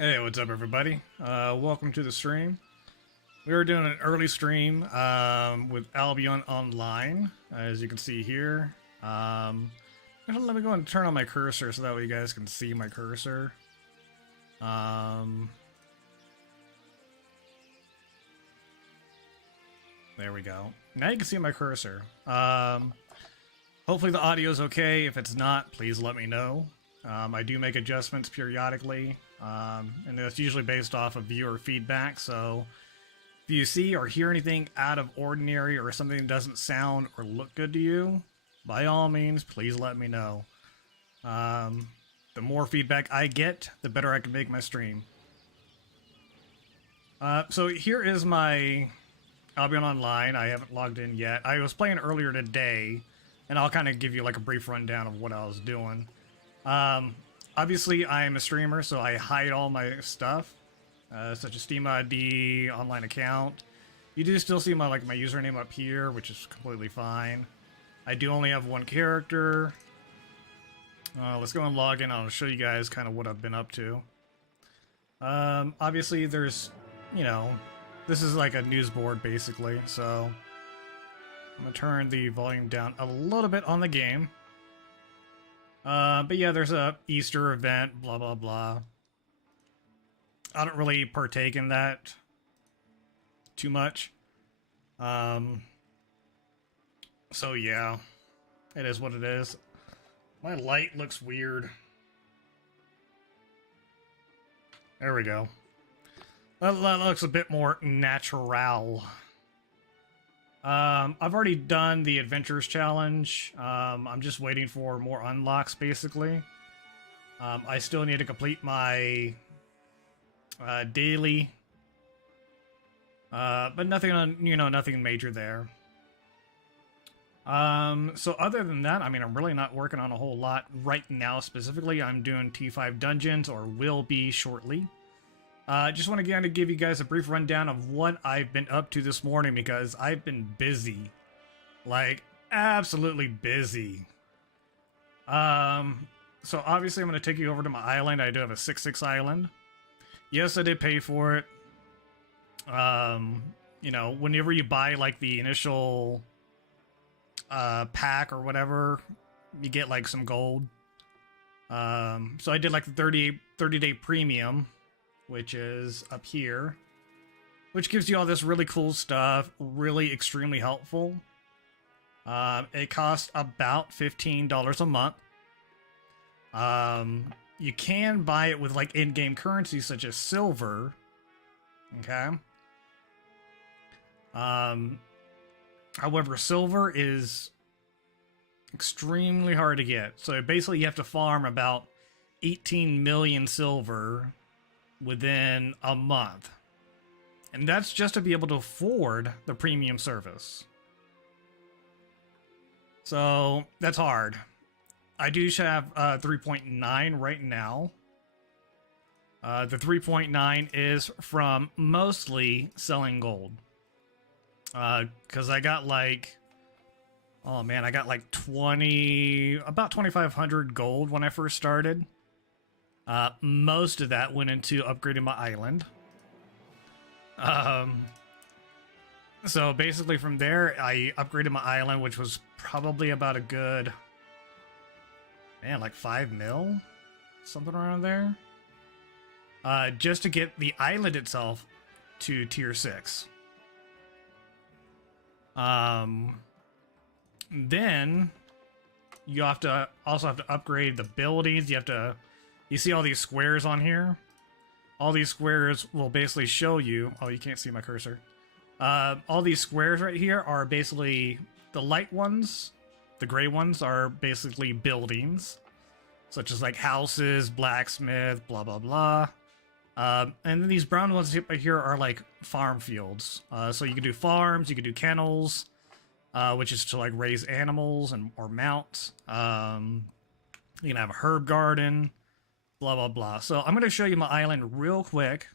Hey, what's up, everybody? Welcome to the stream. We are doing an early stream with Albion Online, as you can see here. Let me go and turn on my cursor so that way you guys can see my cursor. There we go. Now you can see my cursor. Hopefully the audio is okay. If it's not, please let me know. I do make adjustments periodically, and it's usually based off of viewer feedback, so if you see or hear anything out of ordinary or something doesn't sound or look good to you, by all means, please let me know. The more feedback I get, the better I can make my stream. So here is my Albion Online. I haven't logged in yet. I was playing earlier today, and I'll kind of give you like a brief rundown of what I was doing. Obviously, I am a streamer, so I hide all my stuff, such as Steam ID, online account. You do still see my my username up here, which is completely fine. I do only have one character. Let's go and log in. I'll show you guys kind of what I've been up to. Obviously, there's, this is like a news board basically, so I'm gonna turn the volume down a little bit on the game. But yeah, there's a Easter event, blah, blah, blah. I don't really partake in that too much. So yeah, it is what it is. My light looks weird. There we go. That looks a bit more natural. I've already done the Adventures Challenge. I'm just waiting for more unlocks, basically. I still need to complete my daily. But nothing on, nothing major there. So other than that, I mean, I'm really not working on a whole lot right now specifically. I'm doing T5 dungeons, or will be shortly. Just want to give you guys a brief rundown of what I've been up to this morning, because I've been busy. Like, absolutely busy. So obviously I'm going to take you over to my island. I do have a 6-6 island. Yes, I did pay for it. Whenever you buy, like, the initial pack or whatever, you get, like, some gold. So I did, like, the 30-day premium, which is up here, which gives you all this really cool stuff, really extremely helpful. It costs about $15 a month. You can buy it with like in-game currency such as silver. Okay. However, silver is extremely hard to get. So basically you have to farm about 18 million silver within a month, and that's just to be able to afford the premium service. So that's hard. I do have 3.9 right now. The 3.9 is from mostly selling gold, because I got like, oh man, I got like about 2,500 gold when I first started. Most of that went into upgrading my island. So basically from there, I upgraded my island, which was probably about a good, man, like 5 mil? Something around there. Just to get the island itself to tier 6. Then you also have to upgrade the buildings. You see all these squares on here? All these squares will basically show you... Oh, you can't see my cursor. All these squares right here are basically... The light ones, the gray ones, are basically buildings. Such as like houses, blacksmith, blah, blah, blah. And then these brown ones here are like farm fields. So you can do farms, you can do kennels, which is to like raise animals or mounts. You can have a herb garden. Blah, blah, blah. So I'm going to show you my island real quick,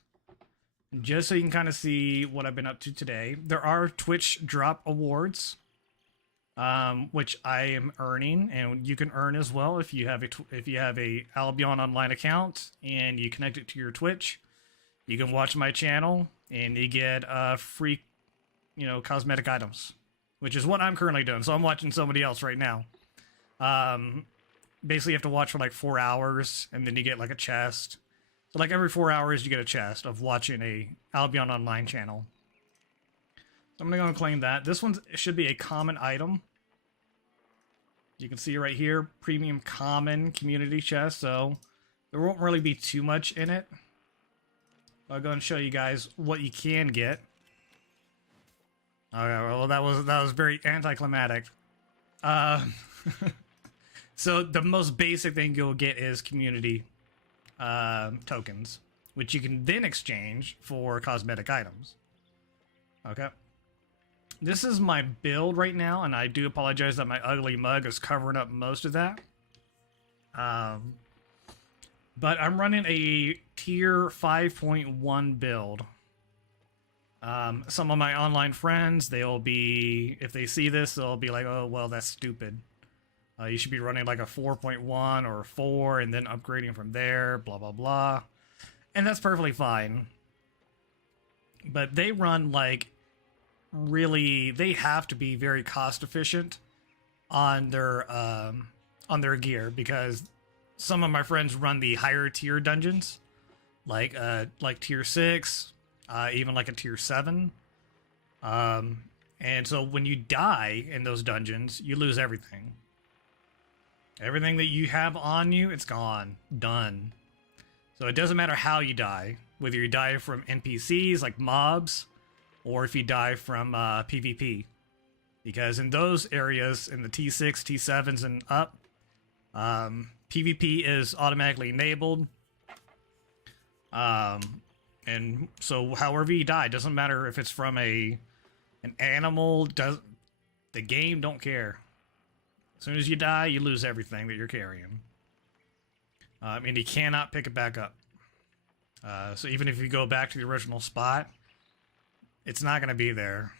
just so you can kind of see what I've been up to today. There are Twitch drop awards. which I am earning, and you can earn as well if you have if you have a Albion Online account and you connect it to your Twitch. You can watch my channel and you get free, cosmetic items, which is what I'm currently doing. So I'm watching somebody else right now. Basically, you have to watch for like 4 hours, and then you get like a chest. So like every 4 hours, you get a chest of watching a Albion Online channel. So I'm gonna go and claim that. This one should be a common item. You can see right here, premium common community chest. So there won't really be too much in it. I'll go and show you guys what you can get. Okay, well that was very anticlimactic. So the most basic thing you'll get is community tokens, which you can then exchange for cosmetic items. Okay. This is my build right now, and I do apologize that my ugly mug is covering up most of that. But I'm running a tier 5.1 build. Some of my online friends, they'll be, if they see this, they'll be like, oh, well, that's stupid. You should be running like a 4.1 or a 4 and then upgrading from there, blah, blah, blah. And that's perfectly fine. But they run like really, they have to be very cost efficient on their gear, because some of my friends run the higher tier dungeons, like tier 6, even like a tier 7. And so when you die in those dungeons, you lose everything. Everything that you have on you, it's gone. Done. So it doesn't matter how you die. Whether you die from NPCs, like mobs, or if you die from PvP. Because in those areas, in the T6, T7s, and up, PvP is automatically enabled. And so however you die, doesn't matter if it's from an animal, the game don't care. As soon as you die, you lose everything that you're carrying. And you cannot pick it back up. So even if you go back to the original spot, it's not going to be there.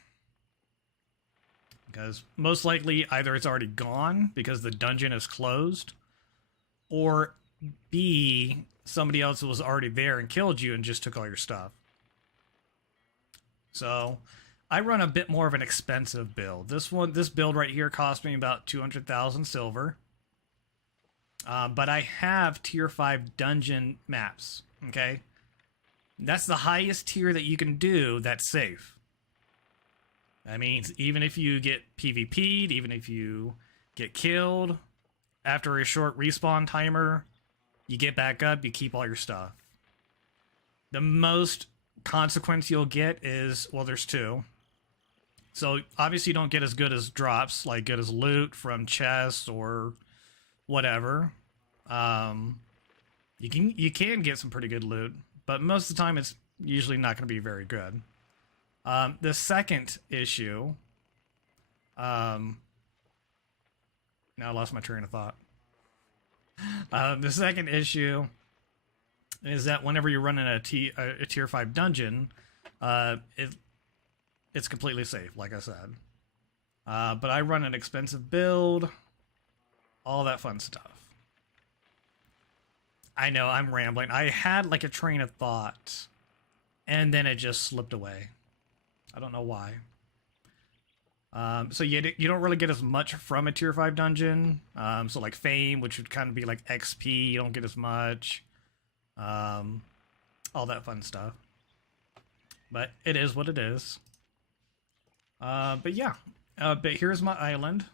Because most likely, either it's already gone because the dungeon is closed, or B, somebody else was already there and killed you and just took all your stuff. So I run a bit more of an expensive build. This build right here cost me about 200,000 silver. But I have tier 5 dungeon maps, okay? That's the highest tier that you can do that's safe. That means even if you get PvP'd, even if you get killed, after a short respawn timer, you get back up, you keep all your stuff. The most consequence you'll get is, well, there's 2. So obviously you don't get as good as drops, like good as loot from chests or whatever. You can get some pretty good loot, but most of the time it's usually not going to be very good. The second issue, now I lost my train of thought. The second issue is that whenever you're running a tier 5 dungeon, it's completely safe, like I said. But I run an expensive build, all that fun stuff. I know, I'm rambling. I had like a train of thought, and then it just slipped away. I don't know why. So you don't really get as much from a tier 5 dungeon. So like fame, which would kind of be like XP, you don't get as much. All that fun stuff. But it is what it is. But yeah. But here's my island.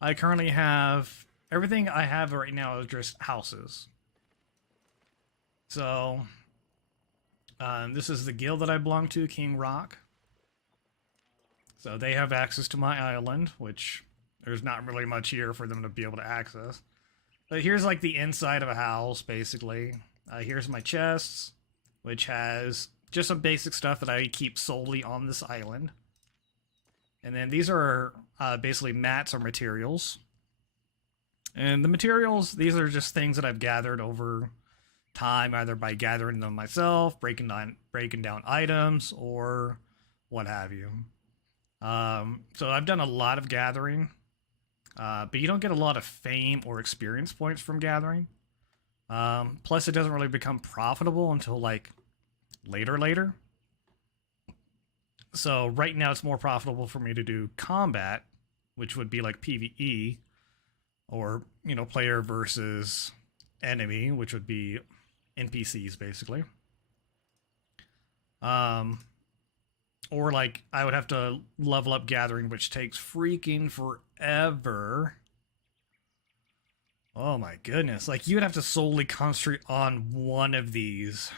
I currently have... Everything I have right now is just houses. So... this is the guild that I belong to, King Rock. So they have access to my island, which there's not really much here for them to be able to access. But here's like the inside of a house, basically. Here's my chests, which has just some basic stuff that I keep solely on this island. And then these are basically mats or materials. And the materials, these are just things that I've gathered over time, either by gathering them myself, breaking down items, or what have you. So I've done a lot of gathering, but you don't get a lot of fame or experience points from gathering. Plus, it doesn't really become profitable until like later. So right now, it's more profitable for me to do combat, which would be like PvE, or player versus enemy, which would be NPCs basically. Or like I would have to level up gathering, which takes freaking forever. Oh my goodness. Like you'd have to solely concentrate on one of these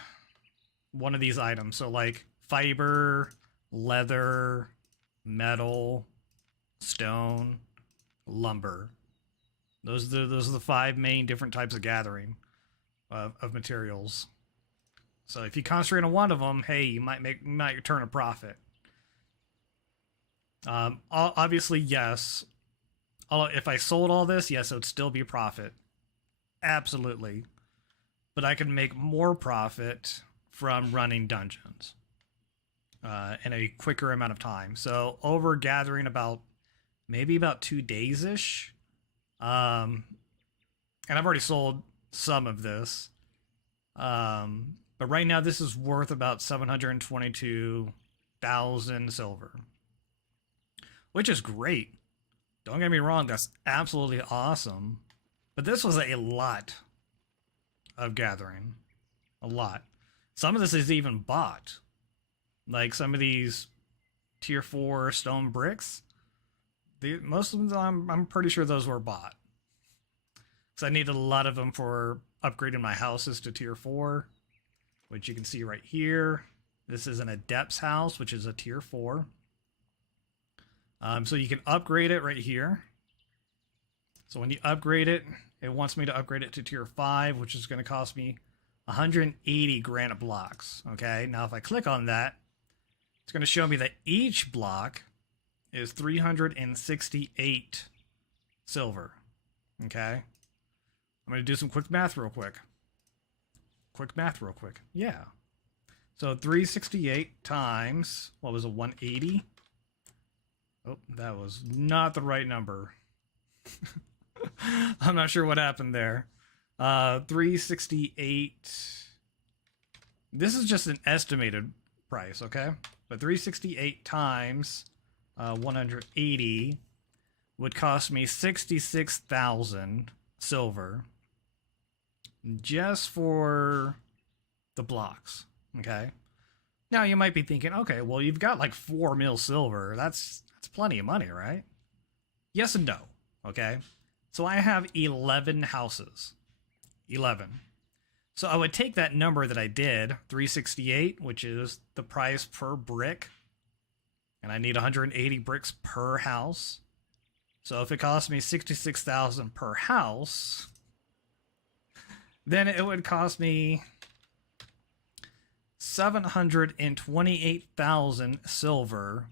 items. So like fiber, leather, metal, stone, lumber. Those are the 5 main different types of gathering of materials. So if you concentrate on one of them, hey, you might turn a profit. Obviously, yes. If I sold all this, yes, it would still be a profit. Absolutely. But I could make more profit from running dungeons in a quicker amount of time. So over gathering maybe about 2 days-ish. And I've already sold some of this. But right now this is worth about 722,000 silver. Which is great. Don't get me wrong, that's absolutely awesome. But this was a lot of gathering. A lot. Some of this is even bought. Like some of these tier 4 stone bricks. Most of them, I'm pretty sure those were bought. Because I needed a lot of them for upgrading my houses to tier 4. Which you can see right here. This is an Adept's house, which is a tier 4. So you can upgrade it right here. So when you upgrade it, it wants me to upgrade it to tier 5, which is going to cost me 180 granite blocks. Okay, now if I click on that, it's going to show me that each block is 368 silver. Okay, I'm going to do some quick math real quick. Yeah. So 368 times, what was it, 180? Oh, that was not the right number. I'm not sure what happened there. 368. This is just an estimated price, okay? But 368 times 180 would cost me 66,000 silver just for the blocks, okay? Now you might be thinking, okay, well you've got like 4 mil silver. That's plenty of money, right? Yes and no, okay? So I have 11 houses. 11. So I would take that number that I did, 368, which is the price per brick, and I need 180 bricks per house. So if it cost me 66,000 per house, then it would cost me 728,000 silver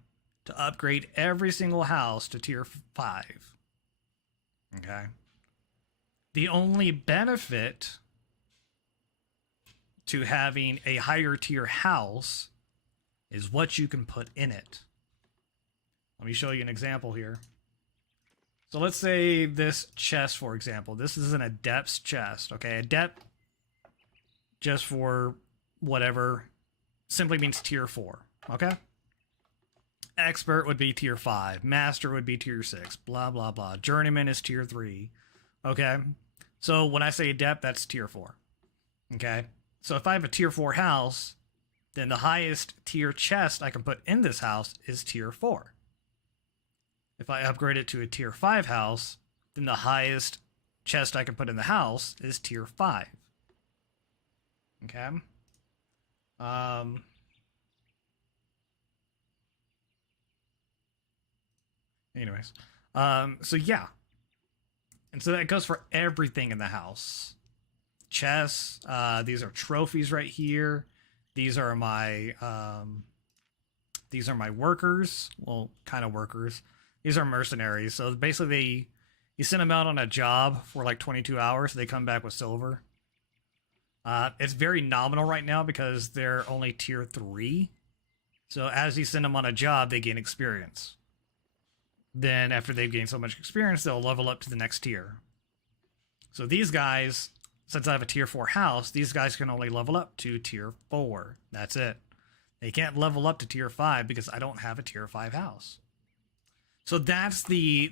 to upgrade every single house to tier 5. Okay. The only benefit to having a higher tier house is what you can put in it. Let me show you an example here. So let's say this chest, for example. This is an Adept's chest, okay? Adept, just for whatever, simply means tier 4, okay? Expert would be tier 5. Master would be tier 6. Blah, blah, blah. Journeyman is tier 3. Okay? So when I say Adept, that's tier 4. Okay? So if I have a tier 4 house, then the highest tier chest I can put in this house is tier 4. If I upgrade it to a tier 5 house, then the highest chest I can put in the house is tier 5. Okay? Anyways. So yeah. And so that goes for everything in the house. Chests, these are trophies right here. These are my workers. Well, kind of workers. These are mercenaries. So basically you send them out on a job for like 22 hours, they come back with silver. It's very nominal right now because they're only tier 3. So as you send them on a job, they gain experience. Then after they've gained so much experience, they'll level up to the next tier. So these guys, since I have a tier 4 house, these guys can only level up to tier 4. That's it. They can't level up to tier 5 because I don't have a tier 5 house. So that's the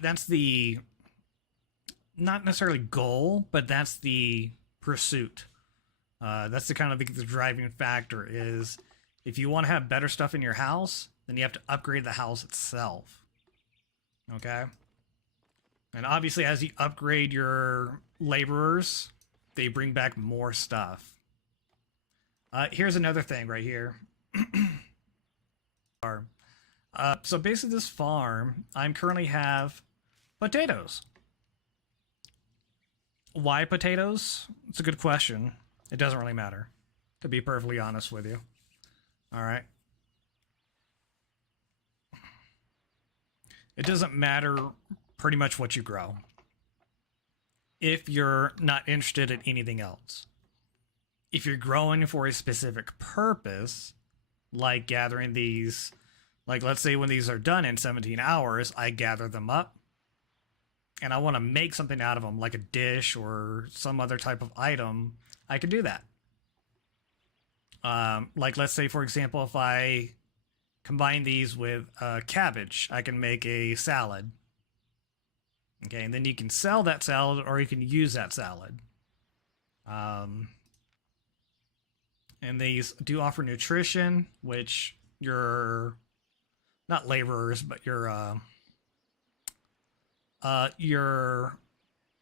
not necessarily goal, but that's the pursuit. That's the kind of the driving factor is if you want to have better stuff in your house, then you have to upgrade the house itself. Okay? And obviously, as you upgrade your laborers, they bring back more stuff. Here's another thing right here. So basically this farm, I currently have potatoes. Why potatoes? It's a good question. It doesn't really matter, to be perfectly honest with you. All right. It doesn't matter pretty much what you grow if you're not interested in anything else. If you're growing for a specific purpose, like gathering these, like let's say when these are done in 17 hours, I gather them up and I want to make something out of them, like a dish or some other type of item, I can do that. Like let's say, for example, if I combine these with cabbage, I can make a salad. Okay, and then you can sell that salad or you can use that salad. And these do offer nutrition, which your, not laborers, but your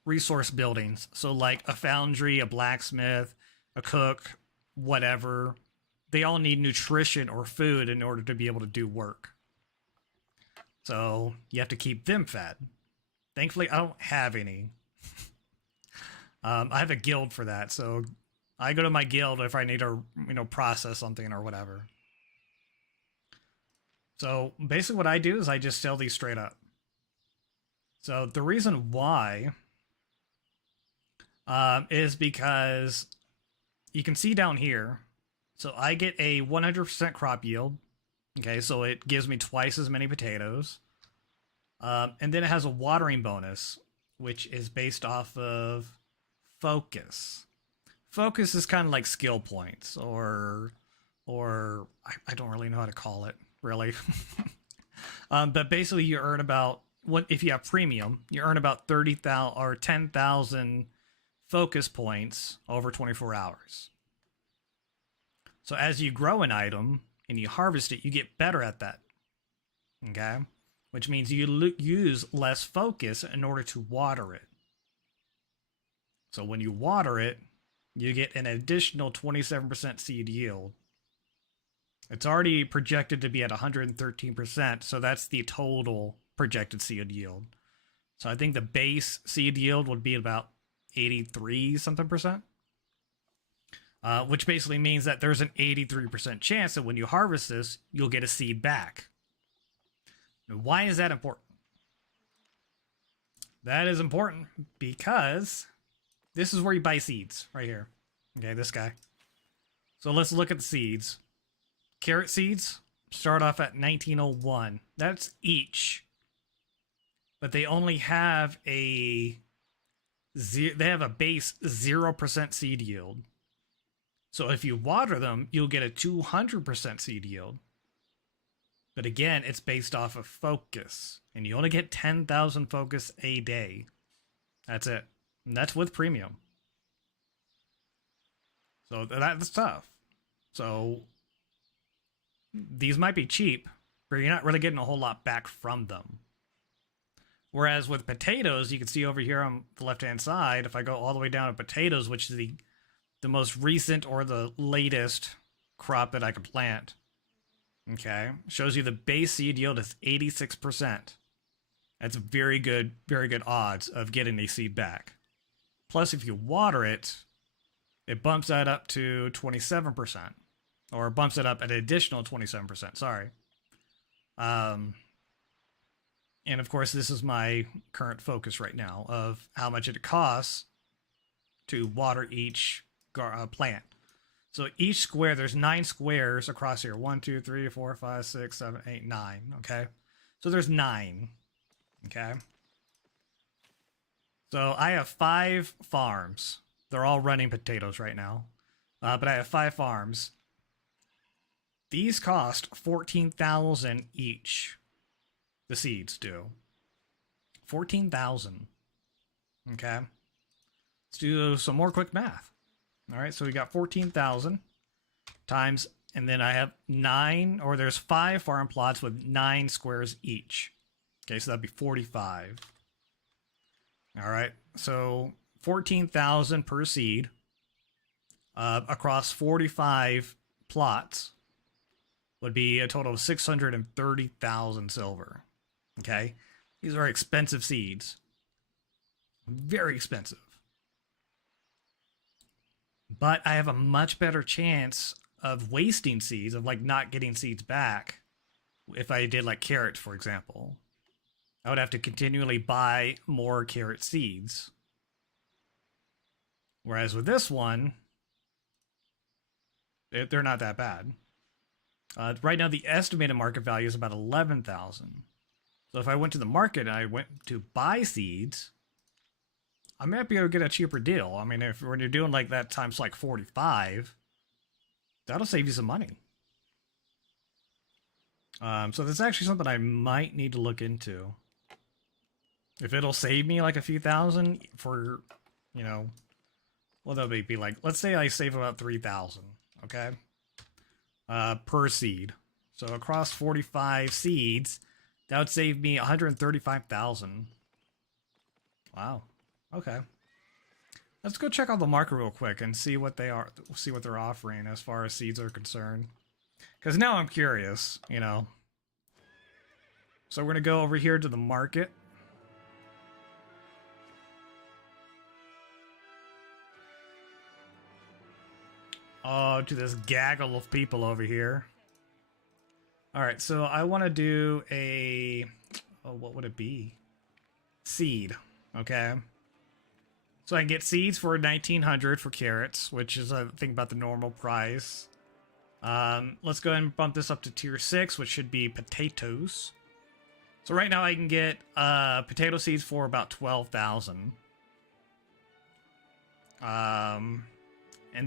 resource buildings. So like a foundry, a blacksmith, a cook, whatever, they all need nutrition or food in order to be able to do work. So you have to keep them fed. Thankfully, I don't have any. I have a guild for that, so I go to my guild if I need to, process something or whatever. So basically what I do is I just sell these straight up. So the reason why is because you can see down here, so I get a 100% crop yield. Okay, so it gives me twice as many potatoes. And then it has a watering bonus, which is based off of focus. Focus is kind of like skill points, or I don't really know how to call it, really. But basically, you earn about, if you have premium, you earn about 30,000 or 10,000 focus points over 24 hours. So as you grow an item and you harvest it, you get better at that. Okay? Which means you use less focus in order to water it. So when you water it, you get an additional 27% seed yield. It's already projected to be at 113%, so that's the total projected seed yield. So I think the base seed yield would be about 83 something percent. Which basically means that there's an 83% chance that when you harvest this, you'll get a seed back. And why is that important? That is important because this is where you buy seeds, right here. Okay, this guy. So let's look at the seeds. Carrot seeds start off at 1901. That's each. But they only have a base 0% seed yield. So if you water them, you'll get a 200% seed yield. But again, it's based off of focus. And you only get 10,000 focus a day. That's it. And that's with premium. So that's tough. So these might be cheap, but you're not really getting a whole lot back from them. Whereas with potatoes, you can see over here on the left-hand side, if I go all the way down to potatoes, which is the most recent or the latest crop that I could plant. Okay, shows you the base seed yield is 86%. That's very good odds of getting a seed back. Plus, if you water it, it bumps that up to 27%, or bumps it up an additional 27%. Sorry. And of course, this is my current focus right now of how much it costs to water each plant. So each square, there's 9 squares across here. 1, 2, 3, 4, 5, 6, 7, 8, 9. Okay. So there's 9. Okay. So I have 5 farms. They're all running potatoes right now. But I have 5 farms. These cost 14,000 each. The seeds do. 14,000. Okay. Let's do some more quick math. All right, so we got 14,000 times, and then I have 9, or there's 5 farm plots with 9 squares each. Okay, so that'd be 45. All right, so 14,000 per seed across 45 plots would be a total of 630,000 silver. Okay, these are expensive seeds. Very expensive. But I have a much better chance of wasting seeds, of like not getting seeds back, if I did like carrots, for example. I would have to continually buy more carrot seeds. Whereas with this one, they're not that bad. Right now, the estimated market value is about 11,000. So if I went to the market and I went to buy seeds, I might be able to get a cheaper deal. I mean, when you're doing like that times like 45, that'll save you some money. So that's actually something I might need to look into. If it'll save me like a few thousand for, you know, what that would be like. Let's say I save about 3,000, okay? Per seed. So across 45 seeds, that would save me 135,000. Wow. Okay. Let's go check out the market real quick and see what they are, see what they're offering as far as seeds are concerned. Because now I'm curious, you know. So we're going to go over here to the market. Oh, to this gaggle of people over here. Alright, so I want to do a... Oh, what would it be? Seed. Okay. So I can get seeds for 1,900 for carrots, which is, I think, about the normal price. Let's go ahead and bump this up to tier 6, which should be potatoes. So right now I can get potato seeds for about 12,000. And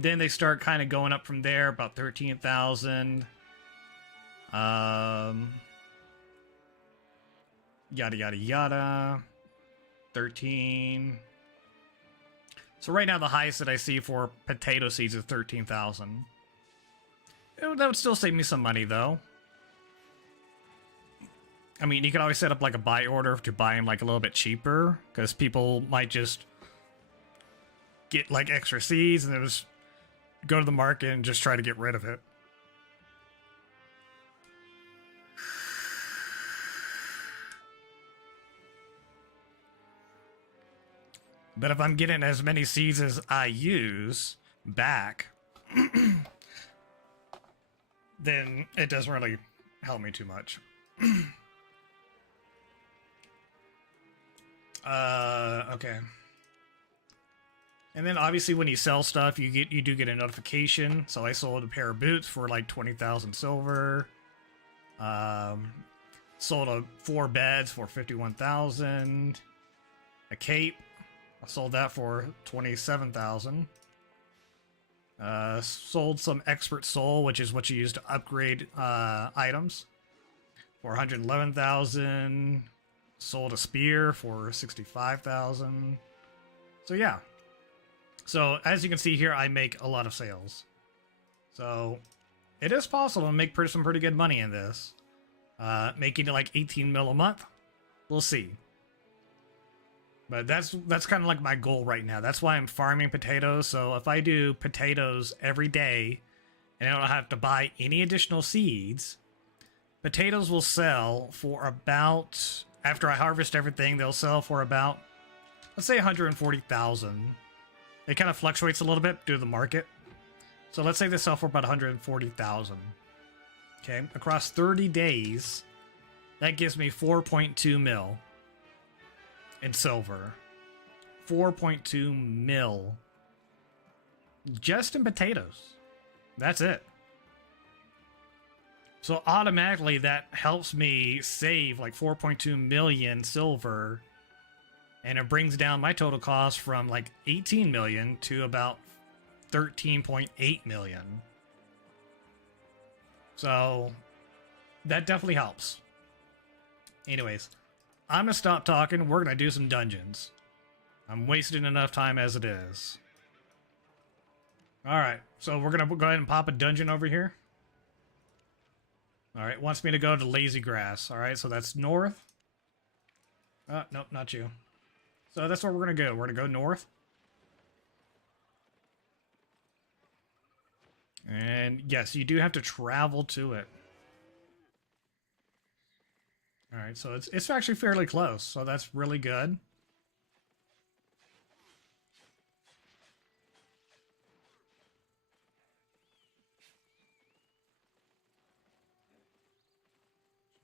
then they start kind of going up from there, about 13,000. Yada, yada, yada. 13. So right now the highest that I see for potato seeds is 13,000. That would still save me some money, though. I mean, you could always set up like a buy order to buy them like a little bit cheaper, because people might just get like extra seeds and then just go to the market and just try to get rid of it. But if I'm getting as many seeds as I use back, then it doesn't really help me too much. Okay. And then obviously when you sell stuff, you do get a notification. So I sold a pair of boots for like 20,000 silver. Sold 4 beds for 51,000. A cape. I sold that for 27,000. Sold some expert soul, which is what you use to upgrade items, for 111,000. Sold a spear for 65,000. So yeah. So as you can see here, I make a lot of sales. So it is possible to make some pretty good money in this. Making it like 18 mil a month. We'll see. But that's kind of like my goal right now. That's why I'm farming potatoes. So if I do potatoes every day and I don't have to buy any additional seeds, potatoes will sell for about, after I harvest everything, they'll sell for about, let's say 140,000. It kind of fluctuates a little bit due to the market. So let's say they sell for about 140,000. Okay, across 30 days, that gives me 4.2 mil. In silver. 4.2 mil. Just in potatoes. That's it. So automatically that helps me save like 4.2 million silver, and it brings down my total cost from like 18 million to about 13.8 million. So that definitely helps. Anyways, I'm gonna stop talking. We're gonna do some dungeons. I'm wasting enough time as it is. Alright, so we're gonna go ahead and pop a dungeon over here. Alright, wants me to go to Lazy Grass. Alright, so that's north. Nope, not you. So that's where we're gonna go. We're gonna go north. And yes, you do have to travel to it. Alright, so it's actually fairly close, so that's really good.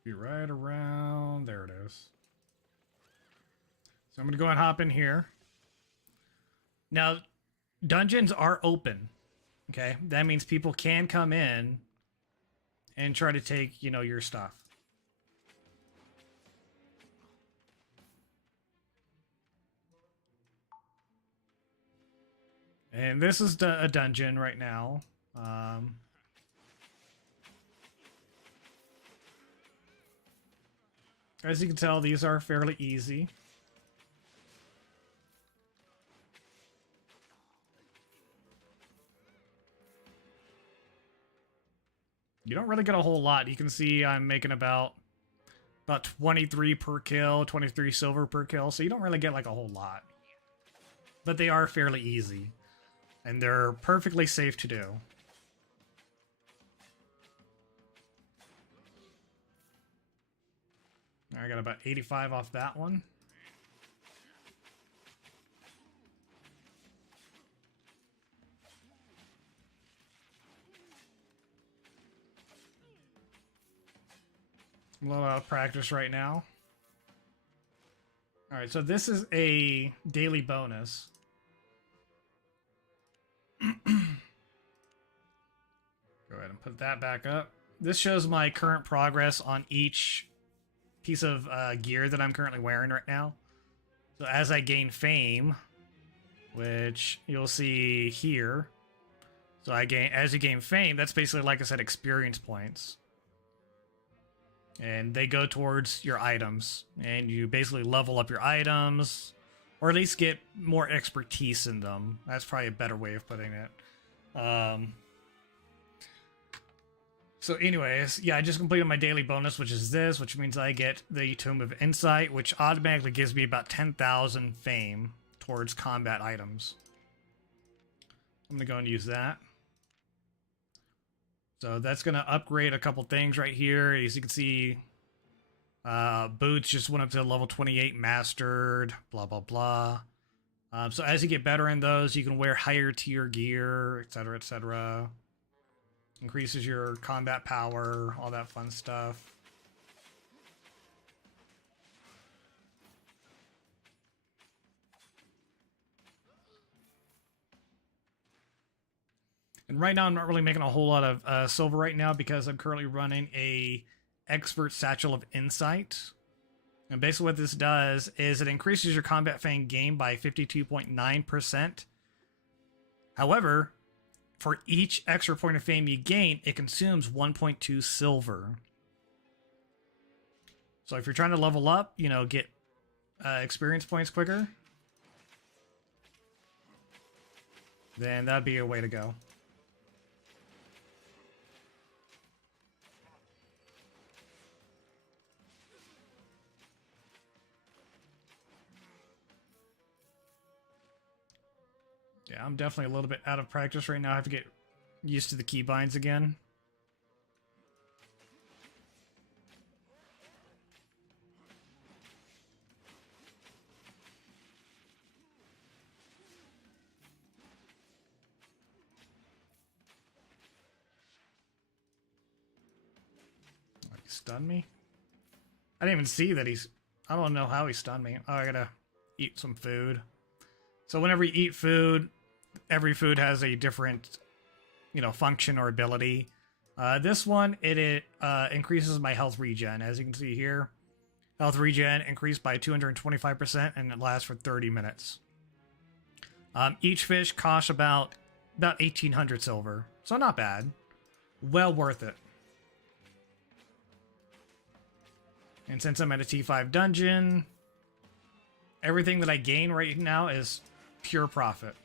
Be right around there. It is. So I'm gonna go and hop in here. Now, dungeons are open. Okay, that means people can come in and try to take, you know, your stuff. And this is a dungeon right now. As you can tell, these are fairly easy. You don't really get a whole lot. You can see I'm making about 23 per kill, 23 silver per kill, so you don't really get like a whole lot. But they are fairly easy, and they're perfectly safe to do. I got about 85 off that one. I'm a little out of practice right now. Alright, so this is a daily bonus. Go ahead and put that back up. This shows my current progress on each piece of gear that I'm currently wearing right now. So as I gain fame, which you'll see here, so as you gain fame, that's basically, like I said, experience points, and they go towards your items, and you basically level up your items, or at least get more expertise in them. That's probably a better way of putting it. So anyways, yeah, I just completed my daily bonus, which is this, which means I get the Tomb of Insight, which automatically gives me about 10,000 fame towards combat items. I'm going to go and use that. So that's going to upgrade a couple things right here. As you can see, boots just went up to level 28 mastered, blah, blah, blah. So as you get better in those, you can wear higher tier gear, etc., etc. Increases your combat power, all that fun stuff. And right now I'm not really making a whole lot of silver right now because I'm currently running a Expert Satchel of Insight. And basically what this does is it increases your combat fame gain by 52.9%. However, for each extra point of fame you gain, it consumes 1.2 silver. So if you're trying to level up, you know, get experience points quicker, then that'd be a way to go. Yeah, I'm definitely a little bit out of practice right now. I have to get used to the keybinds again. Like, stun me? I didn't even see that he's... I don't know how he stunned me. Oh, I gotta eat some food. So whenever you eat food, every food has a different function or ability. This one, it increases my health regen. As you can see here, health regen increased by 225%, and it lasts for 30 minutes. Each fish costs about 1,800 silver, so not bad. Well worth it. And since I'm at a T5 dungeon, everything that I gain right now is pure profit.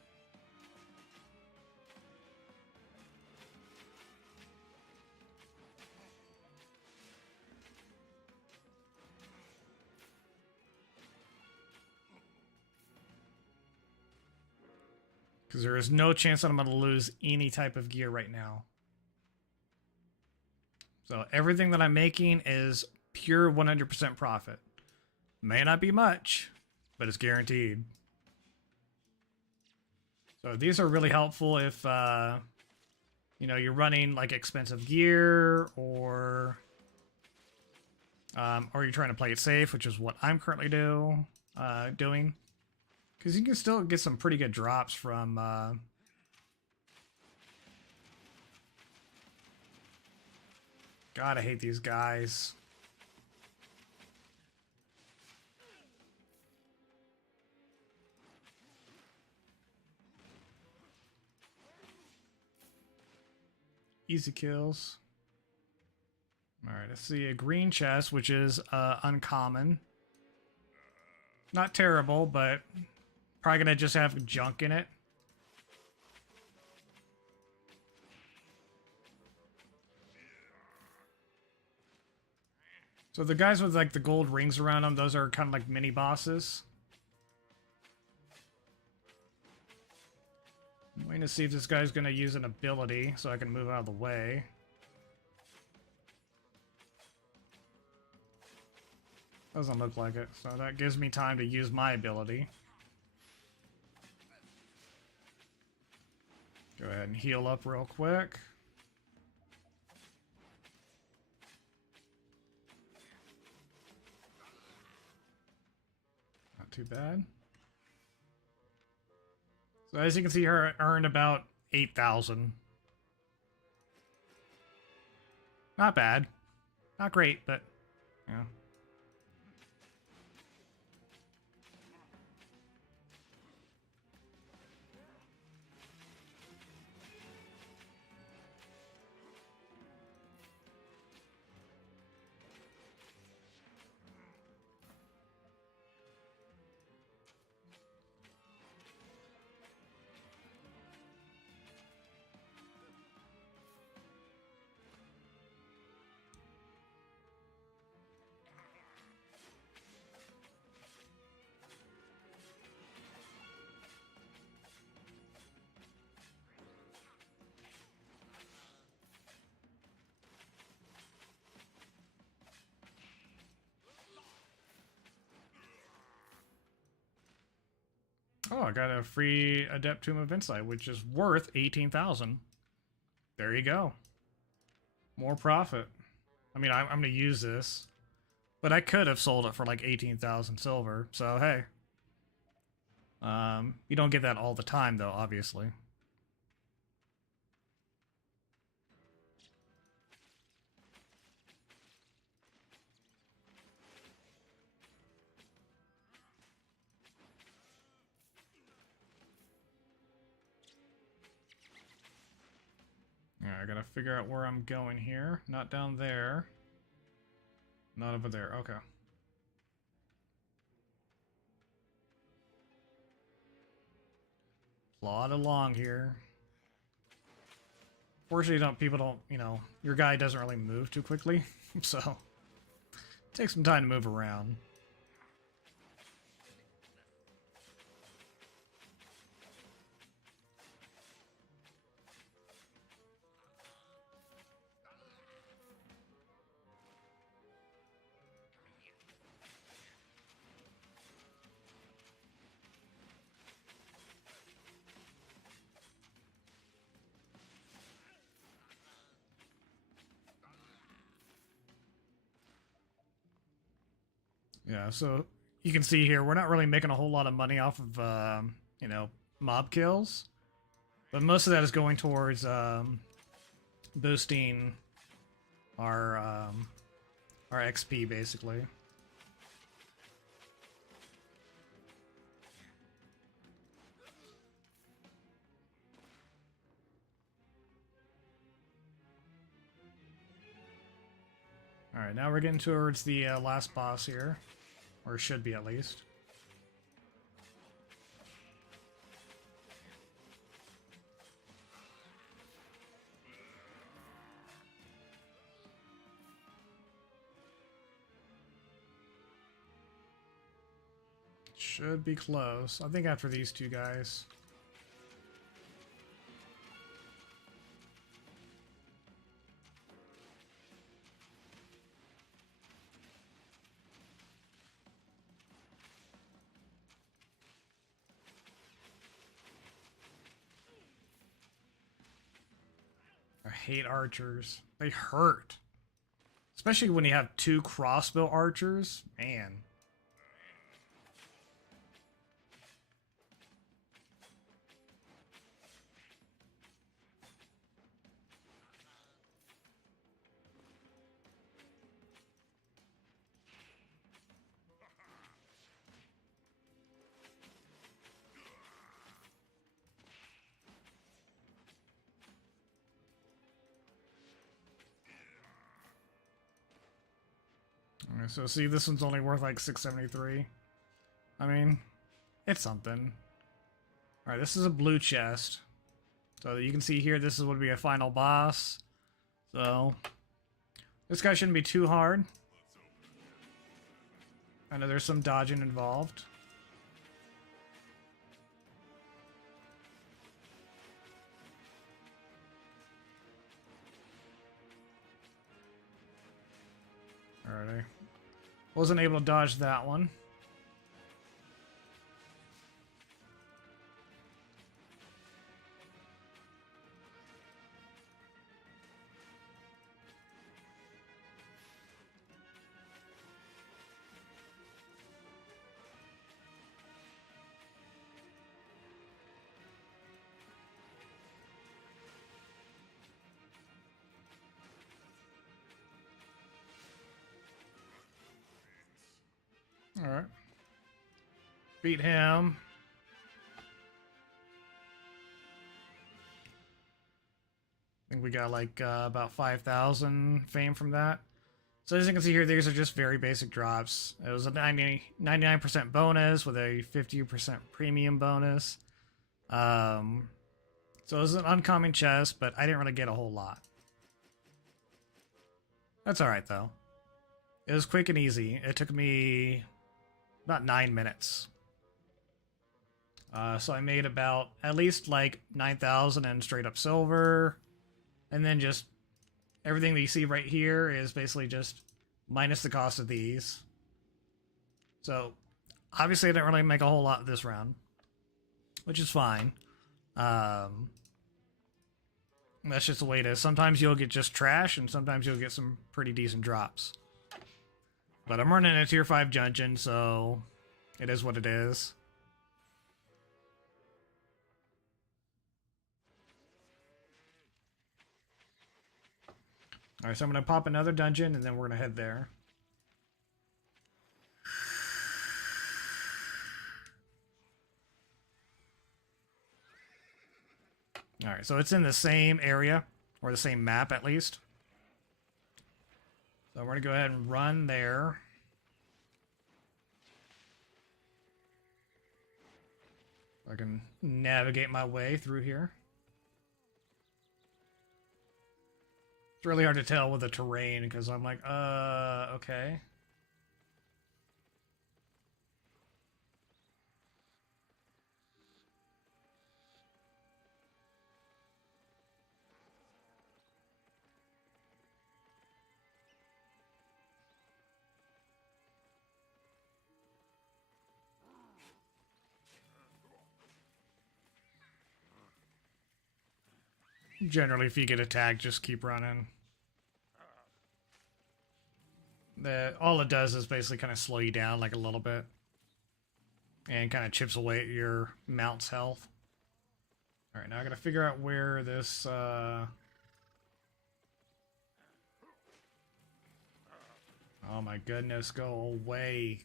Because there is no chance that I'm going to lose any type of gear right now. So everything that I'm making is pure 100% profit. May not be much, but it's guaranteed. So these are really helpful if, you're running like expensive gear or you're trying to play it safe, which is what I'm currently doing. Because you can still get some pretty good drops from God, I hate these guys. Easy kills. Alright, I see a green chest, which is uncommon. Not terrible, but probably gonna just have junk in it. So the guys with like the gold rings around them, those are kind of like mini bosses. I'm waiting to see if this guy's gonna use an ability so I can move out of the way. Doesn't look like it, so that gives me time to use my ability. Go ahead and heal up real quick. Not too bad. So as you can see here, I earned about 8,000. Not bad. Not great, but, yeah. Oh, I got a free Adept Tomb of Insight, which is worth 18,000. There you go. More profit. I mean, I'm going to use this, but I could have sold it for like 18,000 silver. So, hey. You don't get that all the time, though, obviously. Alright, I gotta figure out where I'm going here. Not down there. Not over there. Okay. Plod along here. Fortunately, people don't, your guy doesn't really move too quickly. So, take some time to move around. Yeah, so you can see here, we're not really making a whole lot of money off of, mob kills. But most of that is going towards boosting our XP, basically. Alright, now we're getting towards the last boss here. Or should be, at least. Should be close. I think after these two guys. I hate archers. They hurt. Especially when you have two crossbow archers. Man. Alright, so see, this one's only worth like 673. I mean, it's something. Alright, this is a blue chest. So you can see here, this is would be a final boss. So, this guy shouldn't be too hard. I know there's some dodging involved. Alrighty. Wasn't able to dodge that one. Alright. Beat him. I think we got like about 5,000 fame from that. So as you can see here, these are just very basic drops. It was a 99% bonus with a 50% premium bonus. So it was an uncommon chest, but I didn't really get a whole lot. That's alright though. It was quick and easy. It took me about 9 minutes. So I made about at least like 9,000 in straight up silver. And then just everything that you see right here is basically just minus the cost of these. So obviously I didn't really make a whole lot this round, which is fine. That's just the way it is. Sometimes you'll get just trash and sometimes you'll get some pretty decent drops. But I'm running a tier 5 dungeon, so it is what it is. Alright, so I'm going to pop another dungeon and then we're going to head there. Alright, so it's in the same area, or the same map at least. So we're going to go ahead and run there. I can navigate my way through here. It's really hard to tell with the terrain because I'm like, okay. Generally, if you get attacked, just keep running. All it does is basically kind of slow you down like a little bit. And kind of chips away at your mount's health. Alright, now I gotta figure out where this, Oh my goodness, go away.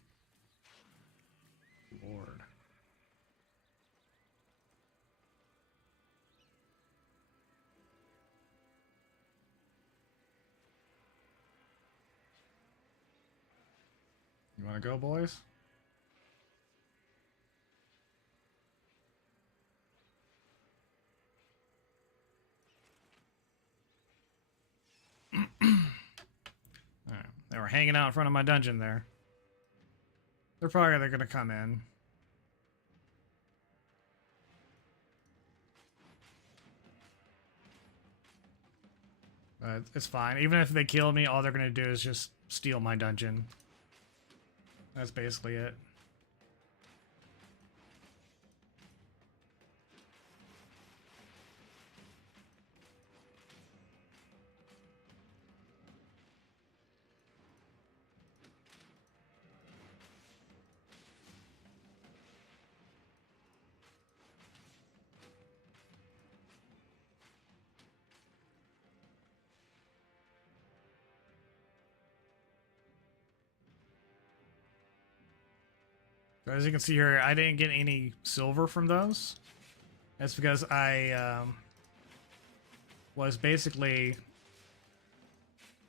Lord. You wanna go, boys? Alright, they were hanging out in front of my dungeon there. They're gonna come in. It's fine. Even if they kill me, all they're gonna do is just steal my dungeon. That's basically it. So as you can see here, I didn't get any silver from those. That's because I was basically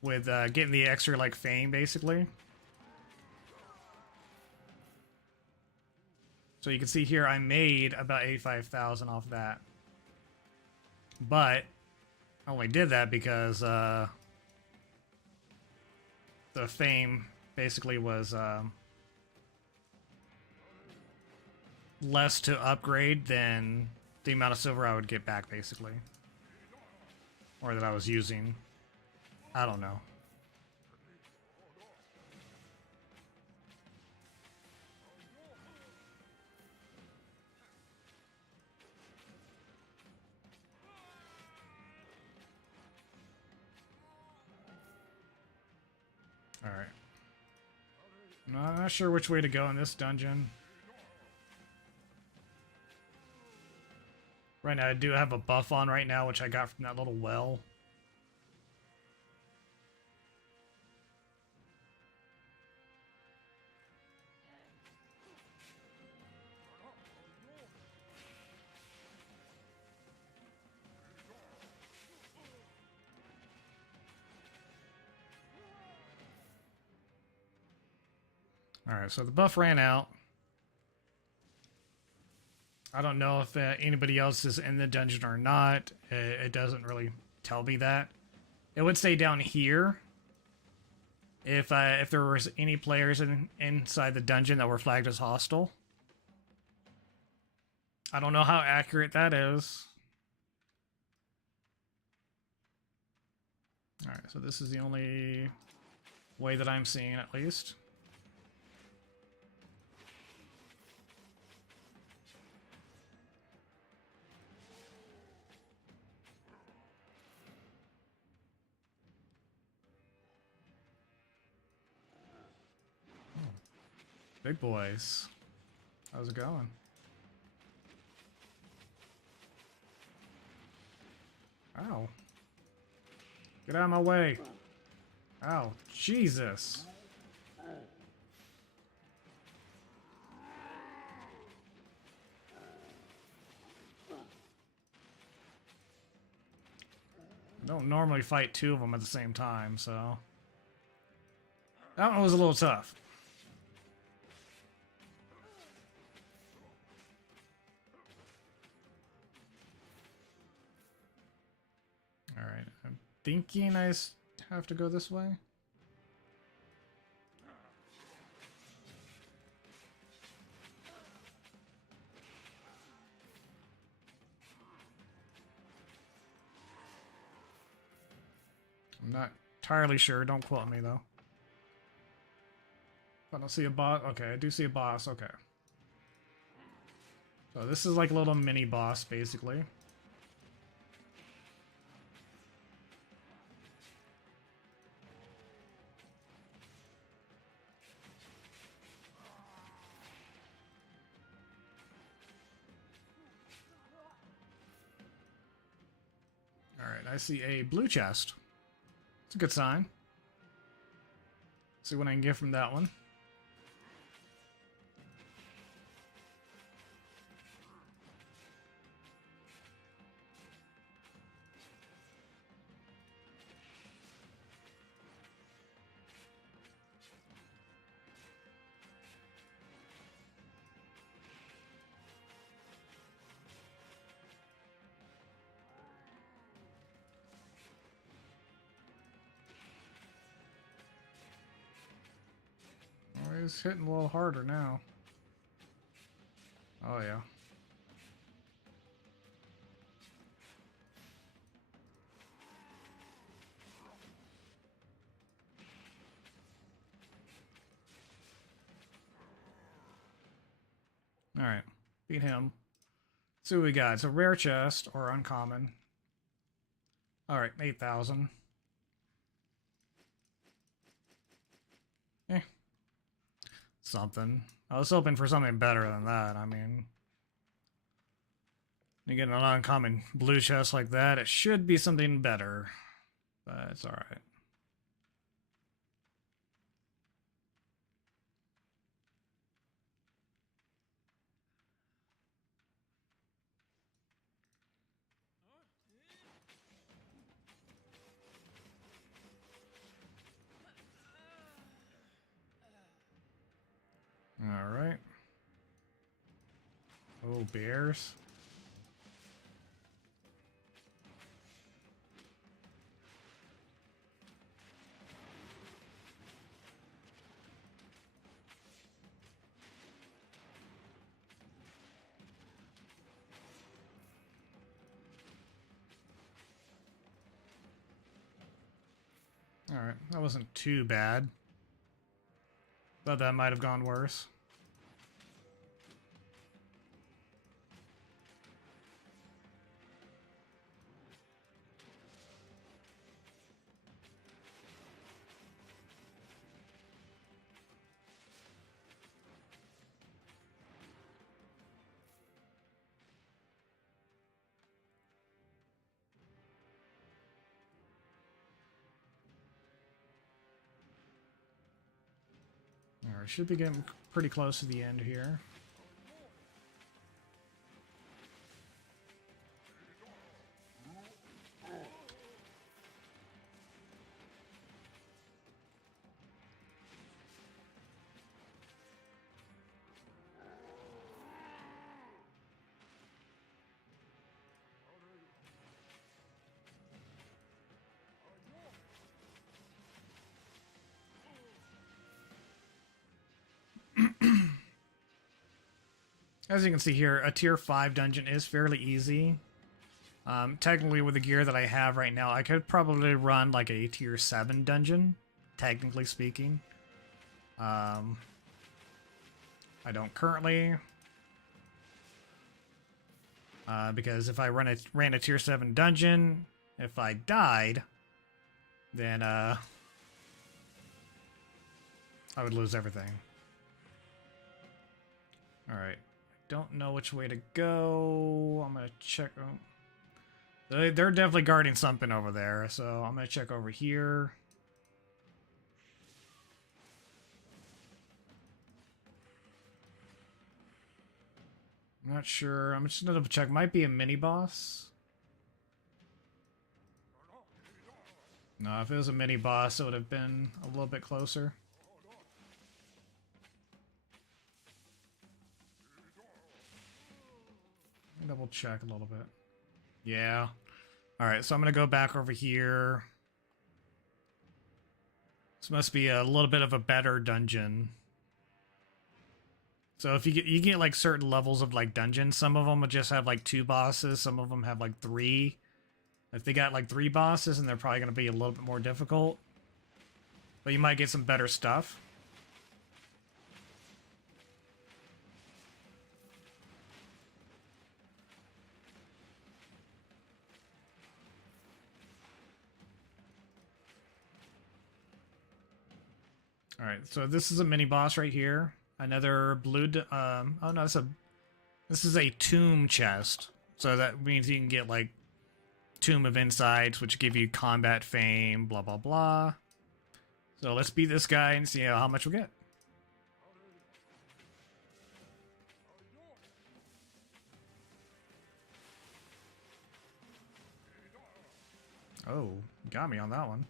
with getting the extra like fame, basically. So you can see here, I made about 85,000 off that, but I only did that because the fame basically was less to upgrade than the amount of silver I would get back, basically. Or that I was using. I don't know. Alright. I'm not sure which way to go in this dungeon. Right now, I do have a buff on right now, which I got from that little well. Alright, so the buff ran out. I don't know if anybody else is in the dungeon or not. It doesn't really tell me that. It would say down here if there was any players inside the dungeon that were flagged as hostile. I don't know how accurate that is. Alright, so this is the only way that I'm seeing, at least. Big boys. How's it going? Ow. Get out of my way. Ow. Jesus. I don't normally fight two of them at the same time, so... That one was a little tough. Alright, I'm thinking I have to go this way. I'm not entirely sure, don't quote me though. I don't see a boss. Okay, I do see a boss, okay. So this is like a little mini boss, basically. I see a blue chest. It's a good sign. See what I can get from that one. Oh, he's hitting a little harder now. Oh, yeah. Alright. Beat him. See what we got. It's a rare chest or uncommon. Alright, 8,000. Eh. Something. I was hoping for something better than that. I mean, you get an uncommon blue chest like that, it should be something better. But it's alright. Alright. Oh, bears. Alright, that wasn't too bad. Thought that might have gone worse. Alright, should be getting pretty close to the end here. As you can see here, a tier 5 dungeon is fairly easy. Technically, with the gear that I have right now, I could probably run like a tier 7 dungeon, technically speaking. I don't currently. Because if I ran a tier 7 dungeon, if I died, then I would lose everything. Alright. Don't know which way to go. I'm gonna check. Oh. They're definitely guarding something over there, so I'm gonna check over here. I'm not sure. I'm just gonna double check. Might be a mini boss. No, if it was a mini boss, it would have been a little bit closer. Double check a little bit. Yeah. Alright, so I'm gonna go back over here. This must be a little bit of a better dungeon. So if you get like certain levels of like dungeons, some of them will just have like 2 bosses, some of them have like 3. If they got like 3 bosses, and they're probably gonna be a little bit more difficult. But you might get some better stuff. All right, so this is a mini boss right here. Another blue. Oh no, this is a tomb chest. So that means you can get like Tomb of Insights, which give you combat fame, blah, blah, blah. So let's beat this guy and see how much we'll get. Oh, got me on that one.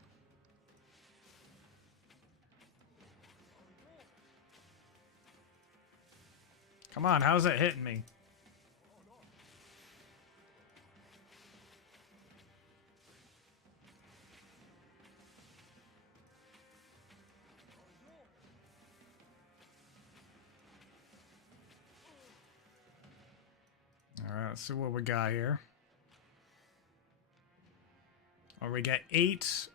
Come on, how's that hitting me? Alright, let's see what we got here. Or we get 8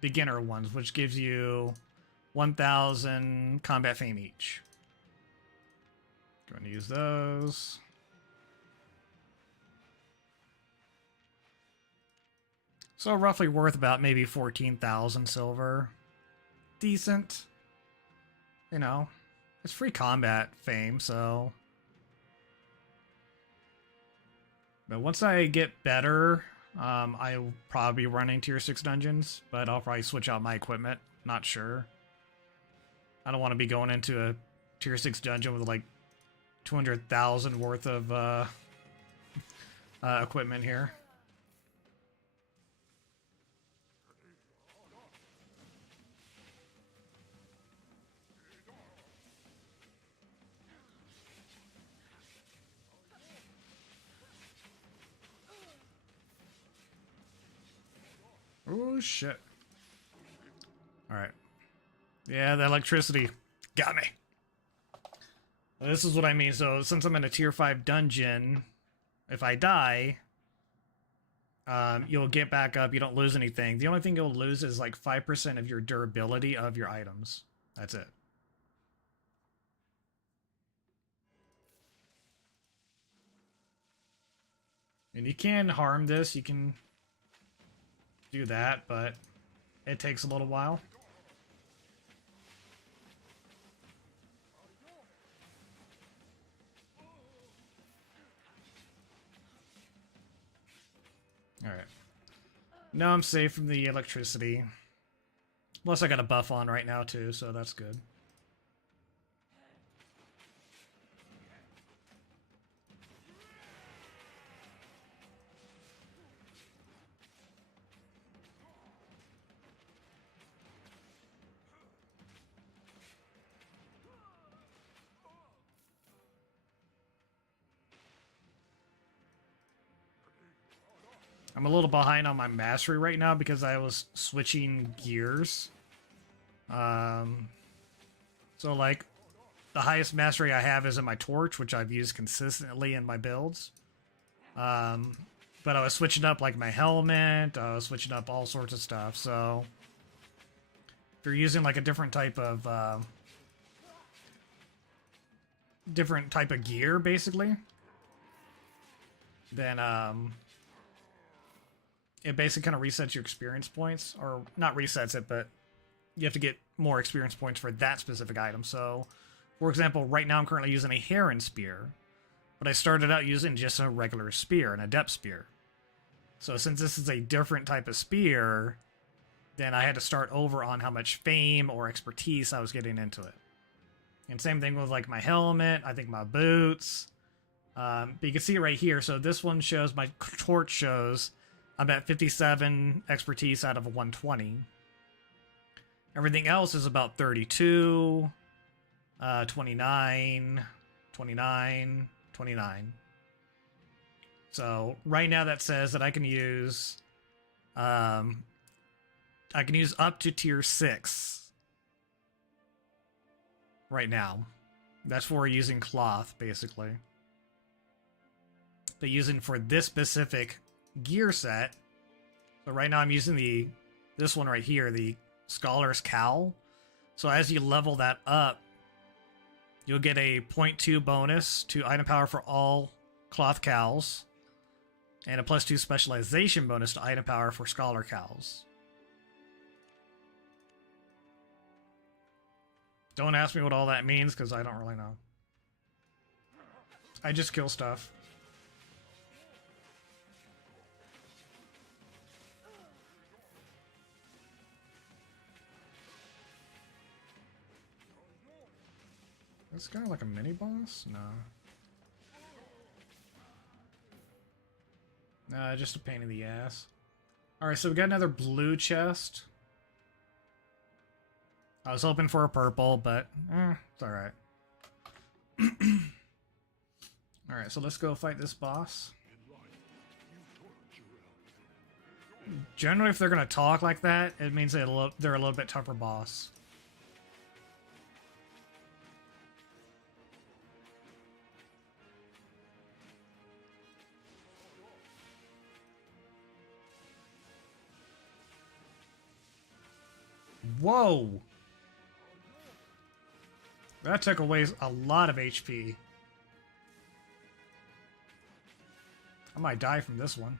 beginner ones, which gives you 1,000 combat fame each. Going to use those. So roughly worth about maybe 14,000 silver. Decent. You know, it's free combat fame, so. But once I get better, I'll probably be running tier 6 dungeons, but I'll probably switch out my equipment. Not sure. I don't want to be going into a tier 6 dungeon with like 200,000 worth of equipment here. Oh shit. Alright. Yeah, the electricity got me. Well, this is what I mean. So since I'm in a tier 5 dungeon, if I die, you'll get back up. You don't lose anything. The only thing you'll lose is like 5% of your durability of your items. That's it. And you can harm this. You can do that, but it takes a little while. Alright. Now I'm safe from the electricity. Plus I got a buff on right now too, so that's good. I'm a little behind on my mastery right now because I was switching gears. So like the highest mastery I have is in my torch, which I've used consistently in my builds. But I was switching up like my helmet, I was switching up all sorts of stuff. So if you're using like a different type of gear basically, then it basically kind of resets your experience points, or not resets it, but you have to get more experience points for that specific item. So, for example, right now I'm currently using a Heron Spear, but I started out using just a regular spear, an Adept Spear. So since this is a different type of spear, then I had to start over on how much fame or expertise I was getting into it. And same thing with like my helmet, I think my boots. But you can see it right here. So this one shows, my torch shows I'm at 57 expertise out of a 120. Everything else is about 32, 29, 29, 29. So right now that says that I can use up to tier 6 right now. That's for using cloth, basically. But using for this specific gear set, so right now I'm using this one right here, the Scholar's Cowl. So as you level that up, you'll get a 0.2 bonus to item power for all cloth cowls, and a +2 specialization bonus to item power for Scholar Cowls. Don't ask me what all that means, because I don't really know. I just kill stuff. This guy like a mini boss? No. Nah, just a pain in the ass. Alright, so we got another blue chest. I was hoping for a purple, but it's alright. Alright, so let's go fight this boss. Generally, if they're gonna talk like that, it means they're a little bit tougher boss. Whoa! That took away a lot of HP. I might die from this one.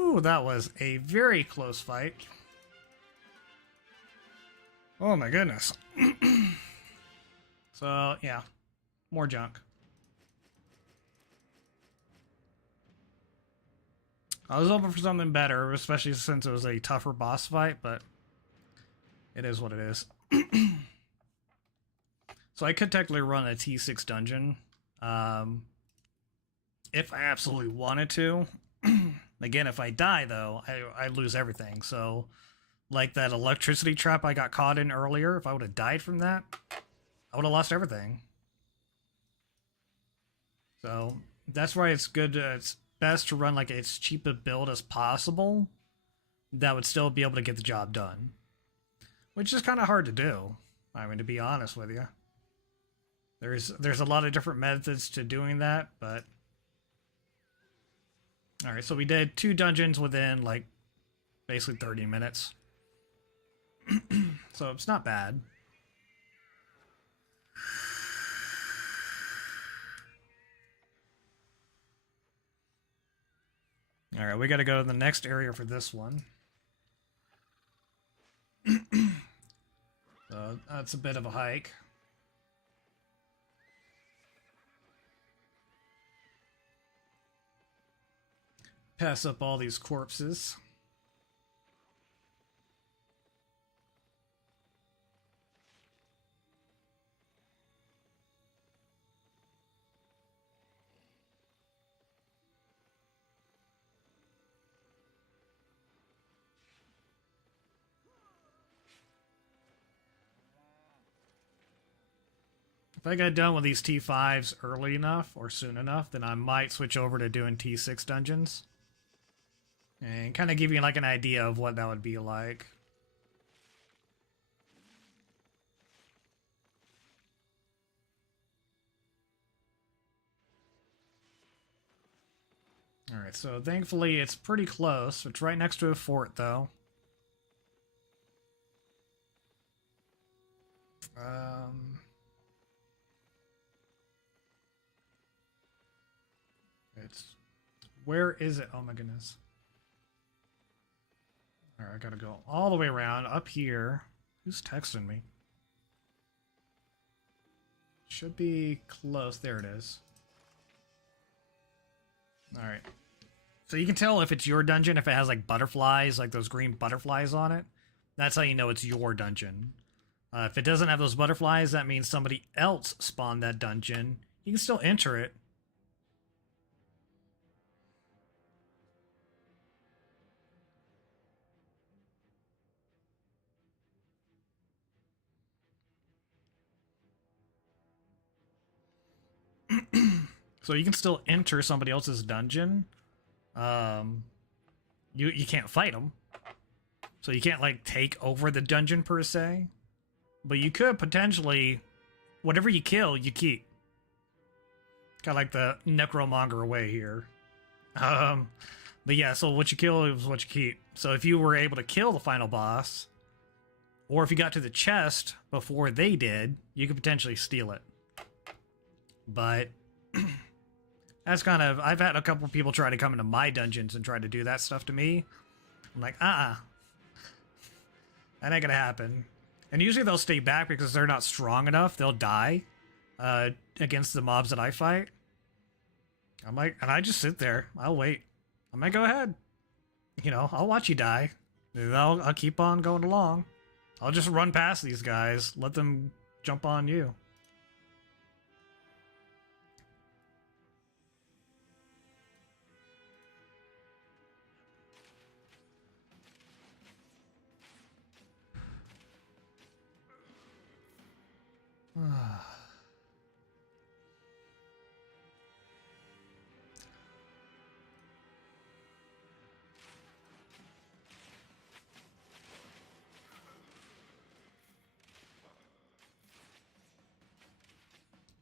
Ooh, that was a very close fight. Oh my goodness. So, yeah. More junk. I was hoping for something better, especially since it was a tougher boss fight, but it is what it is. So I could technically run a T6 dungeon. If I absolutely wanted to. Again, if I die, though, I lose everything. So, like that electricity trap I got caught in earlier, if I would have died from that, I would have lost everything. So, that's why it's good. It's best to run like as cheap a build as possible that would still be able to get the job done. Which is kind of hard to do. I mean, to be honest with you. There's a lot of different methods to doing that, but... Alright, so we did 2 dungeons within, like, basically 30 minutes. So it's not bad. Alright, we gotta go to the next area for this one. So that's a bit of a hike. Pass up all these corpses. If I get done with these T5s early enough or soon enough, then I might switch over to doing T6 dungeons. And kind of give you like an idea of what that would be like. Alright, so thankfully it's pretty close. It's right next to a fort, though. Where is it? Oh my goodness. Alright, I gotta go all the way around up here. Who's texting me? Should be close. There it is. Alright. So you can tell if it's your dungeon, if it has like butterflies, like those green butterflies on it. That's how you know it's your dungeon. If it doesn't have those butterflies, that means somebody else spawned that dungeon. You can still enter it. So you can still enter somebody else's dungeon. You can't fight them. So you can't like take over the dungeon per se. But you could potentially, whatever you kill, you keep. Kind of like the Necromonger way here. But yeah, so what you kill is what you keep. So if you were able to kill the final boss, Or if you got to the chest before they did, you could potentially steal it. But that's kind of... I've had a couple people try to come into my dungeons and try to do that stuff to me. I'm like, that ain't gonna happen. And usually they'll stay back because they're not strong enough. They'll die against the mobs that I fight. I'm like, and I just sit there. I'll wait. I'm like, go ahead. You know, I'll watch you die. I'll keep on going along. I'll just run past these guys. Let them jump on you.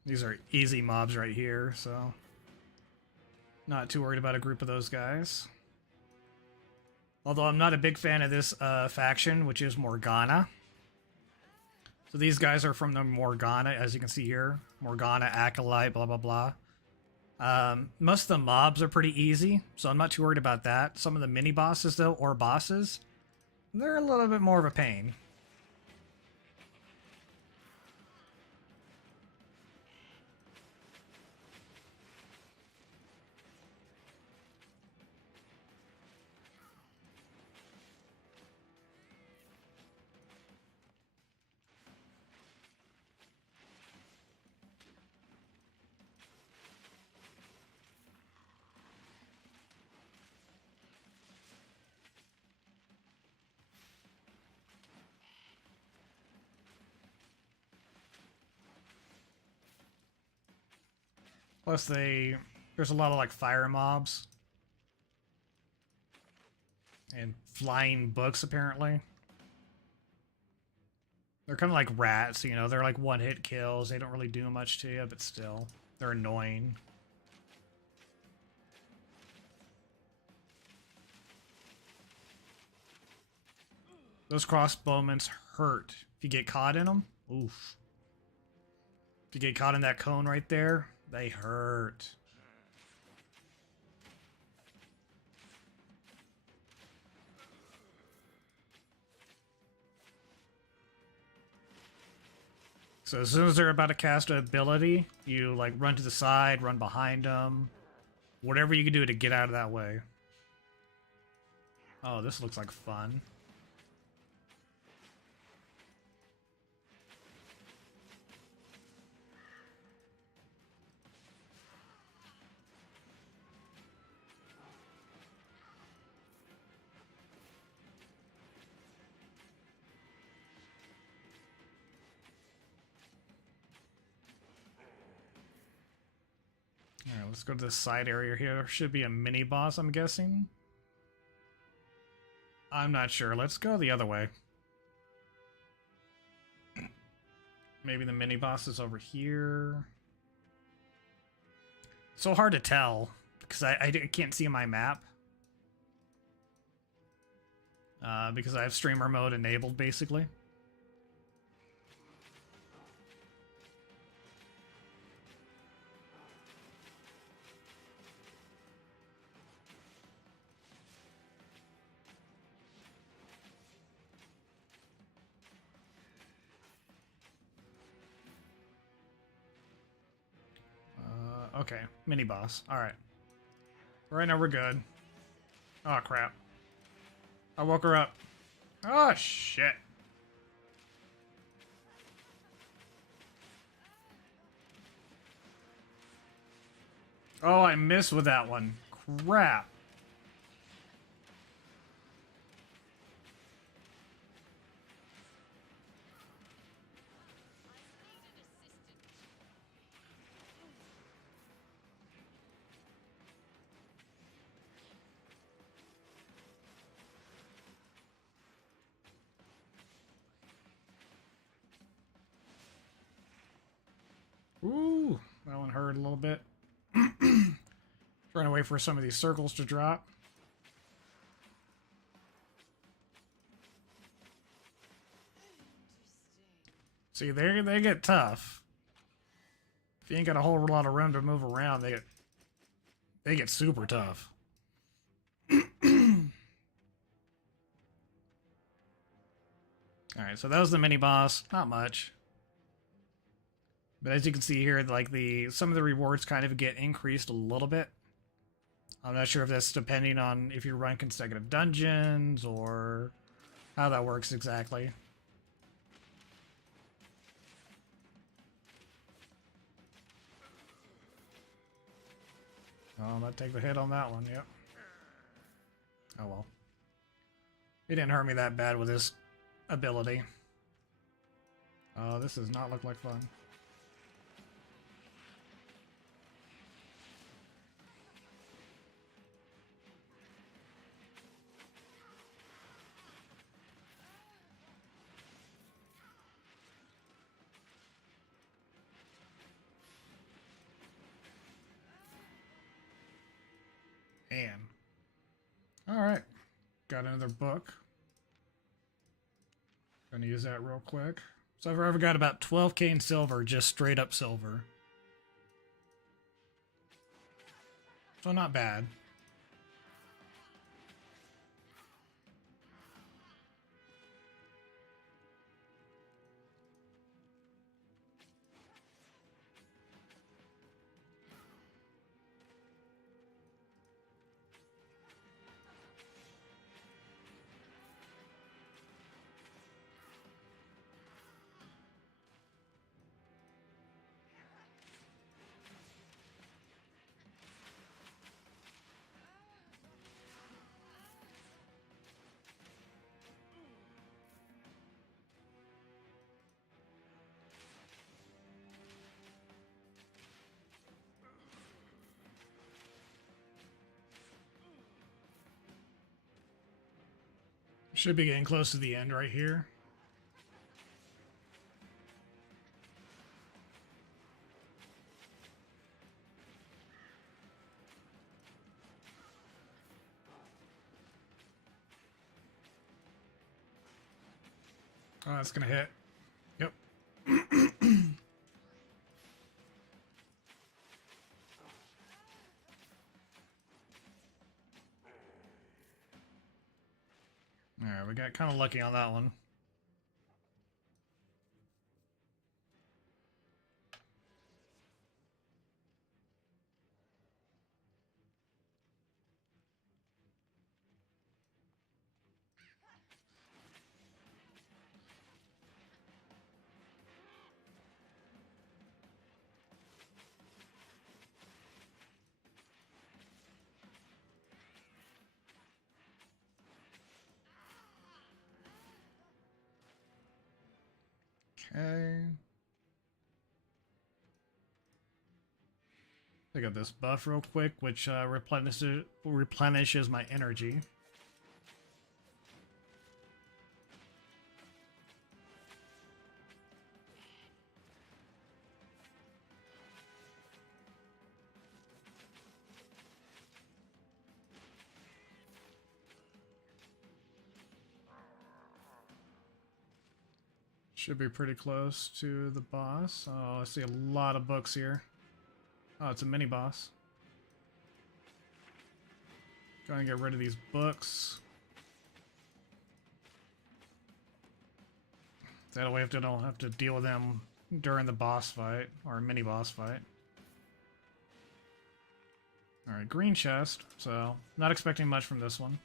These are easy mobs right here, so not too worried about a group of those guys. Although I'm not a big fan of this faction, which is Morgana. So these guys are from the Morgana, as you can see here. Morgana, Acolyte, blah, blah, blah. Most of the mobs are pretty easy, so I'm not too worried about that. Some of the mini-bosses, though, or bosses, they're a little bit more of a pain. Plus there's a lot of like fire mobs. And flying books, apparently. They're kind of like rats, you know, they're like one-hit kills. They don't really do much to you, but still, they're annoying. Those crossbowmen hurt. If you get caught in them, oof. If you get caught in that cone right there, they hurt. So as soon as they're about to cast an ability, you like run to the side, run behind them. Whatever you can do to get out of that way. Oh, this looks like fun. Alright, let's go to this side area here. There should be a mini boss, I'm guessing. I'm not sure. Let's go the other way. Maybe the mini boss is over here. It's so hard to tell because I can't see my map. Because I have streamer mode enabled, basically. Okay, mini boss. All right. Right now we're good. Oh crap! I woke her up. Oh shit! Oh, I missed with that one. Crap! Ooh, that one hurt a little bit. Trying to wait for some of these circles to drop. See, they get tough. If you ain't got a whole lot of room to move around, they get super tough. Alright, so that was the mini boss. Not much. But as you can see here, like some of the rewards kind of get increased a little bit. I'm not sure if that's depending on if you run consecutive dungeons or how that works exactly. Oh, might take the hit on that one, yep. Oh well. He didn't hurt me that bad with his ability. Oh, this does not look like fun. Man. Alright. Got another book. Gonna use that real quick. So I've ever got about 12k in silver, just straight up silver. So not bad. Should be getting close to the end right here. Oh, that's gonna hit. Yep. Alright, we got kind of lucky on that one. Okay. Pick up this buff real quick, which replenishes my energy. Should be pretty close to the boss. Oh, I see a lot of books here. Oh, it's a mini boss. Gonna get rid of these books. That way I don't have to deal with them during the boss fight, or mini boss fight. Alright, green chest, so not expecting much from this one.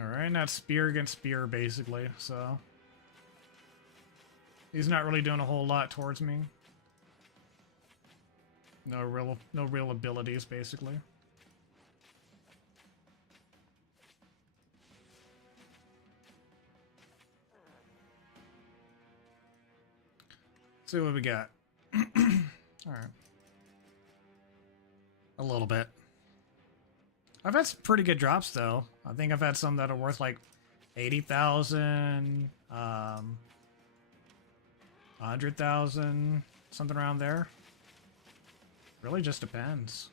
Alright, not spear against spear, basically, so... He's not really doing a whole lot towards me. No real abilities, basically. See what we got. Alright. A little bit. I've had some pretty good drops, though. I think I've had some that are worth, like, 80,000. 100,000, something around there. Really just depends.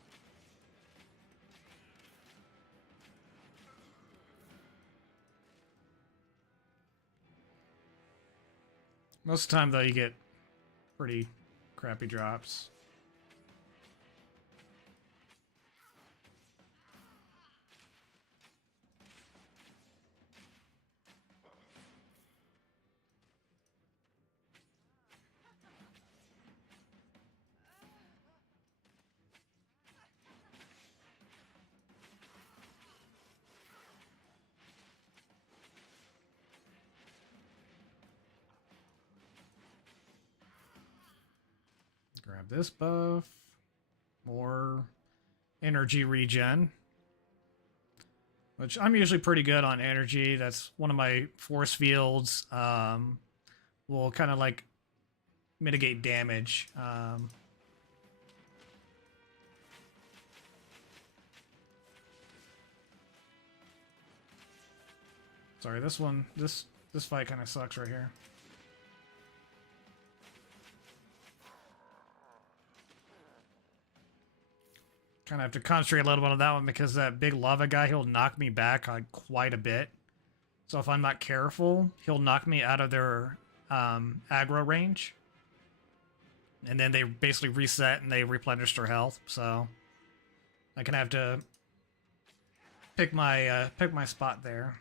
Most of the time, though, you get pretty crappy drops. Grab this buff. More energy regen. Which I'm usually pretty good on energy. That's one of my force fields. Will kind of like mitigate damage. Sorry, this fight kind of sucks right here. Kind of have to concentrate a little bit on that one because that big lava guy, he'll knock me back like quite a bit. So if I'm not careful, he'll knock me out of their aggro range. And then they basically reset and they replenish their health. So I can have to pick my spot there.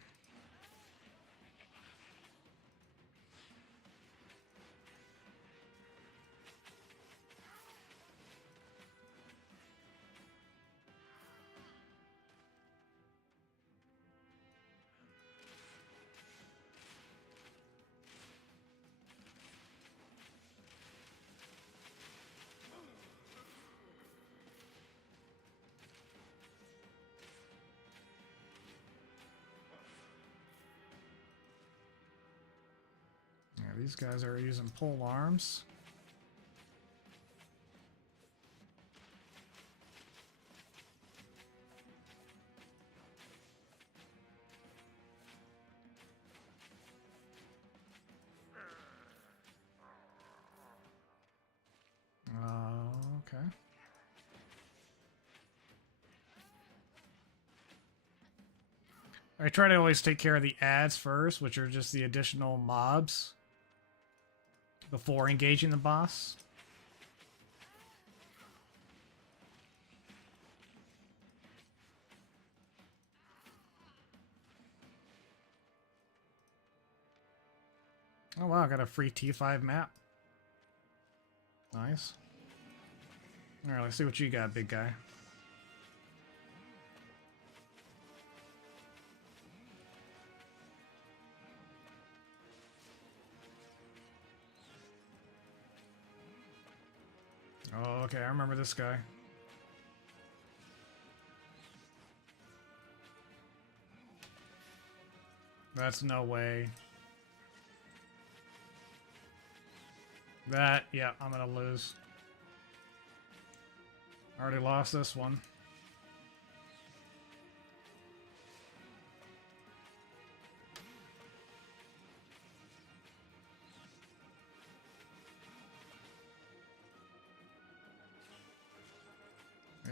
These guys are using pole arms. Okay. I try to always take care of the ads first, which are just the additional mobs, before engaging the boss. Oh wow, I got a free T5 map. Nice. Alright, let's see what you got, big guy. Oh, okay, I remember this guy. That's no way. That, yeah, I'm gonna lose. Already lost this one.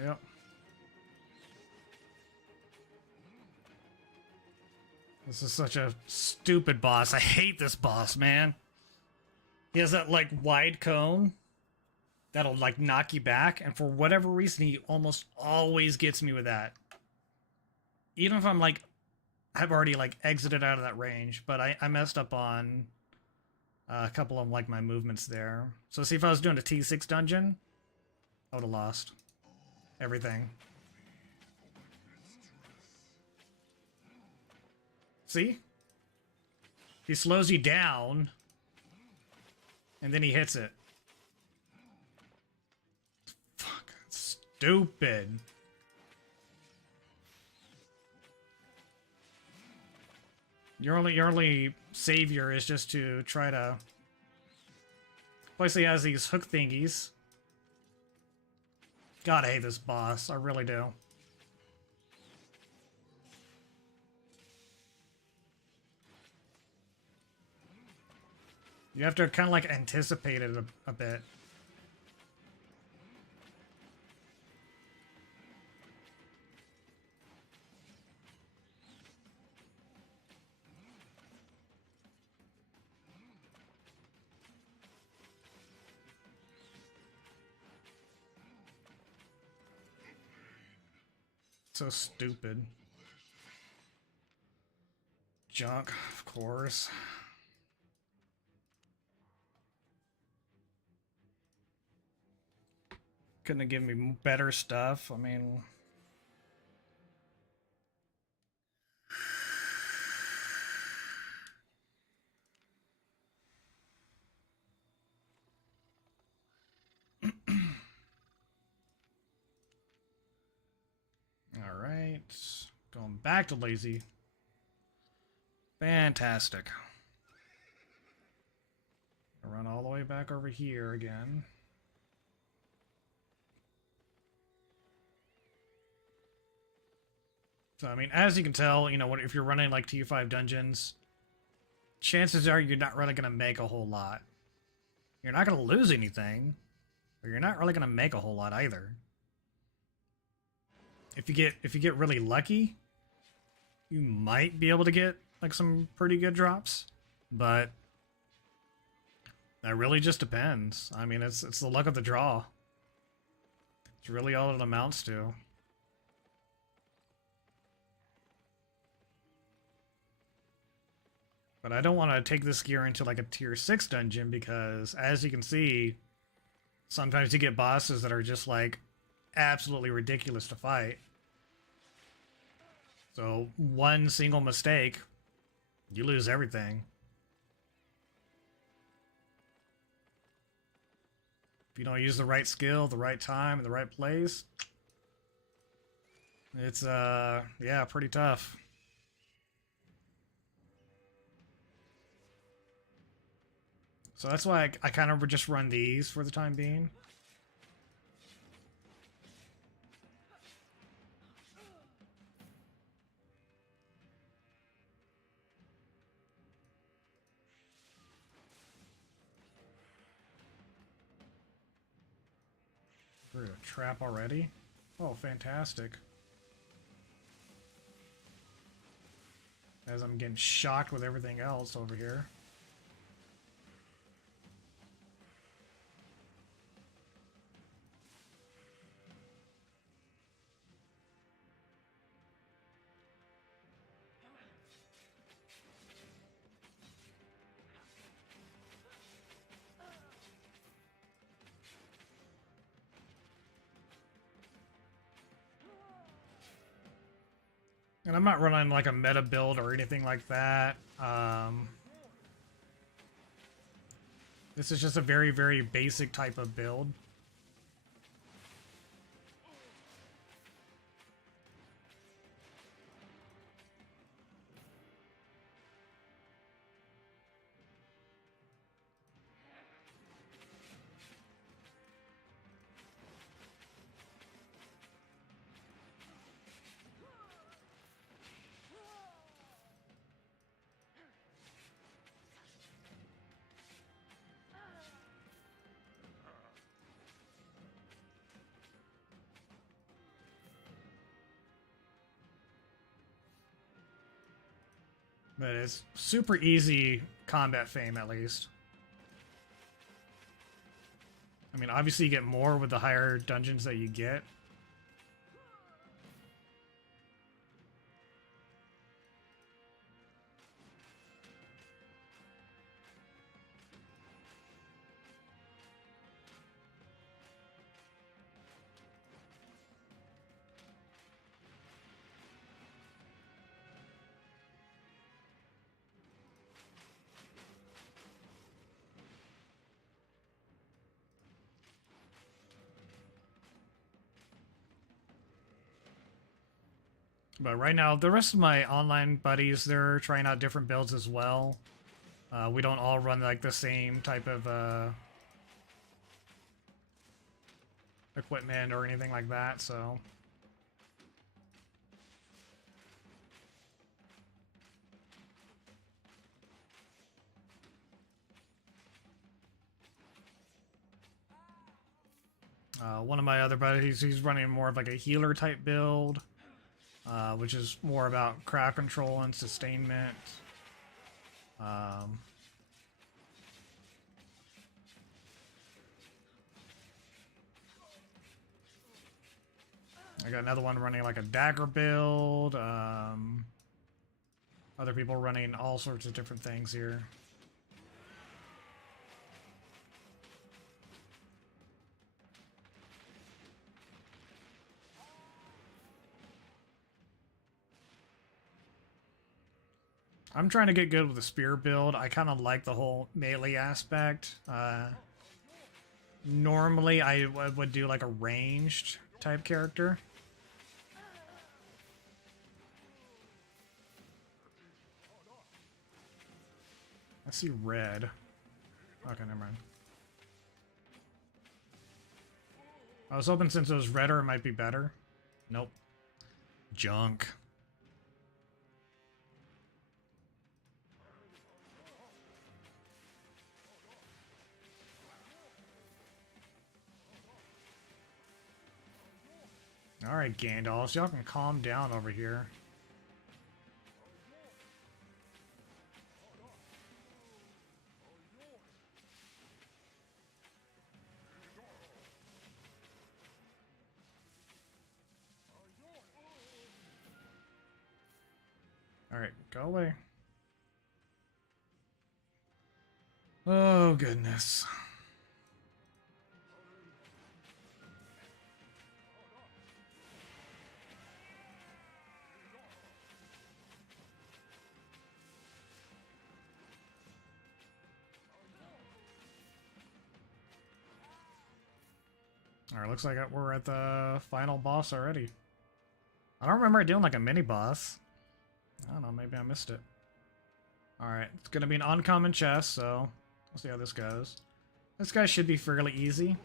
Yep. This is such a stupid boss. I hate this boss, man. He has that, like, wide cone that'll, like, knock you back, and for whatever reason, he almost always gets me with that. Even if I'm, like, I've already, like, exited out of that range, but I messed up on a couple of, like, my movements there. So see, if I was doing a T6 dungeon, I would have lost everything. See? He slows you down, and then he hits it. Fuck, that's stupid. Your only savior is just to try to... Plus he has these hook thingies. God, I hate this boss. I really do. You have to kind of like anticipate it a bit. So stupid. Junk, of course. Couldn't have given me better stuff. I mean... Alright. Going back to lazy. Fantastic. I'll run all the way back over here again. So, I mean, as you can tell, you know, if you're running like T5 dungeons, chances are you're not really going to make a whole lot. You're not going to lose anything, but you're not really going to make a whole lot either. If you get really lucky, you might be able to get like some pretty good drops, but that really just depends. I mean, it's the luck of the draw. It's really all it amounts to. But I don't want to take this gear into like a tier 6 dungeon because, as you can see, sometimes you get bosses that are just like absolutely ridiculous to fight. So one single mistake, you lose everything. If you don't use the right skill, the right time, and the right place, it's yeah, pretty tough. So that's why I kind of just run these for the time being. We're a trap already? Oh, fantastic. As I'm getting shocked with everything else over here. And I'm not running like a meta build or anything like that. This is just a very, very basic type of build. But it's super easy combat fame, at least. I mean, obviously you get more with the higher dungeons that you get. But right now, the rest of my online buddies, they're trying out different builds as well. We don't all run like the same type of equipment or anything like that, so... One of my other buddies, he's running more of like a healer type build, which is more about crowd control and sustainment. I got another one running like a dagger build. Other people running all sorts of different things here. I'm trying to get good with the spear build. I kind of like the whole melee aspect. Normally, I would do like a ranged type character. I see red. Okay, never mind. I was hoping since it was redder, it might be better. Nope. Junk. Alright, Gandalf, y'all can calm down over here. Alright, go away. Oh, goodness. Alright, looks like we're at the final boss already. I don't remember it doing like a mini boss. I don't know, maybe I missed it. Alright, it's gonna be an uncommon chest, so we'll see how this goes. This guy should be fairly easy.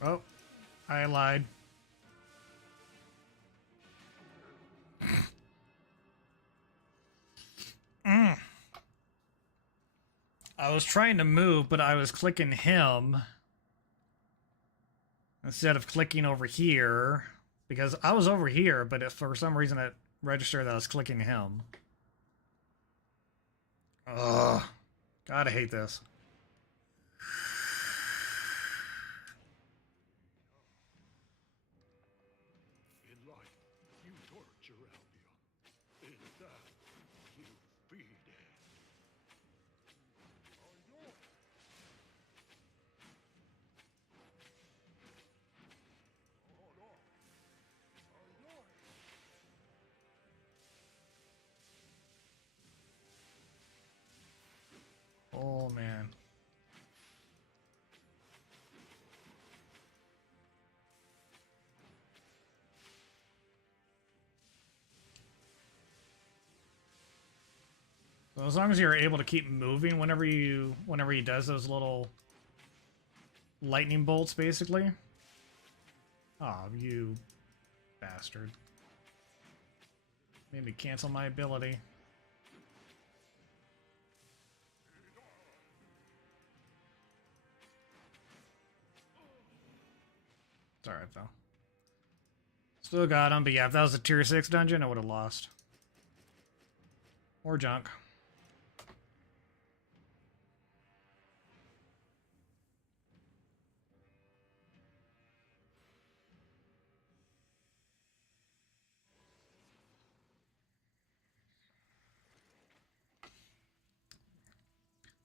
Oh, I lied. I was trying to move, but I was clicking him instead of clicking over here, because I was over here, but if for some reason it registered that I was clicking him. Ugh. God, I hate this. Oh, man. So as long as you're able to keep moving whenever he does those little lightning bolts, basically. Oh, you bastard. Made me cancel my ability. It's alright, though. Still got him, but yeah, if that was a tier 6 dungeon, I would have lost. Or junk.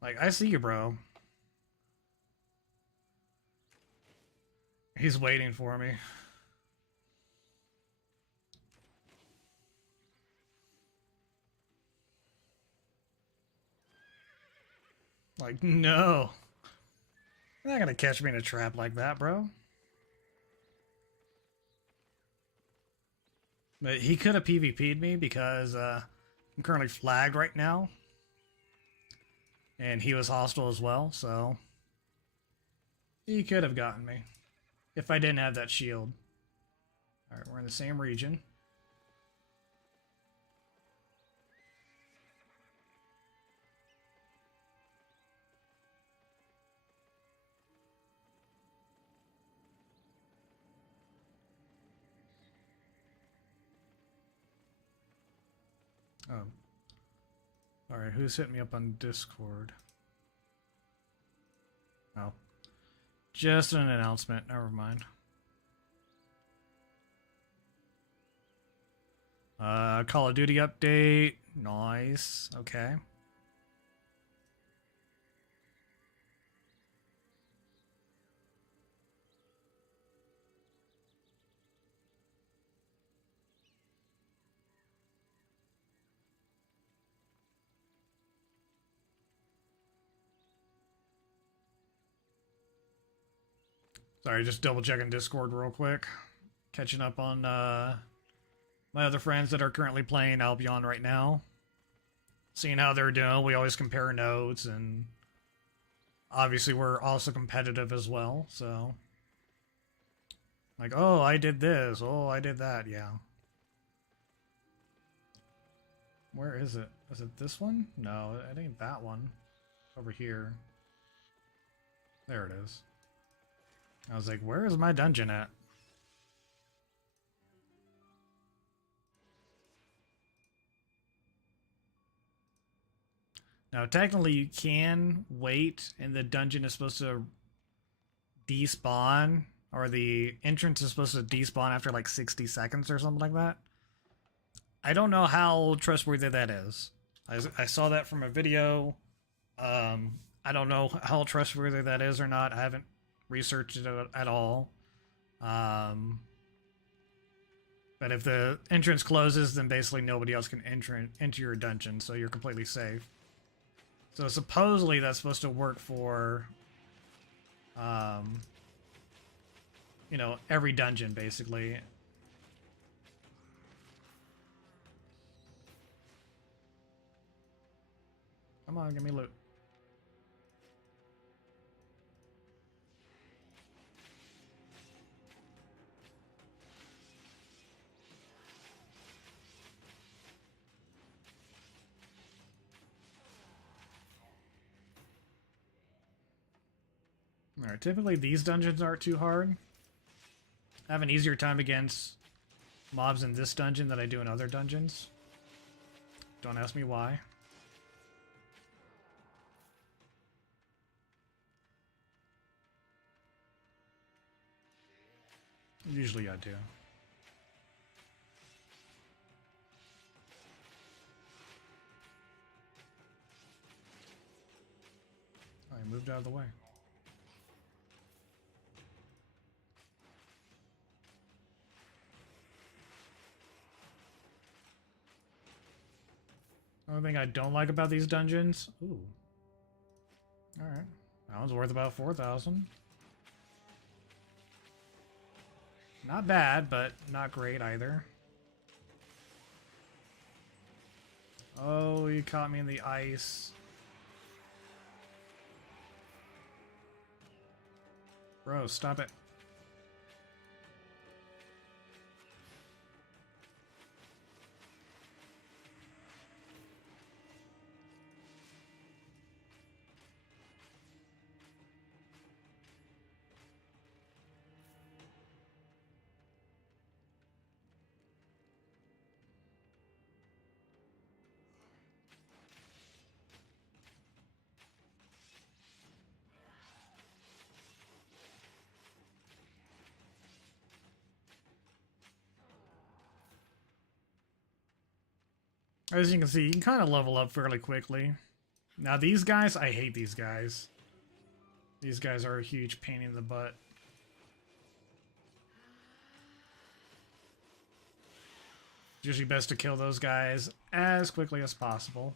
Like, I see you, bro. He's waiting for me. Like, no. You're not gonna catch me in a trap like that, bro. But he could have PvP'd me because I'm currently flagged right now. And he was hostile as well, so... He could have gotten me if I didn't have that shield. Alright, we're in the same region. Oh. Alright, who's hitting me up on Discord? Oh. Just an announcement, never mind. Call of Duty update. Nice. Okay. Sorry, just double checking Discord real quick. Catching up on my other friends that are currently playing Albion right now. Seeing how they're doing. We always compare notes, and obviously we're also competitive as well, so like, oh, I did this, oh, I did that, yeah. Where is it? Is it this one? No, it ain't that one. Over here. There it is. I was like, where is my dungeon at? Now, technically, you can wait, and the dungeon is supposed to despawn, or the entrance is supposed to despawn after like 60 seconds or something like that. I don't know how trustworthy that is. I saw that from a video. I don't know how trustworthy that is or not. I haven't researched it at all. But if the entrance closes, then basically nobody else can enter your dungeon, so you're completely safe. So supposedly that's supposed to work for, you know, every dungeon, basically. Come on, give me loot. Alright, typically these dungeons aren't too hard. I have an easier time against mobs in this dungeon than I do in other dungeons. Don't ask me why. Usually I do. I moved out of the way. Only thing I don't like about these dungeons... Ooh. Alright. That one's worth about 4,000. Not bad, but not great either. Oh, you caught me in the ice. Bro, stop it. As you can see, you can kind of level up fairly quickly. Now these guys, I hate these guys. These guys are a huge pain in the butt. It's usually best to kill those guys as quickly as possible.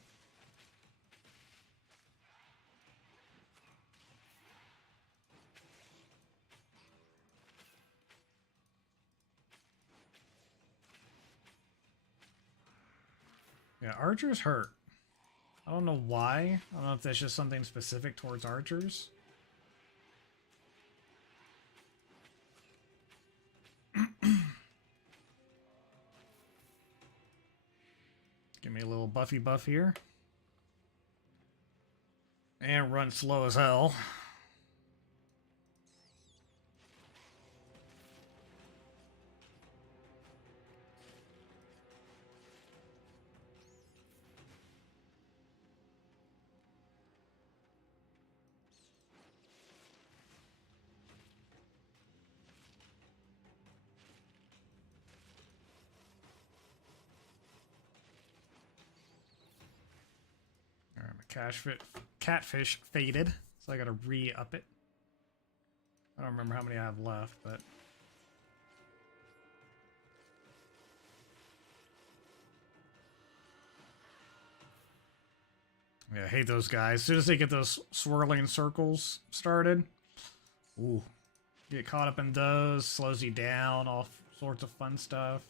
Yeah, archers hurt. I don't know why. I don't know if that's just something specific towards archers. Give me a little buffy buff here. And run slow as hell. Alright, my catfish faded, so I gotta re-up it. I don't remember how many I have left, but... Yeah, I hate those guys. As soon as they get those swirling circles started, ooh, get caught up in those, slows you down, all sorts of fun stuff.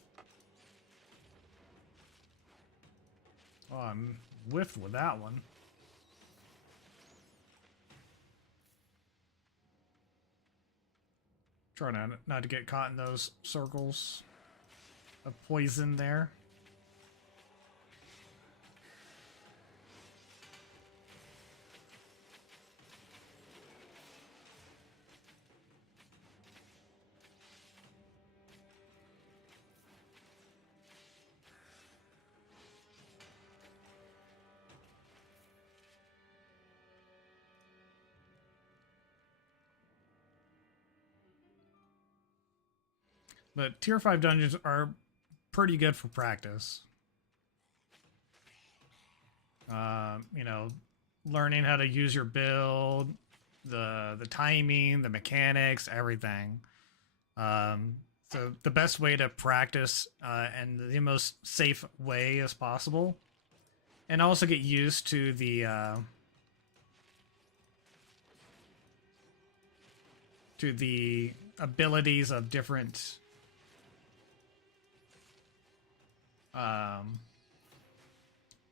Oh, I'm whiffed with that one. Trying not to get caught in those circles of poison there. But tier 5 dungeons are pretty good for practice. You know, learning how to use your build, the timing, the mechanics, everything. So the best way to practice and the most safe way as possible. And also get used to the abilities of different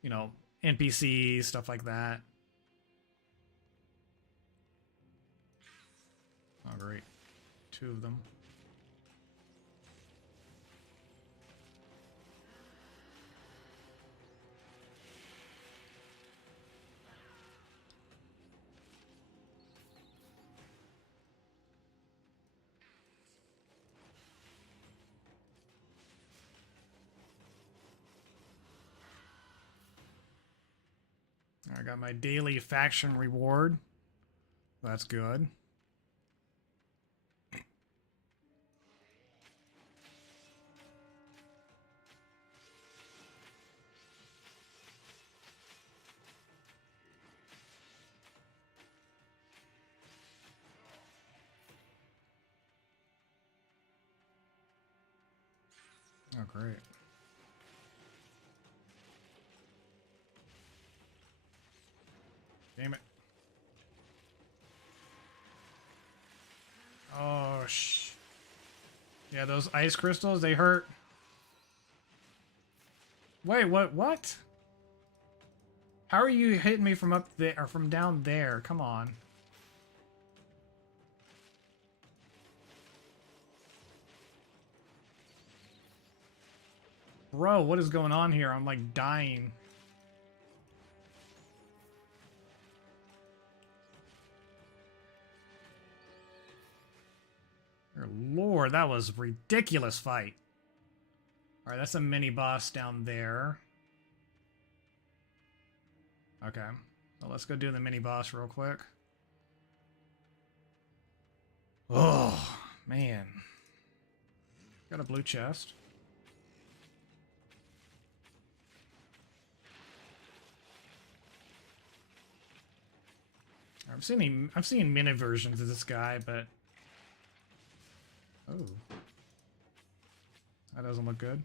you know, NPCs, stuff like that. Oh, great. 2 of them. I got my daily faction reward. That's good. Oh, great. Damn it. Oh, yeah, those ice crystals, they hurt. Wait, what? How are you hitting me from up there, or from down there? Come on. Bro, what is going on here? I'm like dying. Dear Lord, that was a ridiculous fight. Alright, that's a mini boss down there. Okay. Well, let's go do the mini boss real quick. Oh, man. Got a blue chest. I've seen mini versions of this guy, but oh, that doesn't look good.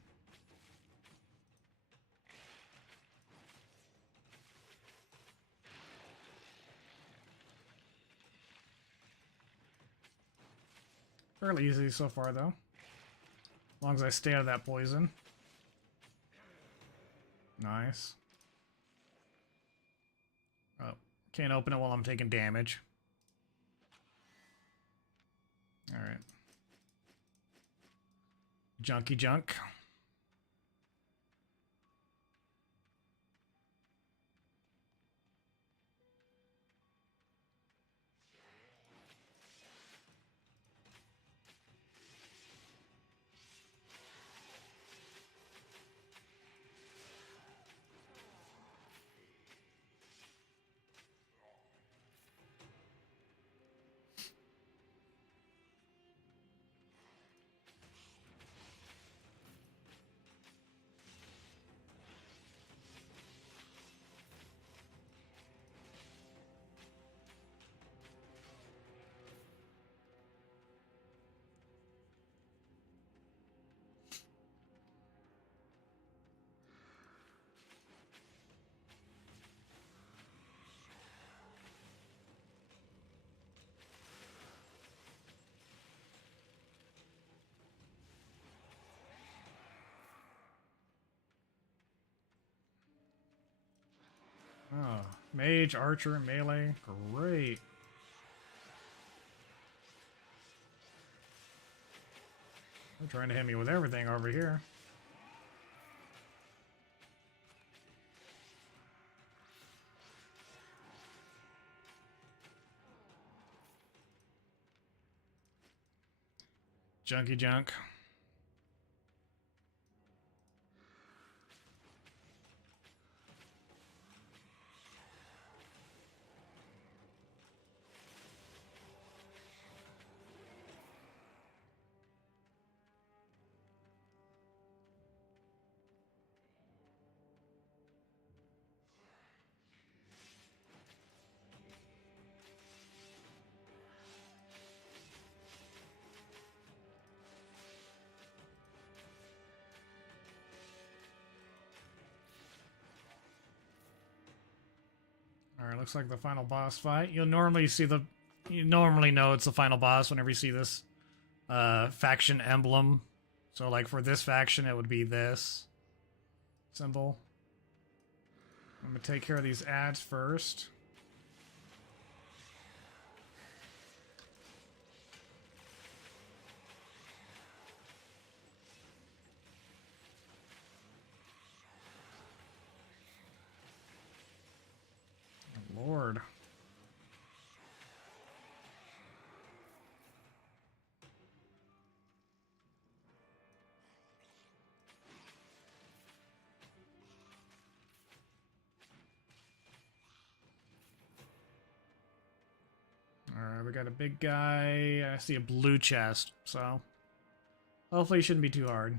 Fairly easy so far, though. As long as I stay out of that poison. Nice. Oh, can't open it while I'm taking damage. Alright. Junky junk. Oh, mage, archer, melee. Great. They're trying to hit me with everything over here. Junky junk. Alright, looks like the final boss fight. You normally know it's the final boss whenever you see this faction emblem. So like for this faction it would be this symbol. I'm gonna take care of these ads first. Lord. Alright, we got a big guy. I see a blue chest, so hopefully it shouldn't be too hard.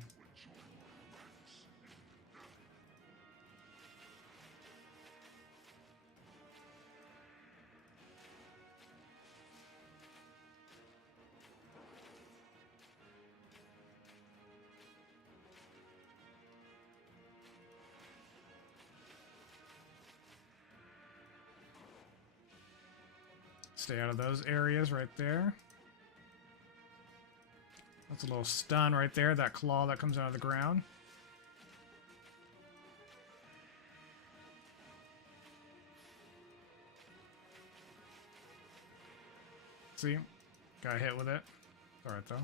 Stay out of those areas right there. That's a little stun right there, that claw that comes out of the ground. See? Got hit with it. Alright though.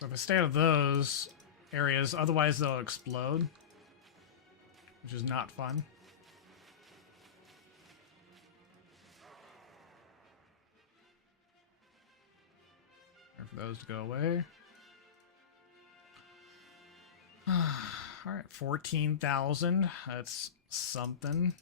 So if I stay out of those areas, otherwise they'll explode, which is not fun. Wait for those to go away. Alright, 14,000. That's something.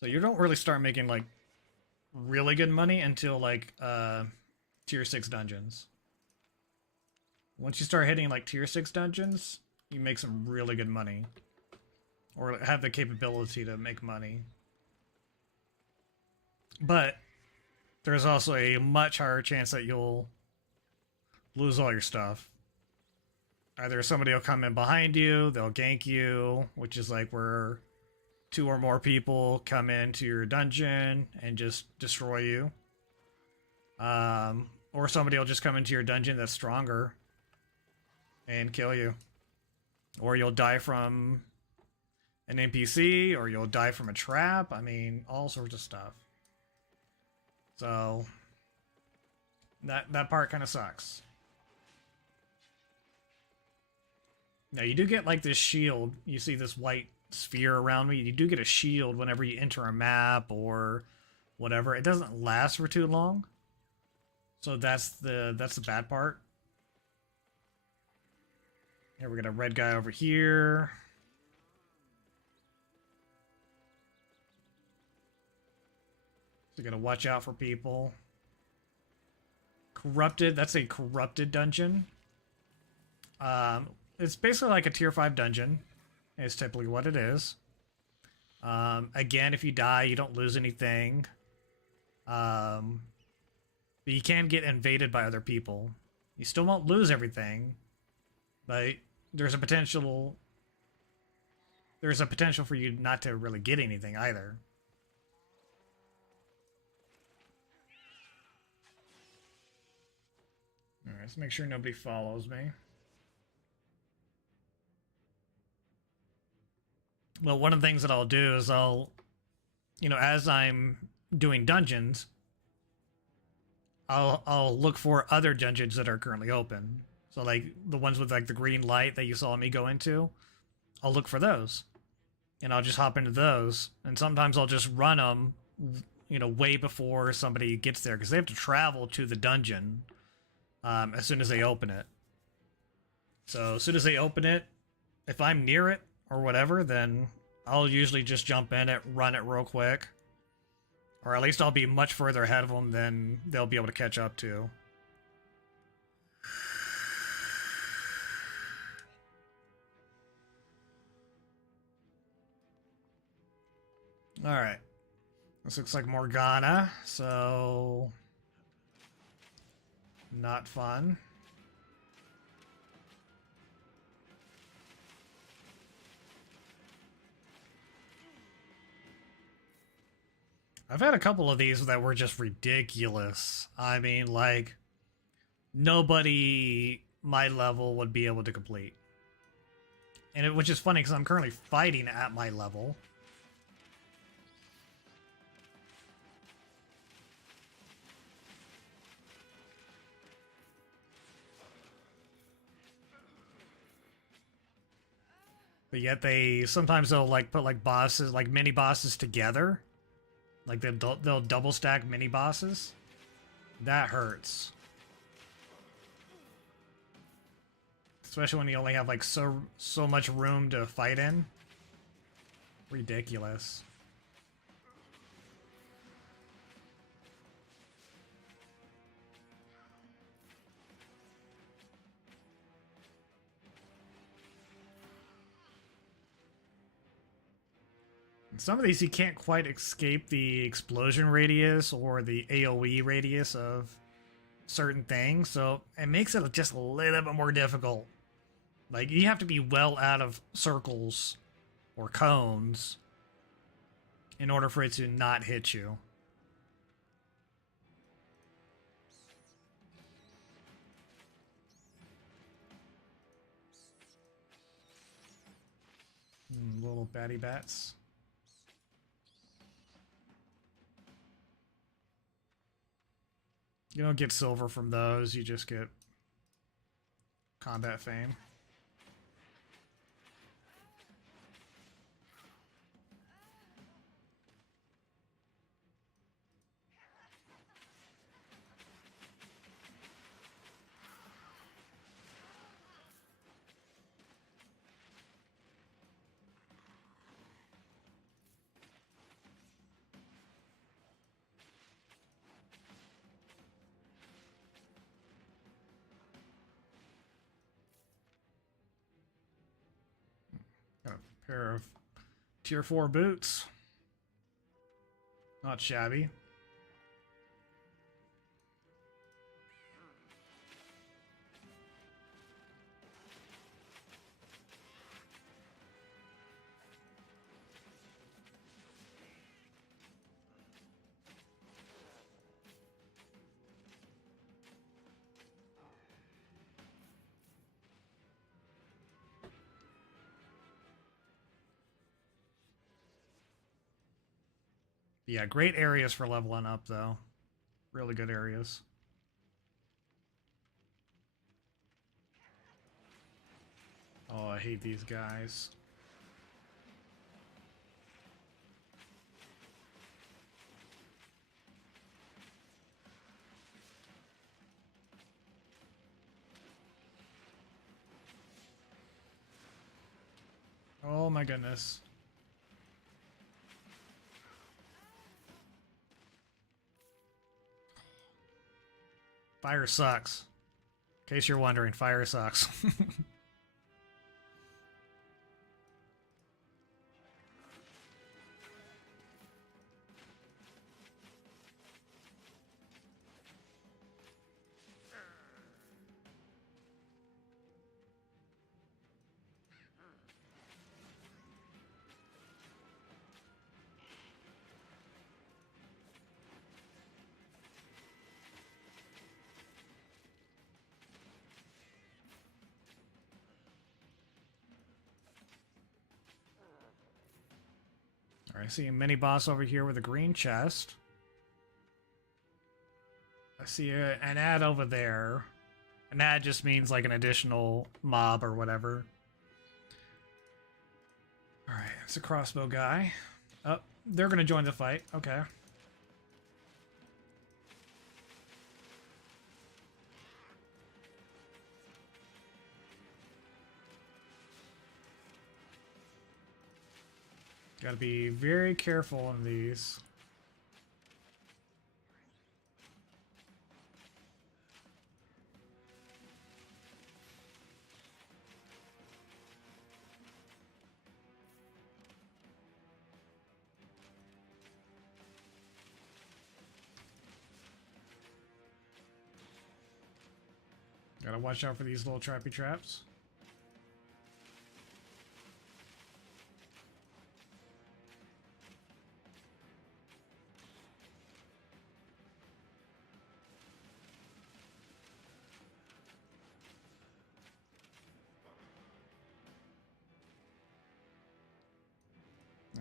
So you don't really start making like really good money until like tier 6 dungeons. Once you start hitting like tier 6 dungeons, you make some really good money. Or have the capability to make money. But there's also a much higher chance that you'll lose all your stuff. Either somebody will come in behind you, they'll gank you, which is like where 2 or more people come into your dungeon and just destroy you. Or somebody will just come into your dungeon that's stronger and kill you. Or you'll die from an NPC, or you'll die from a trap. I mean, all sorts of stuff. So that part kind of sucks. Now you do get like this shield. You see this white sphere around me. You do get a shield whenever you enter a map or whatever. It doesn't last for too long. So that's the bad part. Here we got a red guy over here. So you gotta watch out for people. Corrupted, that's a corrupted dungeon. It's basically like a tier 5 dungeon. Is typically what it is. Again, if you die, you don't lose anything. But you can get invaded by other people. You still won't lose everything, but there's a potential for you not to really get anything either. Alright, let's make sure nobody follows me. Well, one of the things that I'll do is I'll, as I'm doing dungeons, I'll look for other dungeons that are currently open. So like the ones with like the green light that you saw me go into, I'll look for those. And I'll just hop into those. And sometimes I'll just run them, way before somebody gets there, because they have to travel to the dungeon as soon as they open it. So as soon as they open it, if I'm near it or whatever, then I'll usually just jump in it, run it real quick. Or at least I'll be much further ahead of them than they'll be able to catch up to. Alright. This looks like Morgana, so... not fun. I've had a couple of these that were just ridiculous. I mean, like, nobody my level would be able to complete. And which is funny because I'm currently fighting at my level. But yet sometimes they'll like put like bosses, like mini bosses together. Like they'll double stack mini bosses. That hurts. Especially when you only have like so much room to fight in. Ridiculous. Some of these you can't quite escape the explosion radius or the AoE radius of certain things, so it makes it just a little bit more difficult. Like, you have to be well out of circles or cones in order for it to not hit you. Little batty bats. You don't get silver from those, you just get combat fame. Got a pair of tier 4 boots. Not shabby. Yeah, great areas for leveling up, though. Really good areas. Oh, I hate these guys. Oh my goodness. Fire sucks. In case you're wondering, fire sucks. Alright, I see a mini boss over here with a green chest. I see an ad over there. An ad just means like an additional mob or whatever. Alright, it's a crossbow guy. Oh, they're gonna join the fight. Okay. Gotta be very careful in these. Gotta watch out for these little trappy traps.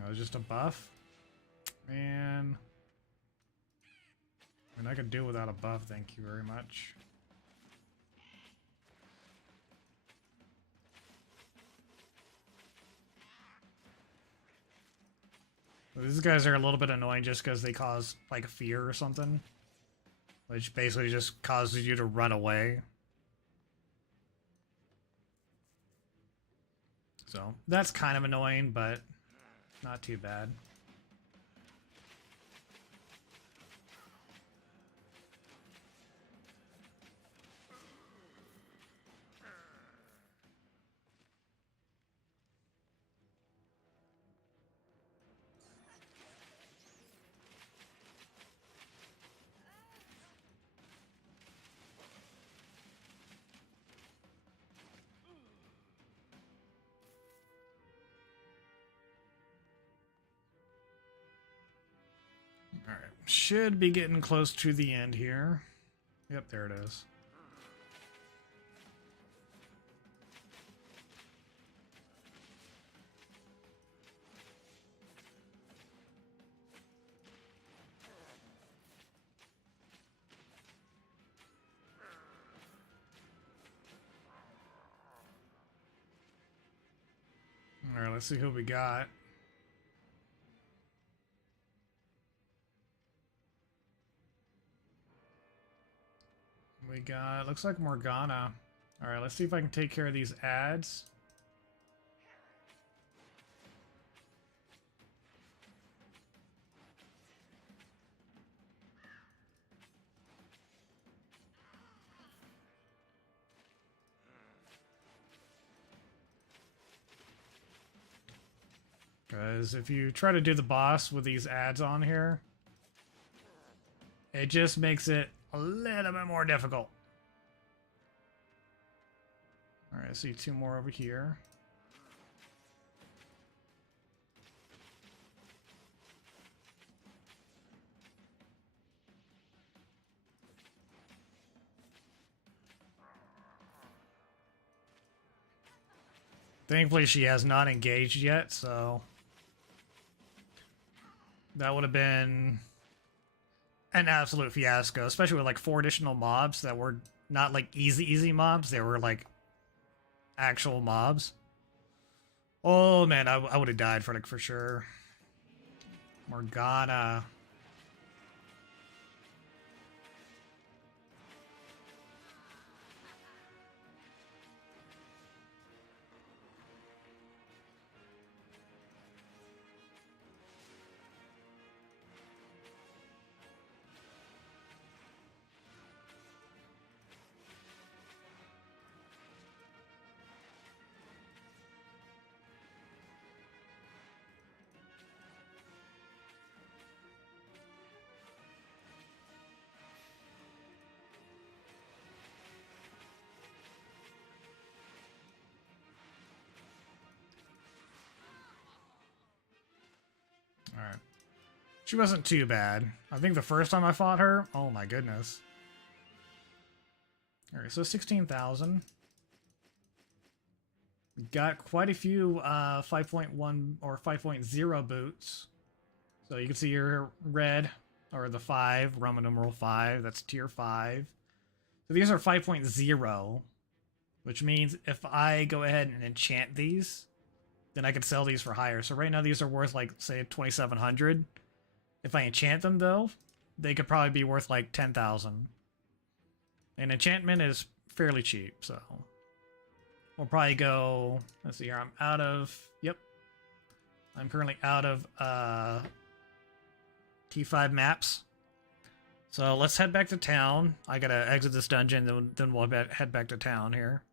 Oh, it's just a buff? Man. I mean, I could do without a buff, thank you very much. These guys are a little bit annoying just because they cause, like, fear or something. Which basically just causes you to run away. So, that's kind of annoying, but not too bad. Alright, should be getting close to the end here. Yep, there it is. Alright, let's see who we got. We got, looks like Morgana. Alright, let's see if I can take care of these ads. Because if you try to do the boss with these ads on here, it just makes it a little bit more difficult. Alright, I see two more over here. Thankfully, she has not engaged yet, so that would have been an absolute fiasco, especially with like 4 additional mobs that were not like easy mobs. They were like actual mobs. Oh man, I would have died for sure. Morgana. Alright. She wasn't too bad. I think the first time I fought her, oh my goodness. Alright, so 16,000. Got quite a few 5.1 or 5.0 boots. So you can see your red, or the 5, Roman numeral 5, that's tier 5. So these are 5.0, which means if I go ahead and enchant these, then I can sell these for higher. So right now these are worth like, say, 2,700. If I enchant them though, they could probably be worth like 10,000. And enchantment is fairly cheap, so we'll probably go, let's see here, I'm out of, yep. I'm currently out of T5 maps. So let's head back to town. I gotta exit this dungeon, then we'll head back to town here.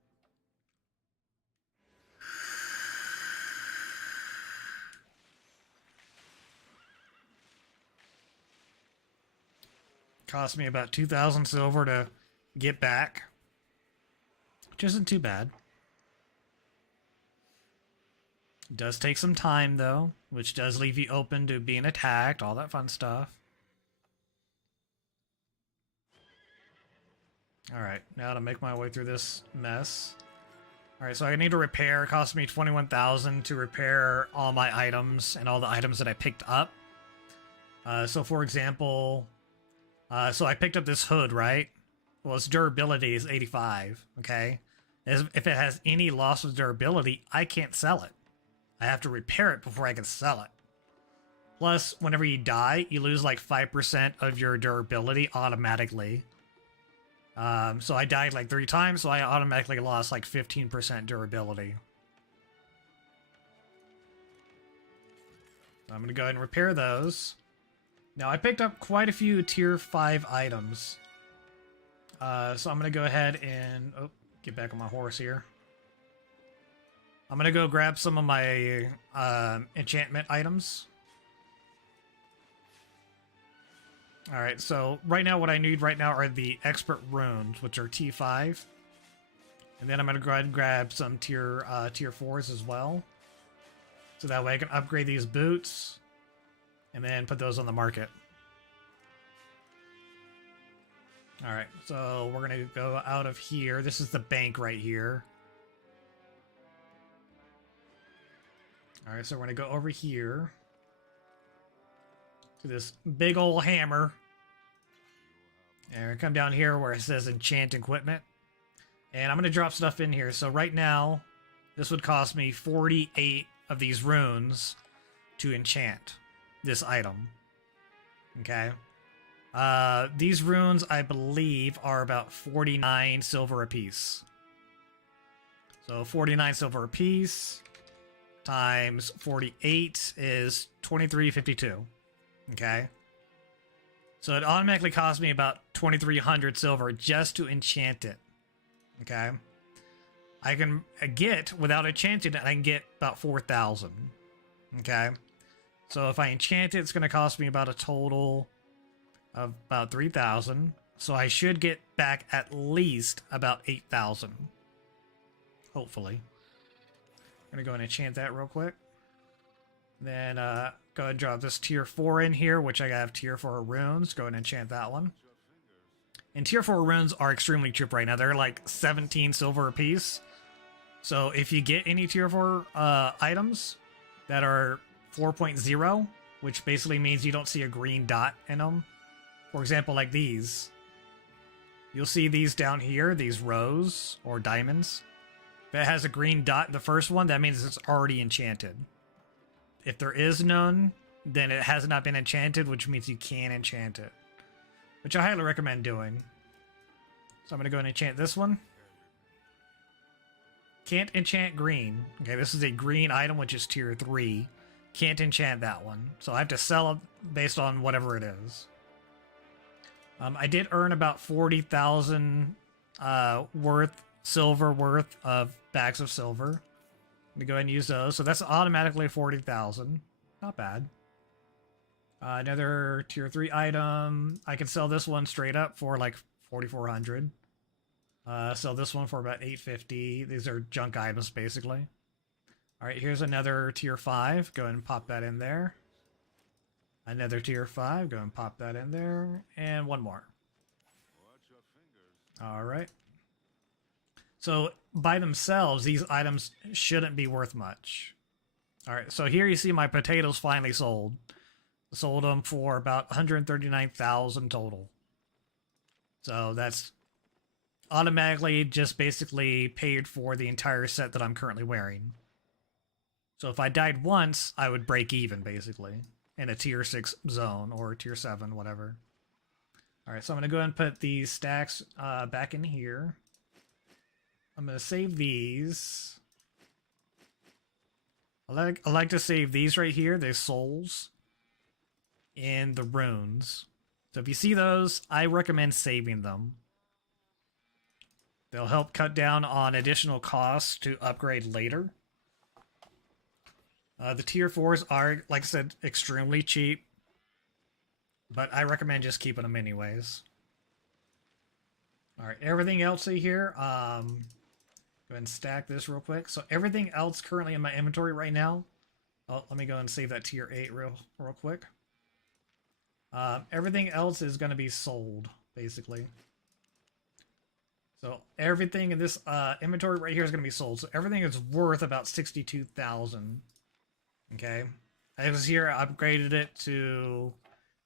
Cost me about 2,000 silver to get back, which isn't too bad. It does take some time though, which does leave you open to being attacked, all that fun stuff. Alright, now to make my way through this mess. Alright, so I need to repair. It cost me 21,000 to repair all my items and all the items that I picked up. So for example, so I picked up this hood, right? Well, its durability is 85, okay? If it has any loss of durability, I can't sell it. I have to repair it before I can sell it. Plus, whenever you die, you lose like 5% of your durability automatically. So I died like 3 times, so I automatically lost like 15% durability. So I'm gonna go ahead and repair those. Now, I picked up quite a few tier 5 items. So I'm gonna go ahead and... oh, get back on my horse here. I'm gonna go grab some of my enchantment items. Alright, so right now what I need right now are the expert runes, which are T5. And then I'm gonna go ahead and grab some tier 4s as well. So that way I can upgrade these boots and then put those on the market. Alright, so we're gonna go out of here. This is the bank right here. Alright, so we're gonna go over here to this big old hammer. And we're gonna come down here where it says enchant equipment. And I'm gonna drop stuff in here. So right now, this would cost me 48 of these runes to enchant this item. Okay. These runes, I believe, are about 49 silver apiece. So 49 silver apiece times 48 is 2352. Okay. So it automatically cost me about 2,300 silver just to enchant it. Okay. I can get, without enchanting it, I can get about 4,000. Okay. So if I enchant it, it's going to cost me about a total of about 3,000. So I should get back at least about 8,000. Hopefully. I'm going to go and enchant that real quick. Then go ahead and drop this tier 4 in here, which I have tier 4 runes. Go ahead and enchant that one. And tier 4 runes are extremely cheap right now. They're like 17 silver a piece. So if you get any tier 4 items that are 4.0, which basically means you don't see a green dot in them. For example, like these. You'll see these down here, these rows or diamonds. If it has a green dot in the first one, that means it's already enchanted. If there is none, then it has not been enchanted, which means you can enchant it. Which I highly recommend doing. So I'm going to go and enchant this one. Can't enchant green. Okay, this is a green item, which is tier 3. Can't enchant that one. So I have to sell it based on whatever it is. I did earn about 40,000 silver worth of bags of silver. I'm going to go ahead and use those. So that's automatically 40,000. Not bad. Another tier 3 item. I can sell this one straight up for like 4,400. Sell this one for about 850. These are junk items, basically. All right, here's another tier 5. Go ahead and pop that in there. Another tier 5. Go and pop that in there. And one more. All right. So by themselves, these items shouldn't be worth much. All right, so here you see my potatoes finally sold. Sold them for about 139,000 total. So that's automatically just basically paid for the entire set that I'm currently wearing. So if I died once, I would break even basically in a tier 6 zone or tier 7, whatever. Alright, so I'm going to go ahead and put these stacks back in here. I'm going to save these. I like to save these right here, the souls, and the runes. So if you see those, I recommend saving them. They'll help cut down on additional costs to upgrade later. The tier 4s are, like I said, extremely cheap. But I recommend just keeping them anyways. Alright, everything else here, go ahead and stack this real quick. So everything else currently in my inventory right now, oh, let me go and save that tier 8 real quick. Everything else is going to be sold, basically. So everything in this inventory right here is going to be sold. So everything is worth about 62,000. Okay. I was here, I upgraded it to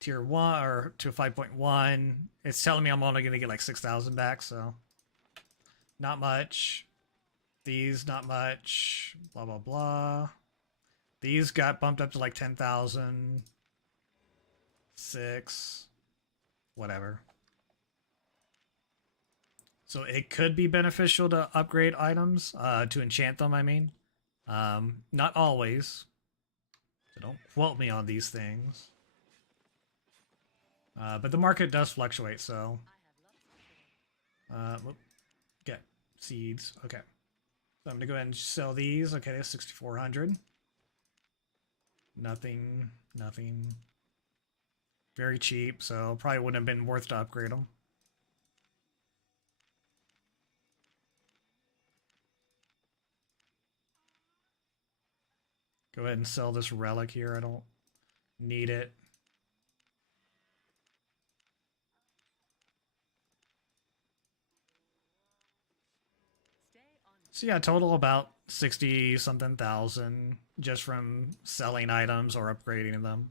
tier 1 or to 5.1. It's telling me I'm only going to get like 6,000 back, so not much. These, not much. Blah, blah, blah. These got bumped up to like 10,000. 6. Whatever. So it could be beneficial to upgrade items, to enchant them, I mean. Not always. So don't quote me on these things. But the market does fluctuate, so... get seeds. Okay. So I'm going to go ahead and sell these. Okay, that's 6,400. Nothing. Very cheap, so probably wouldn't have been worth to upgrade them. Go ahead and sell this relic here. I don't need it. So yeah, total about 60 something thousand just from selling items or upgrading them.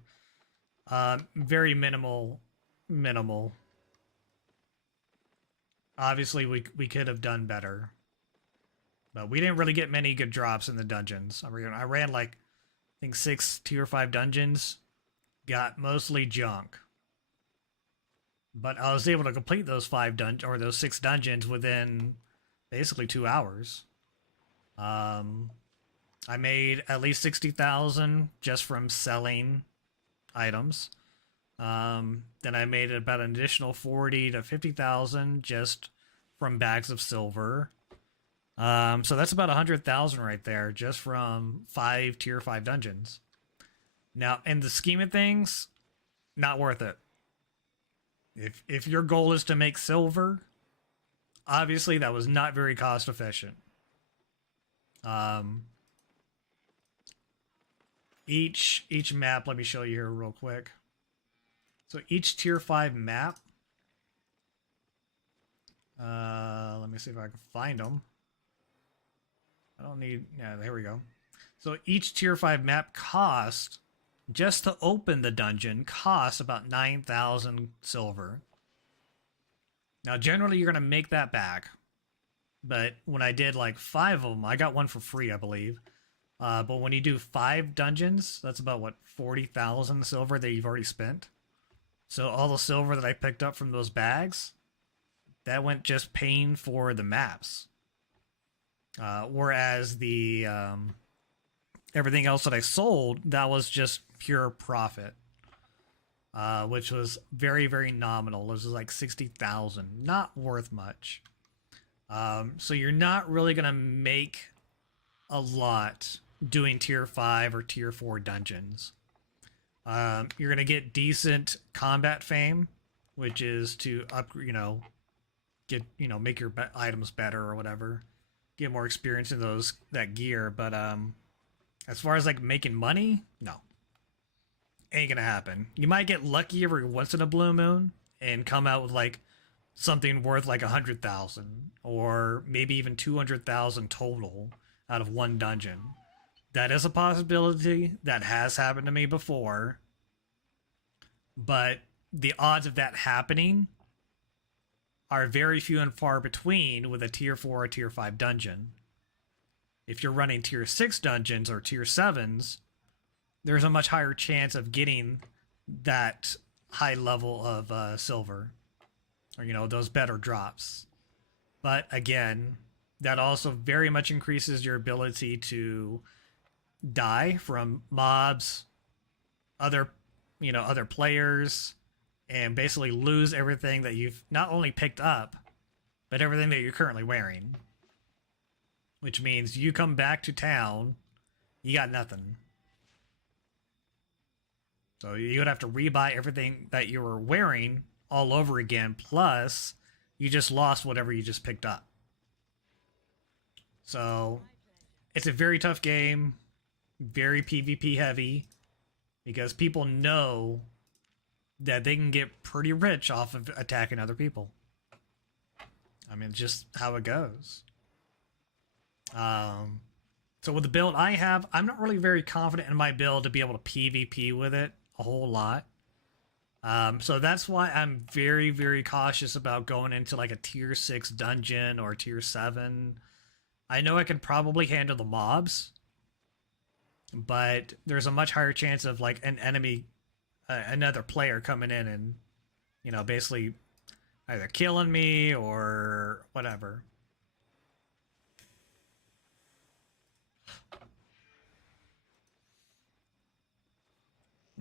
Very minimal. Obviously, we could have done better. But we didn't really get many good drops in the dungeons. I ran like, I think 6 tier 5 dungeons. Got mostly junk. But I was able to complete those 6 dungeons within basically 2 hours. I made at least 60,000 just from selling items. Then I made about an additional 40 to 50,000 just from bags of silver. So that's about 100,000 right there just from 5 tier 5 dungeons. Now, in the scheme of things, not worth it. If your goal is to make silver, obviously that was not very cost efficient. Each map, let me show you here real quick. So each tier 5 map, let me see if I can find them. I don't need, yeah, there we go. So each tier 5 map cost, just to open the dungeon, costs about 9,000 silver. Now, generally, you're going to make that back. But when I did like 5 of them, I got one for free, I believe. But when you do 5 dungeons, that's about, what, 40,000 silver that you've already spent. So all the silver that I picked up from those bags, that went just paying for the maps. Whereas the everything else that I sold, that was just pure profit. Which was very, very nominal. It was like 60,000. Not worth much. So you're not really going to make a lot doing tier 5 or tier 4 dungeons. You're going to get decent combat fame, which is to make your items better or whatever. Get more experience in that gear, but as far as like making money, no. Ain't gonna happen. You might get lucky every once in a blue moon and come out with like something worth like 100,000 or maybe even 200,000 total out of one dungeon. That is a possibility. That has happened to me before. but the odds of that happening are very few and far between with a tier 4 or tier 5 dungeon. If you're running tier 6 dungeons or tier 7s, there's a much higher chance of getting that high level of silver, or those better drops. But again, that also very much increases your ability to die from mobs, other other players, and basically lose everything that you've not only picked up, but everything that you're currently wearing. Which means you come back to town, you got nothing. So you would have to rebuy everything that you were wearing all over again, plus you just lost whatever you just picked up. So it's a very tough game, very PvP heavy, because people know that they can get pretty rich off of attacking other people. I mean, just how it goes. So with the build I have, I'm not really very confident in my build to be able to PvP with it a whole lot. So that's why I'm very, very cautious about going into like a tier 6 dungeon or tier 7. I know I can probably handle the mobs, but there's a much higher chance of like an enemy, another player coming in and, basically either killing me or whatever.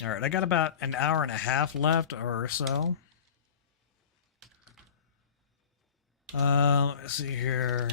All right, I got about an hour and a half left or so. Let's see here.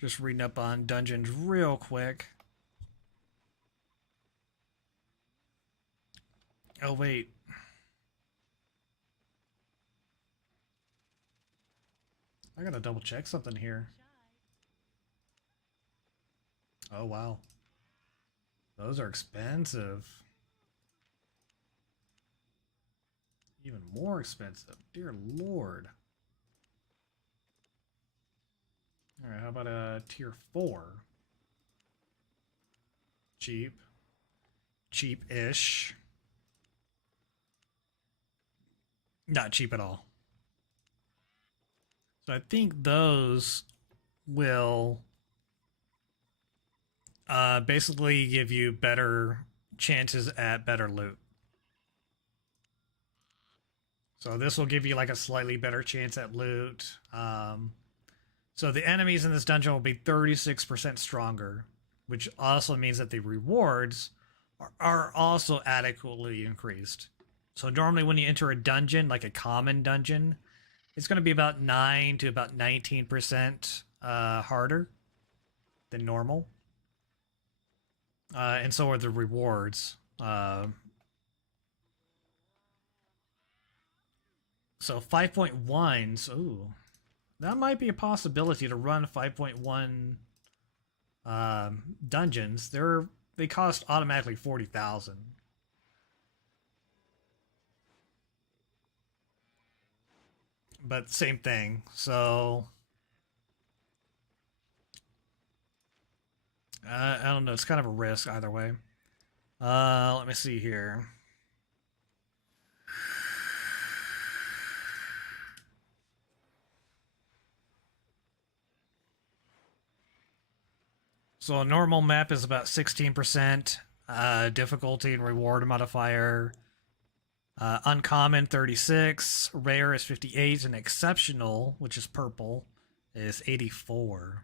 Just reading up on dungeons real quick. Oh, wait. I gotta double check something here. Oh, wow. Those are expensive. Even more expensive. Dear Lord. Alright, how about a tier 4? Cheap. Cheap-ish. Not cheap at all. So I think those will basically give you better chances at better loot. So this will give you like a slightly better chance at loot. So the enemies in this dungeon will be 36% stronger, which also means that the rewards are also adequately increased. So normally when you enter a dungeon, like a common dungeon, it's going to be about 9 to about 19% harder than normal. And so are the rewards. So 5.1s, ooh, that might be a possibility to run 5.1 dungeons. They cost automatically 40,000. But same thing. So I don't know. It's kind of a risk either way. Let me see here. So a normal map is about 16% difficulty and reward modifier. Uncommon 36, rare is 58, and exceptional, which is purple, is 84.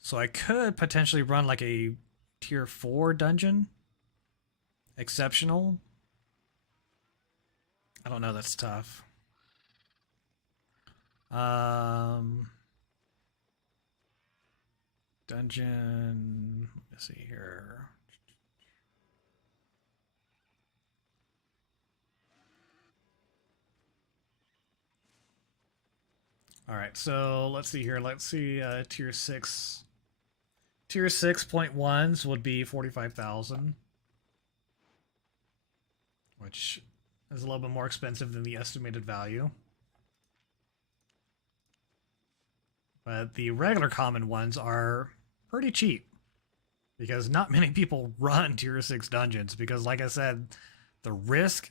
So I could potentially run like a tier 4 dungeon. Exceptional. I don't know, that's tough. Dungeon. Let's see here. Alright, so let's see here. Let's see, tier 6. Tier 6.1s would be 45,000. Which is a little bit more expensive than the estimated value. But the regular common ones are pretty cheap. Because not many people run tier 6 dungeons. Because like I said, the risk,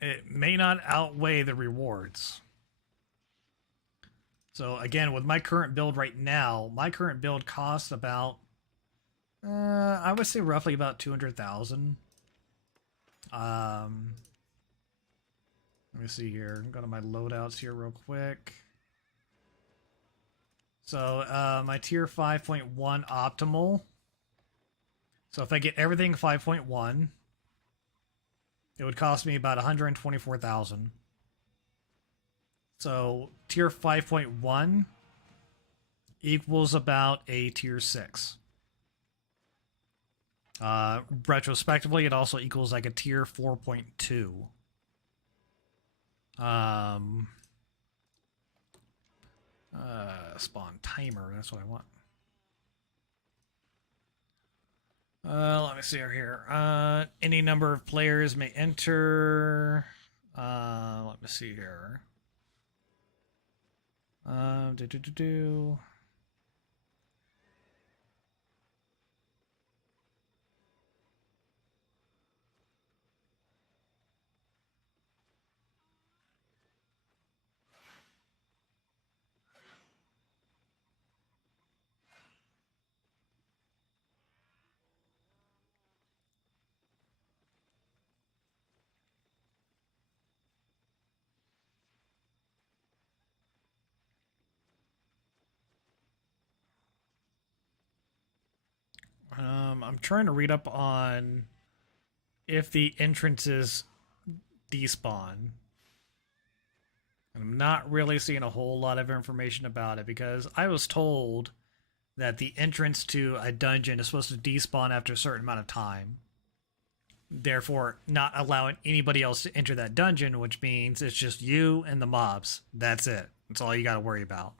it may not outweigh the rewards. So again, with my current build right now, my current build costs about, I would say roughly about 200,000. Let me see here. Go to my loadouts here real quick. So my tier 5.1 optimal. So if I get everything 5.1, it would cost me about 124,000. So tier 5.1 equals about a tier 6. Retrospectively, it also equals like a tier 4.2. Spawn timer, that's what I want. Let me see here. Any number of players may enter. Let me see here. Do. I'm trying to read up on if the entrances despawn. I'm not really seeing a whole lot of information about it because I was told that the entrance to a dungeon is supposed to despawn after a certain amount of time. Therefore, not allowing anybody else to enter that dungeon, which means it's just you and the mobs. That's it. That's all you got to worry about.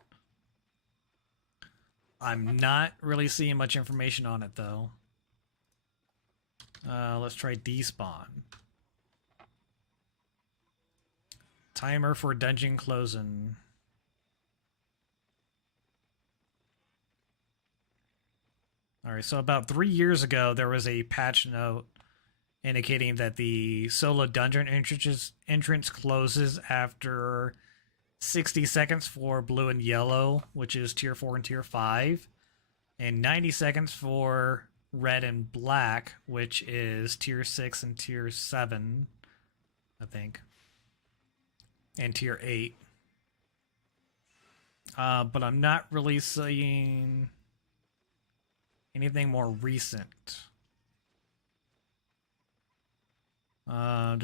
I'm not really seeing much information on it, though. Let's try despawn. Timer for dungeon closing. Alright, so about 3 years ago, there was a patch note indicating that the solo dungeon entrance closes after 60 seconds for blue and yellow, which is tier 4 and tier 5, and 90 seconds for red and black, which is tier 6 and tier 7, I think, and tier 8. But I'm not really seeing anything more recent. Yeah,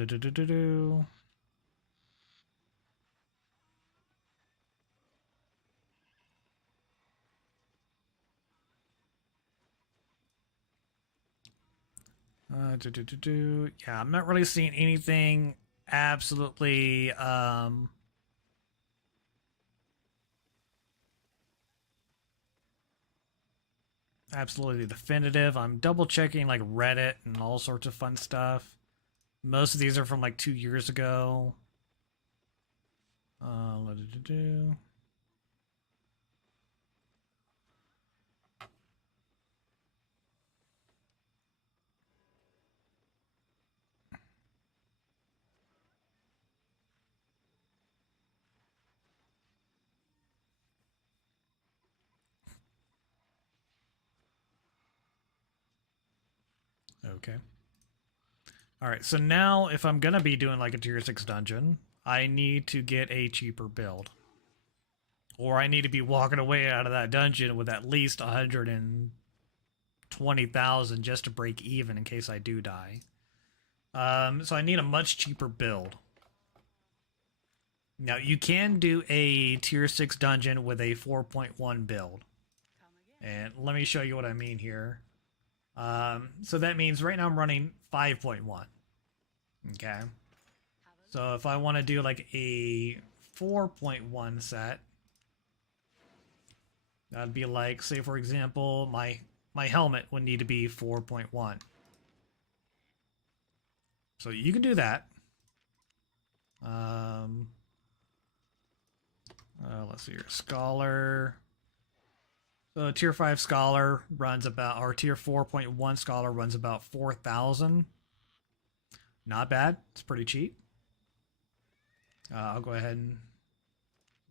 I'm not really seeing anything absolutely absolutely definitive. I'm double checking like Reddit and all sorts of fun stuff. Most of these are from like 2 years ago. Okay. Alright, so now if I'm gonna be doing like a tier 6 dungeon, I need to get a cheaper build. Or I need to be walking away out of that dungeon with at least 120,000 just to break even in case I do die. So I need a much cheaper build. Now, you can do a tier 6 dungeon with a 4.1 build. And let me show you what I mean here. So that means right now I'm running 5.1. Okay. So if I want to do like a 4.1 set, that'd be like, say for example, my helmet would need to be 4.1. So you can do that. Let's see here. Scholar. So tier 5 Scholar runs about, or tier 4.1 Scholar runs about 4,000. Not bad. It's pretty cheap. I'll go ahead and,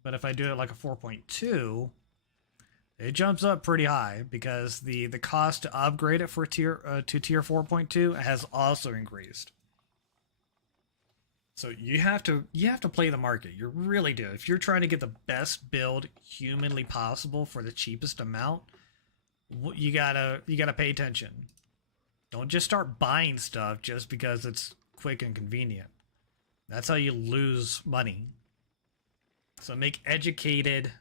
but if I do it like a 4.2, it jumps up pretty high because the cost to upgrade it for tier 4.2 has also increased. So you have to play the market. You really do. If you're trying to get the best build humanly possible for the cheapest amount, you gotta pay attention. Don't just start buying stuff just because it's quick and convenient. That's how you lose money. So make educated.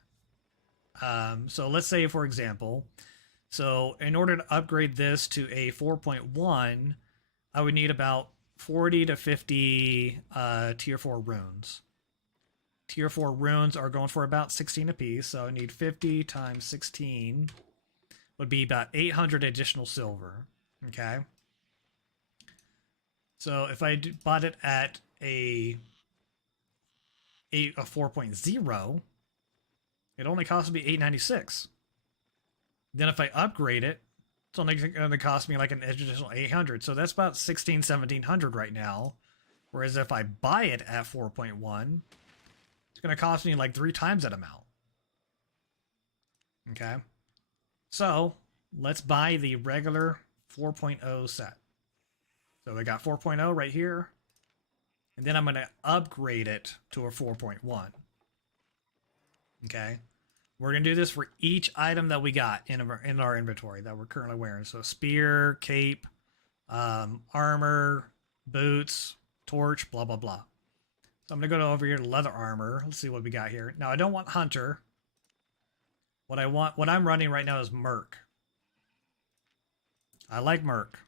So let's say, for example, so in order to upgrade this to a 4.1, I would need about 40 to 50 tier 4 runes. Tier 4 runes are going for about 16 apiece, so I need 50 times 16 would be about 800 additional silver. Okay. So if I bought it at a 4.0, it only cost me 896. Then if I upgrade it, it's only going to cost me like an additional 800. So that's about 1700 right now. Whereas if I buy it at 4.1, it's going to cost me like 3 times that amount. Okay. So let's buy the regular 4.0 set. So I got 4.0 right here. And then I'm going to upgrade it to a 4.1. Okay. We're going to do this for each item that we got in our inventory that we're currently wearing. So spear, cape, armor, boots, torch, blah, blah, blah. So I'm going to go over here to leather armor. Let's see what we got here. Now, I don't want hunter. What I'm running right now is merc. I like merc.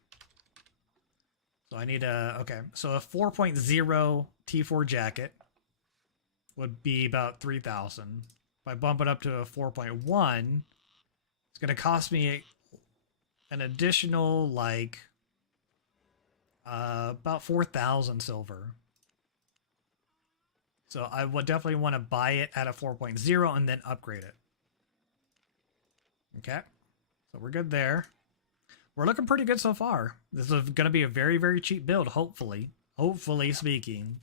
So I need okay. So a 4.0 T4 jacket would be about 3,000. If I bump it up to a 4.1, it's going to cost me an additional, like, about 4,000 silver. So I would definitely want to buy it at a 4.0 and then upgrade it. Okay. So we're good there. We're looking pretty good so far. This is going to be a very, very cheap build, hopefully. Hopefully speaking.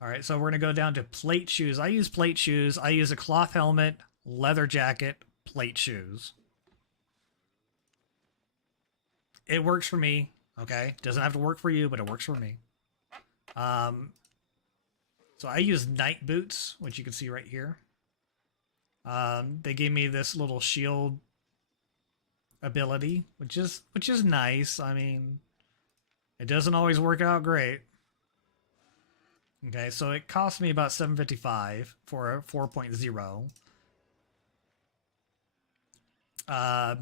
All right, so we're going to go down to plate shoes. I use plate shoes. I use a cloth helmet, leather jacket, plate shoes. It works for me, okay? Doesn't have to work for you, but it works for me. So I use night boots, which you can see right here. They gave me this little shield ability, which is nice. I mean, it doesn't always work out great. Okay, so it cost me about 755 for a 4.0.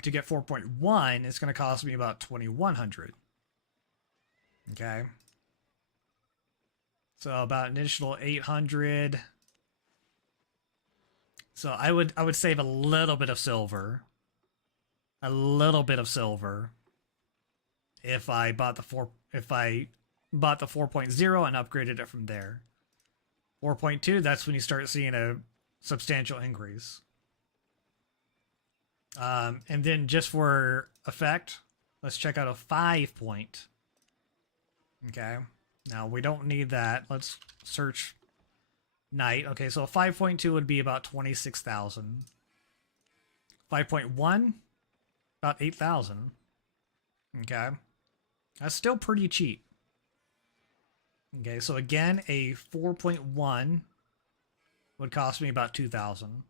To get 4.1, it's going to cost me about 2,100. Okay. So about an additional 800. So I would save a little bit of silver. A little bit of silver. If I bought the 4.0 and upgraded it from there. 4.2, that's when you start seeing a substantial increase. And then just for effect, let's check out a 5 point. Okay. Now we don't need that. Let's search night. Okay, so a 5.2 would be about 26,000. 5.1, about 8,000. Okay. That's still pretty cheap. Okay, so again, a 4.1 would cost me about 2,000.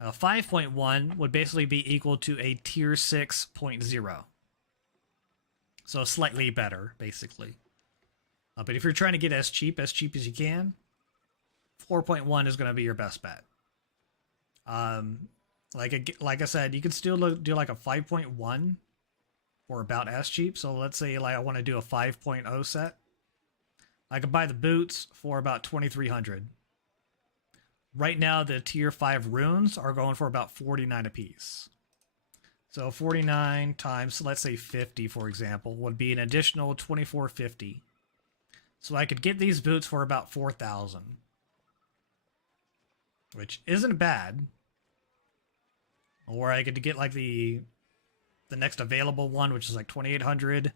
A 5.1 would basically be equal to a tier 6.0. So slightly better, basically. But if you're trying to get as cheap as you can, 4.1 is going to be your best bet. Like I said, you can still do like a 5.1 for about as cheap. So let's say like I want to do a 5.0 set. I could buy the boots for about 2,300. right now the tier 5 runes are going for about 49 apiece. So 49 times, let's say 50, for example, would be an additional 2450. So I could get these boots for about 4,000. Which isn't bad. Or I could get like the next available one, which is like 2,800.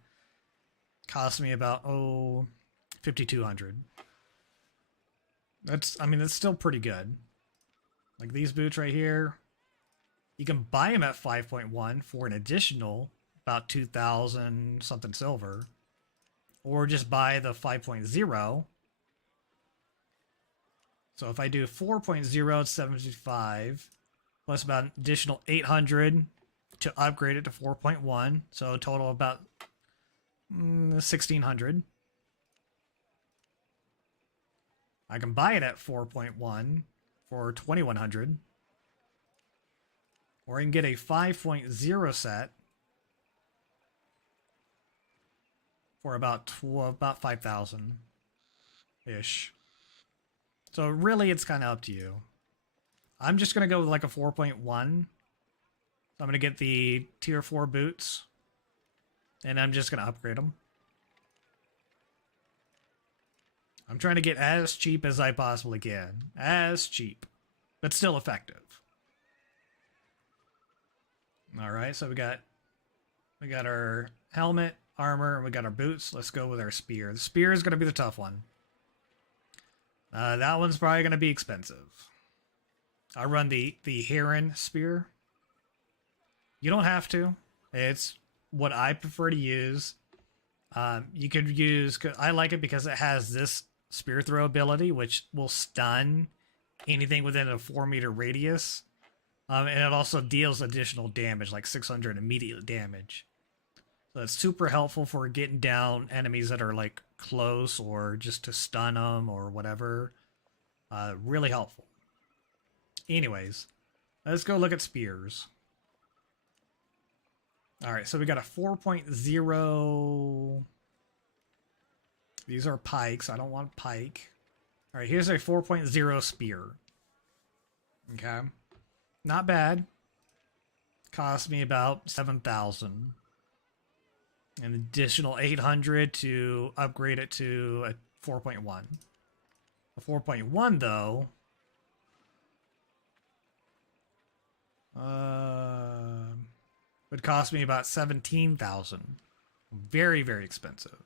Cost me about, 5,200. That's still pretty good. Like these boots right here, you can buy them at 5.1 for an additional about 2,000 something silver, or just buy the 5.0. So if I do 4.0, it's 75, plus about an additional 800 to upgrade it to 4.1, so a total about 1,600. I can buy it at 4.1 for 2,100. Or I can get a 5.0 set for about 5,000 ish. So really, it's kind of up to you. I'm just gonna go with like a 4.1. So I'm gonna get the tier 4 boots, and I'm just gonna upgrade them. I'm trying to get as cheap as I possibly can. As cheap, but still effective. Alright, so we got our helmet, armor, and we got our boots. Let's go with our spear. The spear is going to be the tough one. That one's probably going to be expensive. I run the Heron spear. You don't have to. It's what I prefer to use. You could use... I like it because it has this spear throw ability, which will stun anything within a 4-meter radius. And it also deals additional damage, like 600 immediate damage. So it's super helpful for getting down enemies that are like close, or just to stun them or whatever. Really helpful. Anyways, let's go look at spears. Alright, so we got a 4.0. These are pikes. I don't want pike. Alright, here's a 4.0 spear. Okay. Not bad. Cost me about 7,000. An additional 800 to upgrade it to a 4.1. A 4.1 though, would cost me about 17,000. Very, very expensive.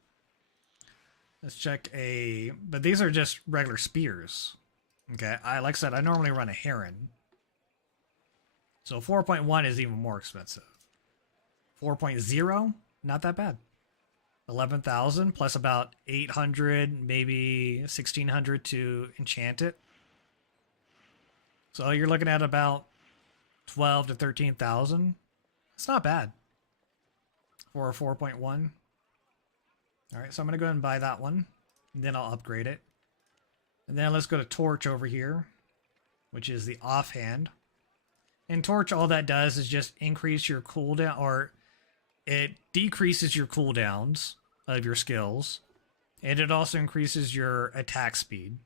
Let's check but these are just regular spears. Okay, like I said, I normally run a Heron. So 4.1 is even more expensive. 4.0, not that bad. 11,000 plus about 800, maybe 1,600 to enchant it. So you're looking at about 12 to 13,000. It's not bad for a 4.1. All right, so I'm gonna go ahead and buy that one, and then I'll upgrade it. And then let's go to Torch over here, which is the offhand. And Torch, all that does is just increase your cooldown, or it decreases your cooldowns of your skills. And it also increases your attack speed,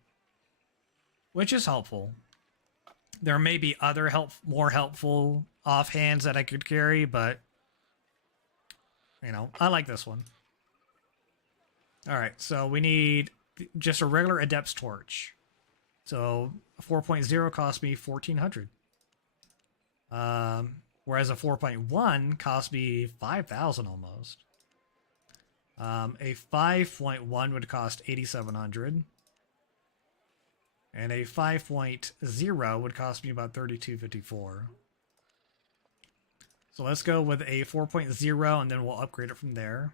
which is helpful. There may be other more helpful offhands that I could carry, but you know, I like this one. Alright, so we need just a regular Adept's Torch. So 4.0 cost me 1,400. Whereas a 4.1 cost me 5,000 almost. A 5.1 would cost 8,700. And a 5.0 would cost me about 3,254. So let's go with a 4.0 and then we'll upgrade it from there.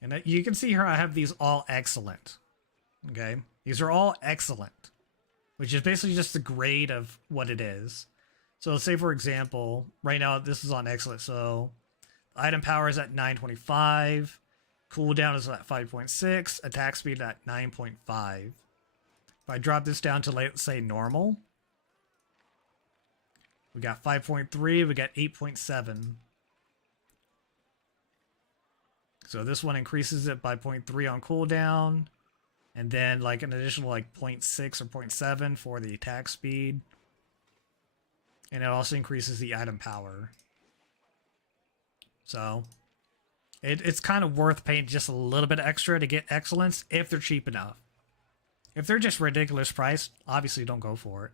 And you can see here I have these all excellent. Okay? These are all excellent, which is basically just the grade of what it is. So let's say, for example, right now this is on excellent. So item power is at 925. Cooldown is at 5.6. Attack speed at 9.5. If I drop this down to, let's say, normal, we got 5.3. We got 8.7. So this one increases it by 0.3 on cooldown. And then like an additional like 0.6 or 0.7 for the attack speed. And it also increases the item power. So it's kind of worth paying just a little bit extra to get excellence if they're cheap enough. If they're just ridiculous price, obviously don't go for it.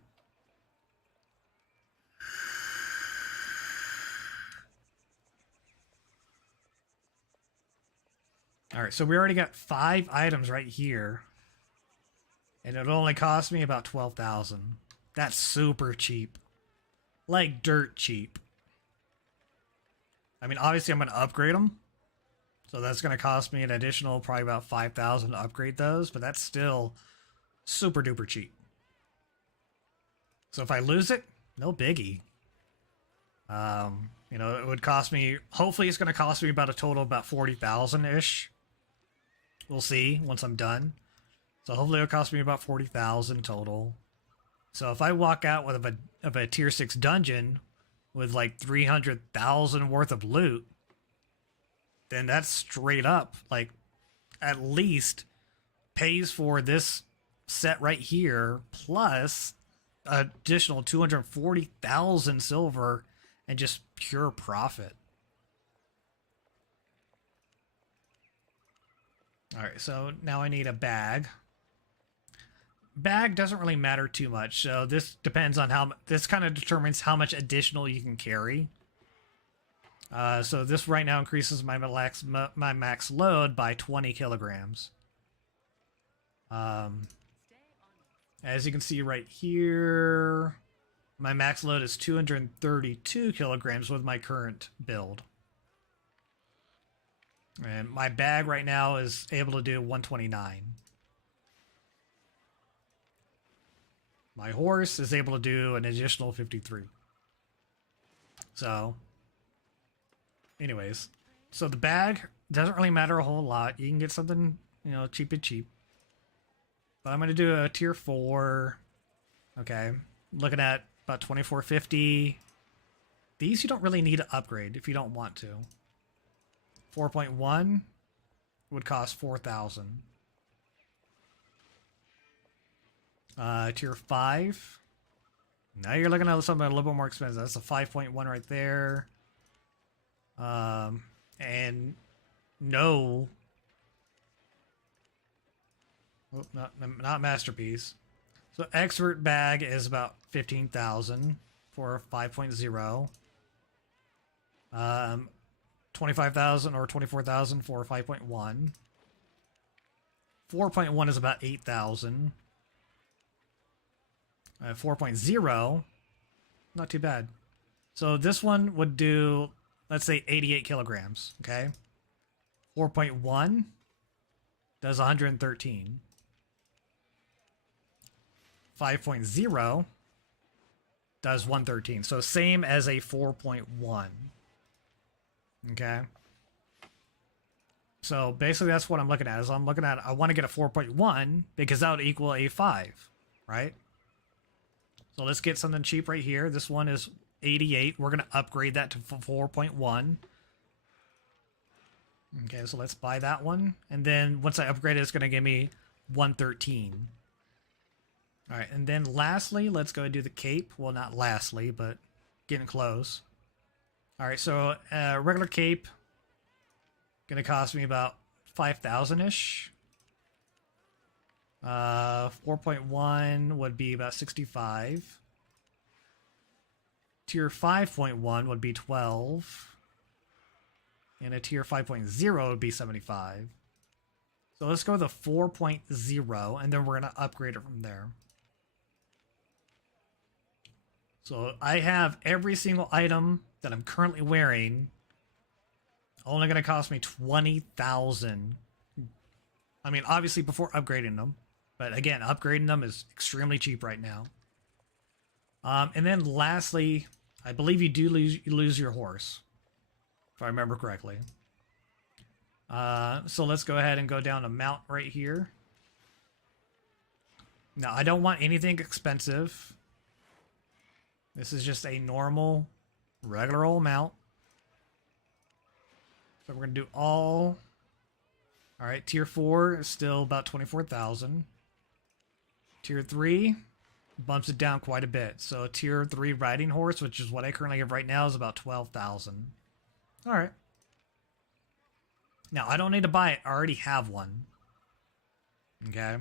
Alright, so we already got 5 items right here. And it only cost me about 12,000. That's super cheap. Like dirt cheap. I mean, obviously I'm going to upgrade them. So that's going to cost me an additional probably about 5,000 to upgrade those. But that's still super duper cheap. So if I lose it, no biggie. You know, it would cost me, hopefully it's going to cost me about a total of about 40,000-ish. We'll see once I'm done. So hopefully it'll cost me about 40,000 total. So if I walk out with a tier 6 dungeon with like 300,000 worth of loot, then that's straight up, like, at least pays for this set right here, plus additional 240,000 silver and just pure profit. Alright, so now I need a bag. Bag doesn't really matter too much, so this depends on how... This kind of determines how much additional you can carry. So this right now increases my max load by 20 kilograms. As you can see right here, my max load is 232 kilograms with my current build. And my bag right now is able to do 129. My horse is able to do an additional 53. So, anyways. So the bag doesn't really matter a whole lot. You can get something, you know, cheap and cheap. But I'm going to do a tier 4. Okay. Looking at about 2450. These you don't really need to upgrade if you don't want to. 4.1 would cost 4,000. Tier 5. Now you're looking at something a little bit more expensive. That's a 5.1 right there. And no. Oh, not masterpiece. So expert bag is about 15,000 for 5.0. 25,000 or 24,000 for 5.1. 4.1 is about 8,000. 4.0, not too bad. So this one would do, let's say, 88 kilograms, okay? 4.1 does 113. 5.0 does 113. So same as a 4.1. Okay? So basically that's what I'm looking at. Is I'm looking at, I want to get a 4.1 because that would equal a 5, right? So let's get something cheap right here. This one is 88. We're going to upgrade that to 4.1. Okay, so let's buy that one. And then once I upgrade it, it's going to give me 113. All right, and then lastly, let's go and do the cape. Well, not lastly, but getting close. All right, so regular cape going to cost me about 5,000-ish. 4.1 would be about 65. Tier 5.1 would be 12. And a tier 5.0 would be 75. So let's go with a 4.0, and then we're going to upgrade it from there. So I have every single item that I'm currently wearing only going to cost me 20,000. I mean, obviously before upgrading them. But again, upgrading them is extremely cheap right now. And then lastly, I believe you do lose your horse, if I remember correctly. So let's go ahead and go down to mount right here. Now, I don't want anything expensive. This is just a normal, regular old mount. So we're going to do all All right, tier 4 is still about 24,000. Tier 3 bumps it down quite a bit. So tier 3 riding horse, which is what I currently have right now, is about 12,000. All right. Now, I don't need to buy it. I already have one. Okay.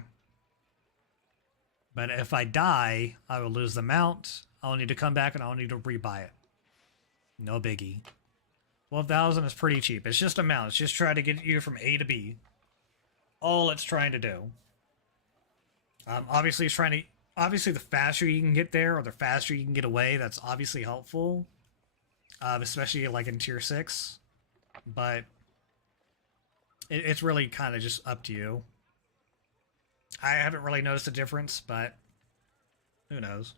But if I die, I will lose the mount. I'll need to come back and I'll need to rebuy it. No biggie. 12,000 is pretty cheap. It's just a mount. It's just trying to get you from A to B. All it's trying to do. Obviously, it's trying to. Obviously, the faster you can get there, or the faster you can get away, that's obviously helpful. Especially like in tier 6. But it's really kind of just up to you. I haven't really noticed a difference, but who knows?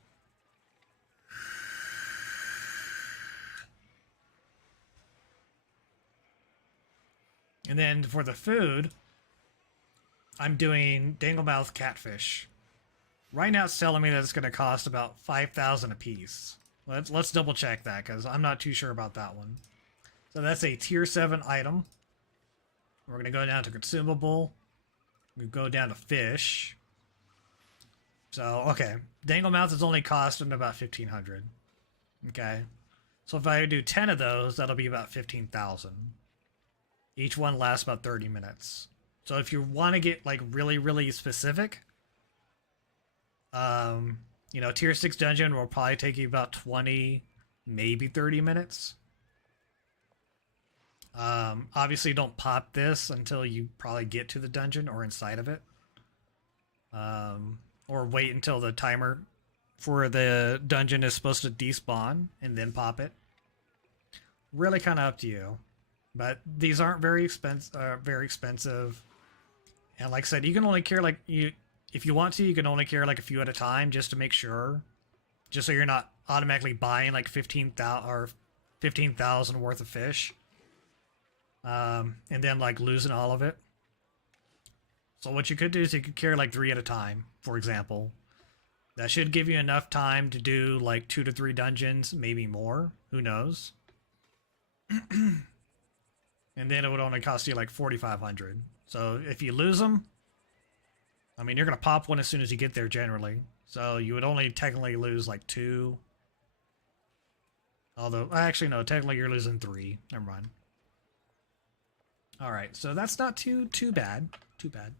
And then for the food, I'm doing Danglemouth Catfish. Right now it's telling me that it's going to cost about 5,000 a piece. Let's double check that, because I'm not too sure about that one. So that's a tier 7 item. We're going to go down to consumable. We go down to fish. So, okay. Danglemouth is only costing about 1,500. Okay. So if I do 10 of those, that'll be about 15,000. Each one lasts about 30 minutes. So if you want to get like really, really specific, you know, tier 6 dungeon will probably take you about 20, maybe 30 minutes. Obviously don't pop this until you probably get to the dungeon or inside of it. Or wait until the timer for the dungeon is supposed to despawn and then pop it. Really kind of up to you. But these aren't very expensive. And like I said, you can only carry like if you want to, you can only carry like a few at a time just to make sure. Just so you're not automatically buying like 15,000 worth of fish. And then like losing all of it. So what you could do is you could carry like 3 at a time, for example. That should give you enough time to do like 2 to 3 dungeons, maybe more. Who knows? And then it would only cost you like 4,500. So if you lose them, I mean, you're going to pop one as soon as you get there generally. So you would only technically lose like 2. Although, actually no, technically you're losing 3. Never mind. Alright, so that's not too bad. Too bad.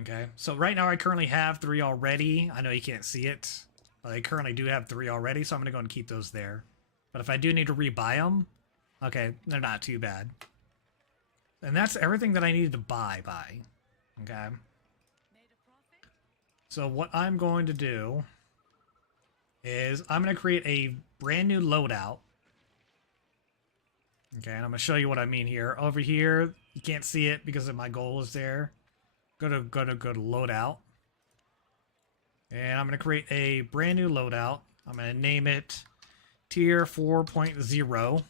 Okay, so right now I currently have 3 already. I know you can't see it, but I currently do have 3 already, so I'm going to go and keep those there. But if I do need to rebuy them, okay, they're not too bad. And that's everything that I needed to buy. Okay. So what I'm going to do is I'm going to create a brand new loadout. Okay, and I'm going to show you what I mean here. Over here, you can't see it because of my goal is there. Go to loadout. And I'm going to create a brand new loadout. I'm going to name it Tier 4.0.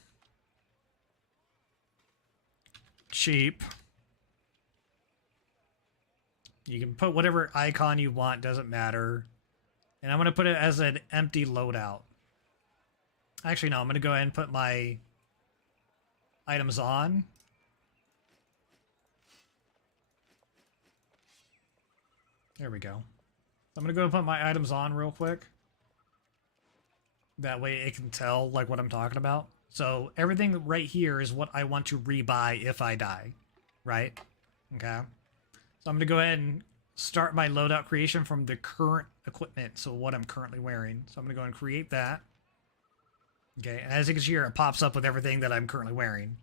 Cheap. You can put whatever icon you want, doesn't matter. And I'm going to put it as an empty loadout. Actually, no, I'm going to go ahead and put my items on. There we go. I'm going to go and put my items on real quick. That way it can tell like what I'm talking about. So everything right here is what I want to rebuy if I die, right? Okay. So I'm going to go ahead and start my loadout creation from the current equipment. So what I'm currently wearing. So I'm going to go and create that. Okay. And as you can see here, it pops up with everything that I'm currently wearing.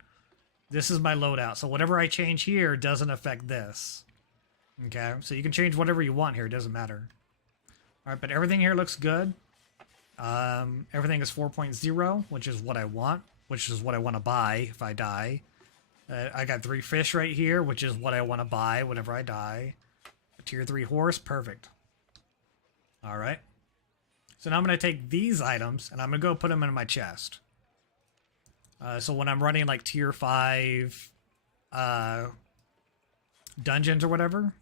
This is my loadout. So whatever I change here doesn't affect this. Okay. So you can change whatever you want here. It doesn't matter. All right. But everything here looks good. Everything is 4.0, which is what I want, which is what I want to buy if I die. I got 3 fish right here, which is what I want to buy whenever I die. A tier 3 horse, perfect. All right. So now I'm going to take these items and I'm going to go put them in my chest. So when I'm running like tier 5 dungeons or whatever,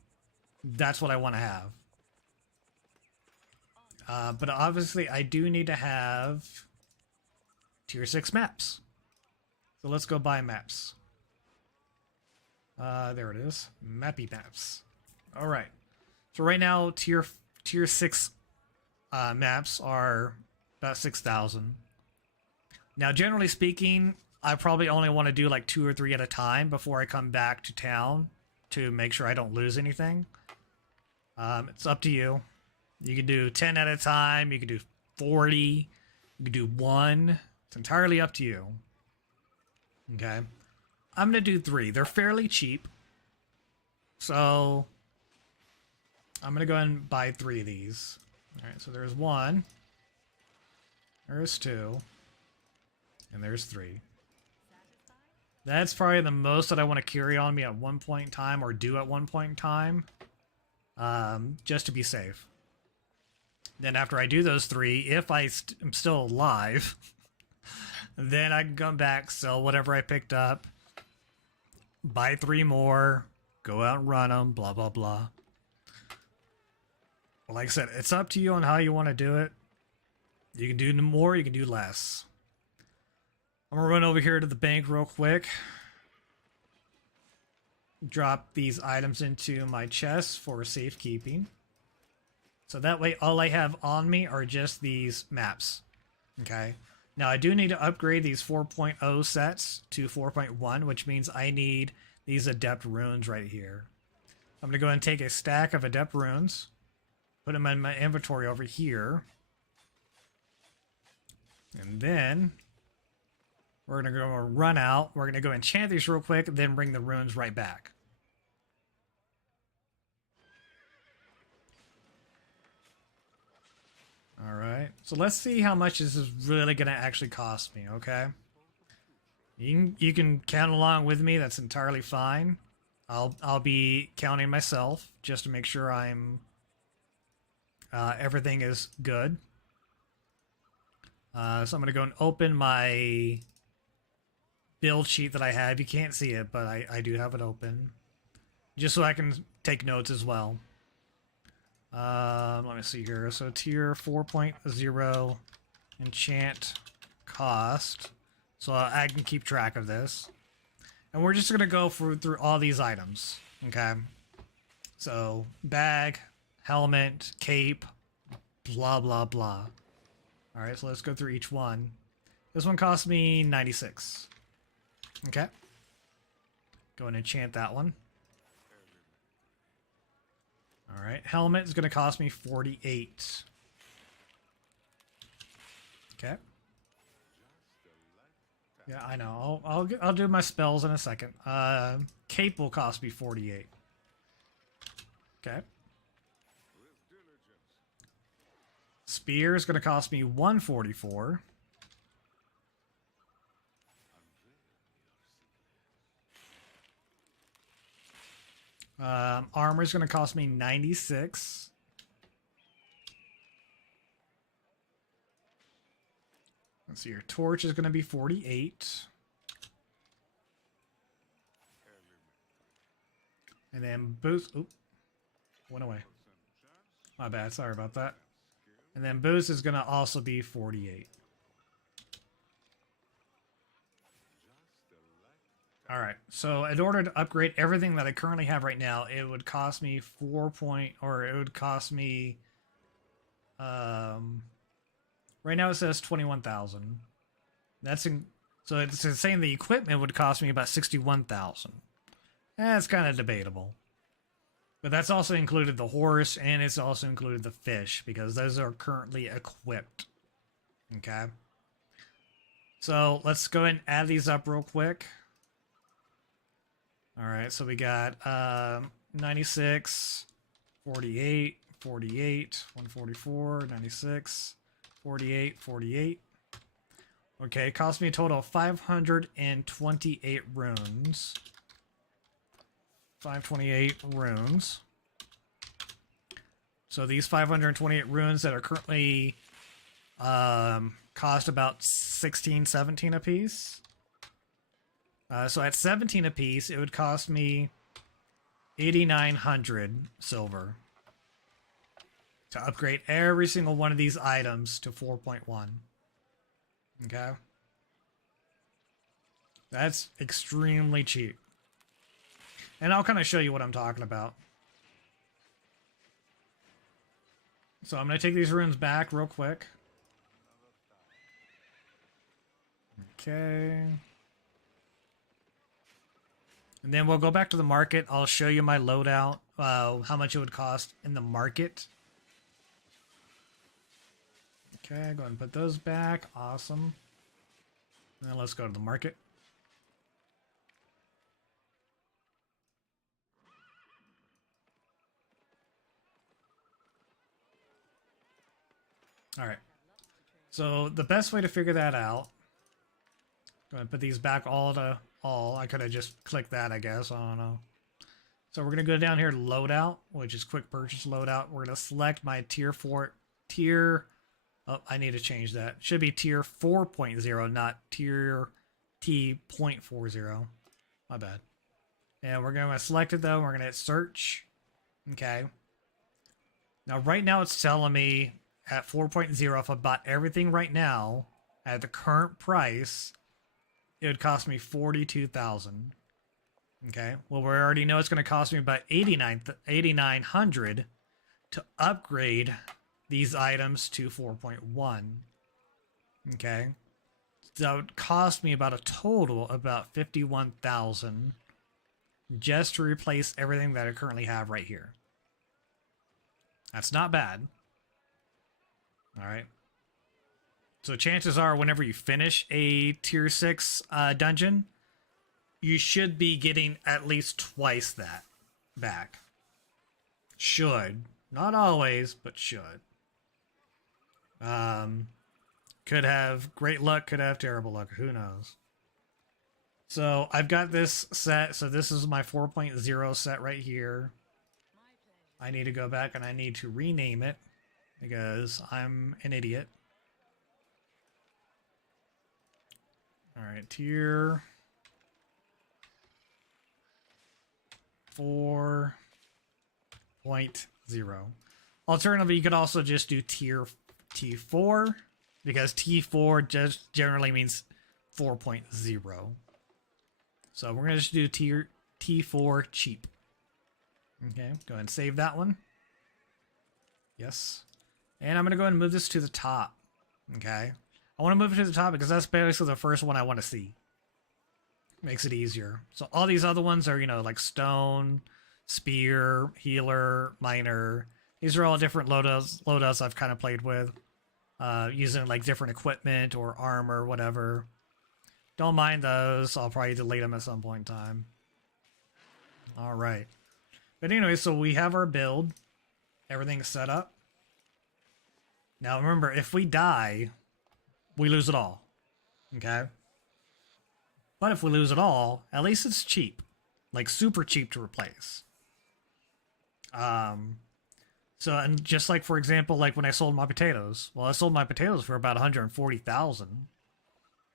that's what I want to have. But obviously I do need to have tier 6 maps. So let's go buy maps. There it is. Mappy maps. All right. So right now, tier 6 maps are about 6,000. Now, generally speaking, I probably only want to do like 2 or 3 at a time before I come back to town to make sure I don't lose anything. It's up to you. You can do 10 at a time. You can do 40. You can do 1. It's entirely up to you. Okay. I'm going to do 3. They're fairly cheap. So I'm going to go ahead and buy 3 of these. All right, so there's 1. There's 2. And there's 3. That's probably the most that I want to carry on me at one point in time, or do at one point in time, just to be safe. Then after I do those 3, if I am still alive, then I can come back, sell whatever I picked up, buy 3 more, go out and run them, blah, blah, blah. Well, like I said, it's up to you on how you want to do it. You can do more, you can do less. I'm going to run over here to the bank real quick. Drop these items into my chest for safekeeping. So that way all I have on me are just these maps. Okay. Now I do need to upgrade these 4.0 sets to 4.1, which means I need these Adept runes right here. I'm going to go ahead and take a stack of Adept runes, put them in my inventory over here. And then we're going to go run out. We're going to go enchant these real quick, then bring the runes right back. All right. So let's see how much this is really going to actually cost me, okay? You can count along with me. That's entirely fine. I'll be counting myself just to make sure I'm everything is good. So I'm going to go and open my build sheet that I have. You can't see it, but I do have it open. Just so I can take notes as well. Let me see here. So tier 4.0 enchant cost. So I can keep track of this. And we're just going to go through all these items. Okay. So bag, helmet, cape, blah, blah, blah. All right, so let's go through each one. This one cost me 96. Okay. Go and enchant that one. All right, helmet is going to cost me 48. Okay. Yeah, I know. I'll do my spells in a second. Cape will cost me 48. Okay. Spear is going to cost me 144. Armor is going to cost me 96. Let's see here. Torch is going to be 48. And then boost. Oop. Went away. My bad. Sorry about that. And then boost is going to also be 48. All right. So in order to upgrade everything that I currently have right now, it would cost me right now it says 21,000. So it's saying the equipment would cost me about 61,000. That's kind of debatable. But that's also included the horse, and it's also included the fish, because those are currently equipped. Okay. So let's go ahead and add these up real quick. All right, so we got 96, 48, 48, 144, 96, 48, 48. Okay, it cost me a total of 528 runes. 528 runes. So these 528 runes that are currently cost about 16, 17 apiece. So at 17 apiece, it would cost me 8,900 silver to upgrade every single one of these items to 4.1. Okay? That's extremely cheap. And I'll kind of show you what I'm talking about. So I'm going to take these runes back real quick. Okay. And then we'll go back to the market. I'll show you my loadout, how much it would cost in the market. Okay, go ahead and put those back. Awesome. Now let's go to the market. All right. So the best way to figure that out, go ahead and put these back all to all. I could have just clicked that, I guess. I don't know. So we're going to go down here to loadout, which is quick purchase loadout. We're going to select my tier 4, oh, I need to change that. Should be tier 4.0, not tier T.40. My bad. And we're going to select it though. We're going to hit search. Okay. Now, right now it's telling me at 4.0, if I bought everything right now at the current price, it would cost me $42,000. Okay. Well, we already know it's going to cost me about $8,900 to upgrade these items to 4.1. Okay. So it would cost me about a total about $51,000 just to replace everything that I currently have right here. That's not bad. All right. So chances are whenever you finish a tier 6 dungeon, you should be getting at least twice that back. Should. Not always, but should. Could have great luck, could have terrible luck. Who knows? So I've got this set. So this is my 4.0 set right here. I need to go back and I need to rename it because I'm an idiot. All right, tier 4.0. Alternatively, you could also just do tier T4 because T4 just generally means 4.0. So we're going to just do tier T4 cheap. Okay, go ahead and save that one. Yes. And I'm going to go ahead and move this to the top. Okay. I want to move it to the top because that's basically the first one I want to see. Makes it easier. So all these other ones are, you know, like stone, spear, healer, miner. These are all different loadouts I've kind of played with. Using like different equipment or armor, whatever. Don't mind those. I'll probably delete them at some point in time. All right. But anyway, so we have our build. Everything's set up. Now remember, if we die, we lose it all. Okay? But if we lose it all, at least it's cheap. Like super cheap to replace. So, and just like, for example, like when I sold my potatoes. Well, I sold my potatoes for about 140,000.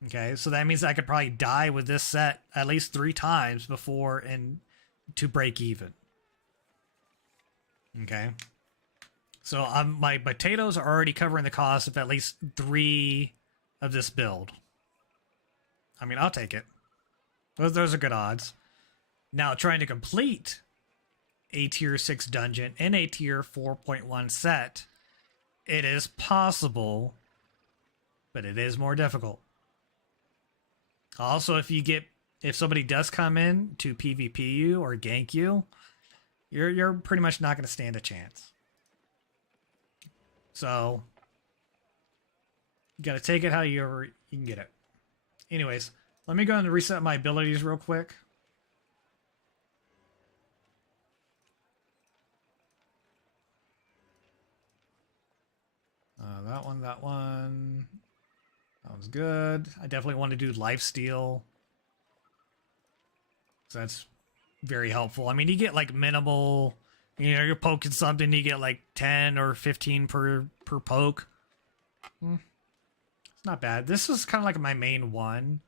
Okay, so that means I could probably die with this set at least 3 times before and to break even. Okay. So my potatoes are already covering the cost of at least 3 of this build. I mean, I'll take it. Those are good odds. Now, trying to complete a tier 6 dungeon in a tier 4.1 set, it is possible, but it is more difficult. Also, if somebody does come in to PvP you or gank you, you're pretty much not going to stand a chance. So you got to take it how you can get it. Anyways, let me go and reset my abilities real quick. That one. That one's good. I definitely want to do lifesteal. So that's very helpful. I mean, you get like minimal, you know, you're poking something, you get like 10 or 15 per poke. It's not bad. This is kind of like my main one.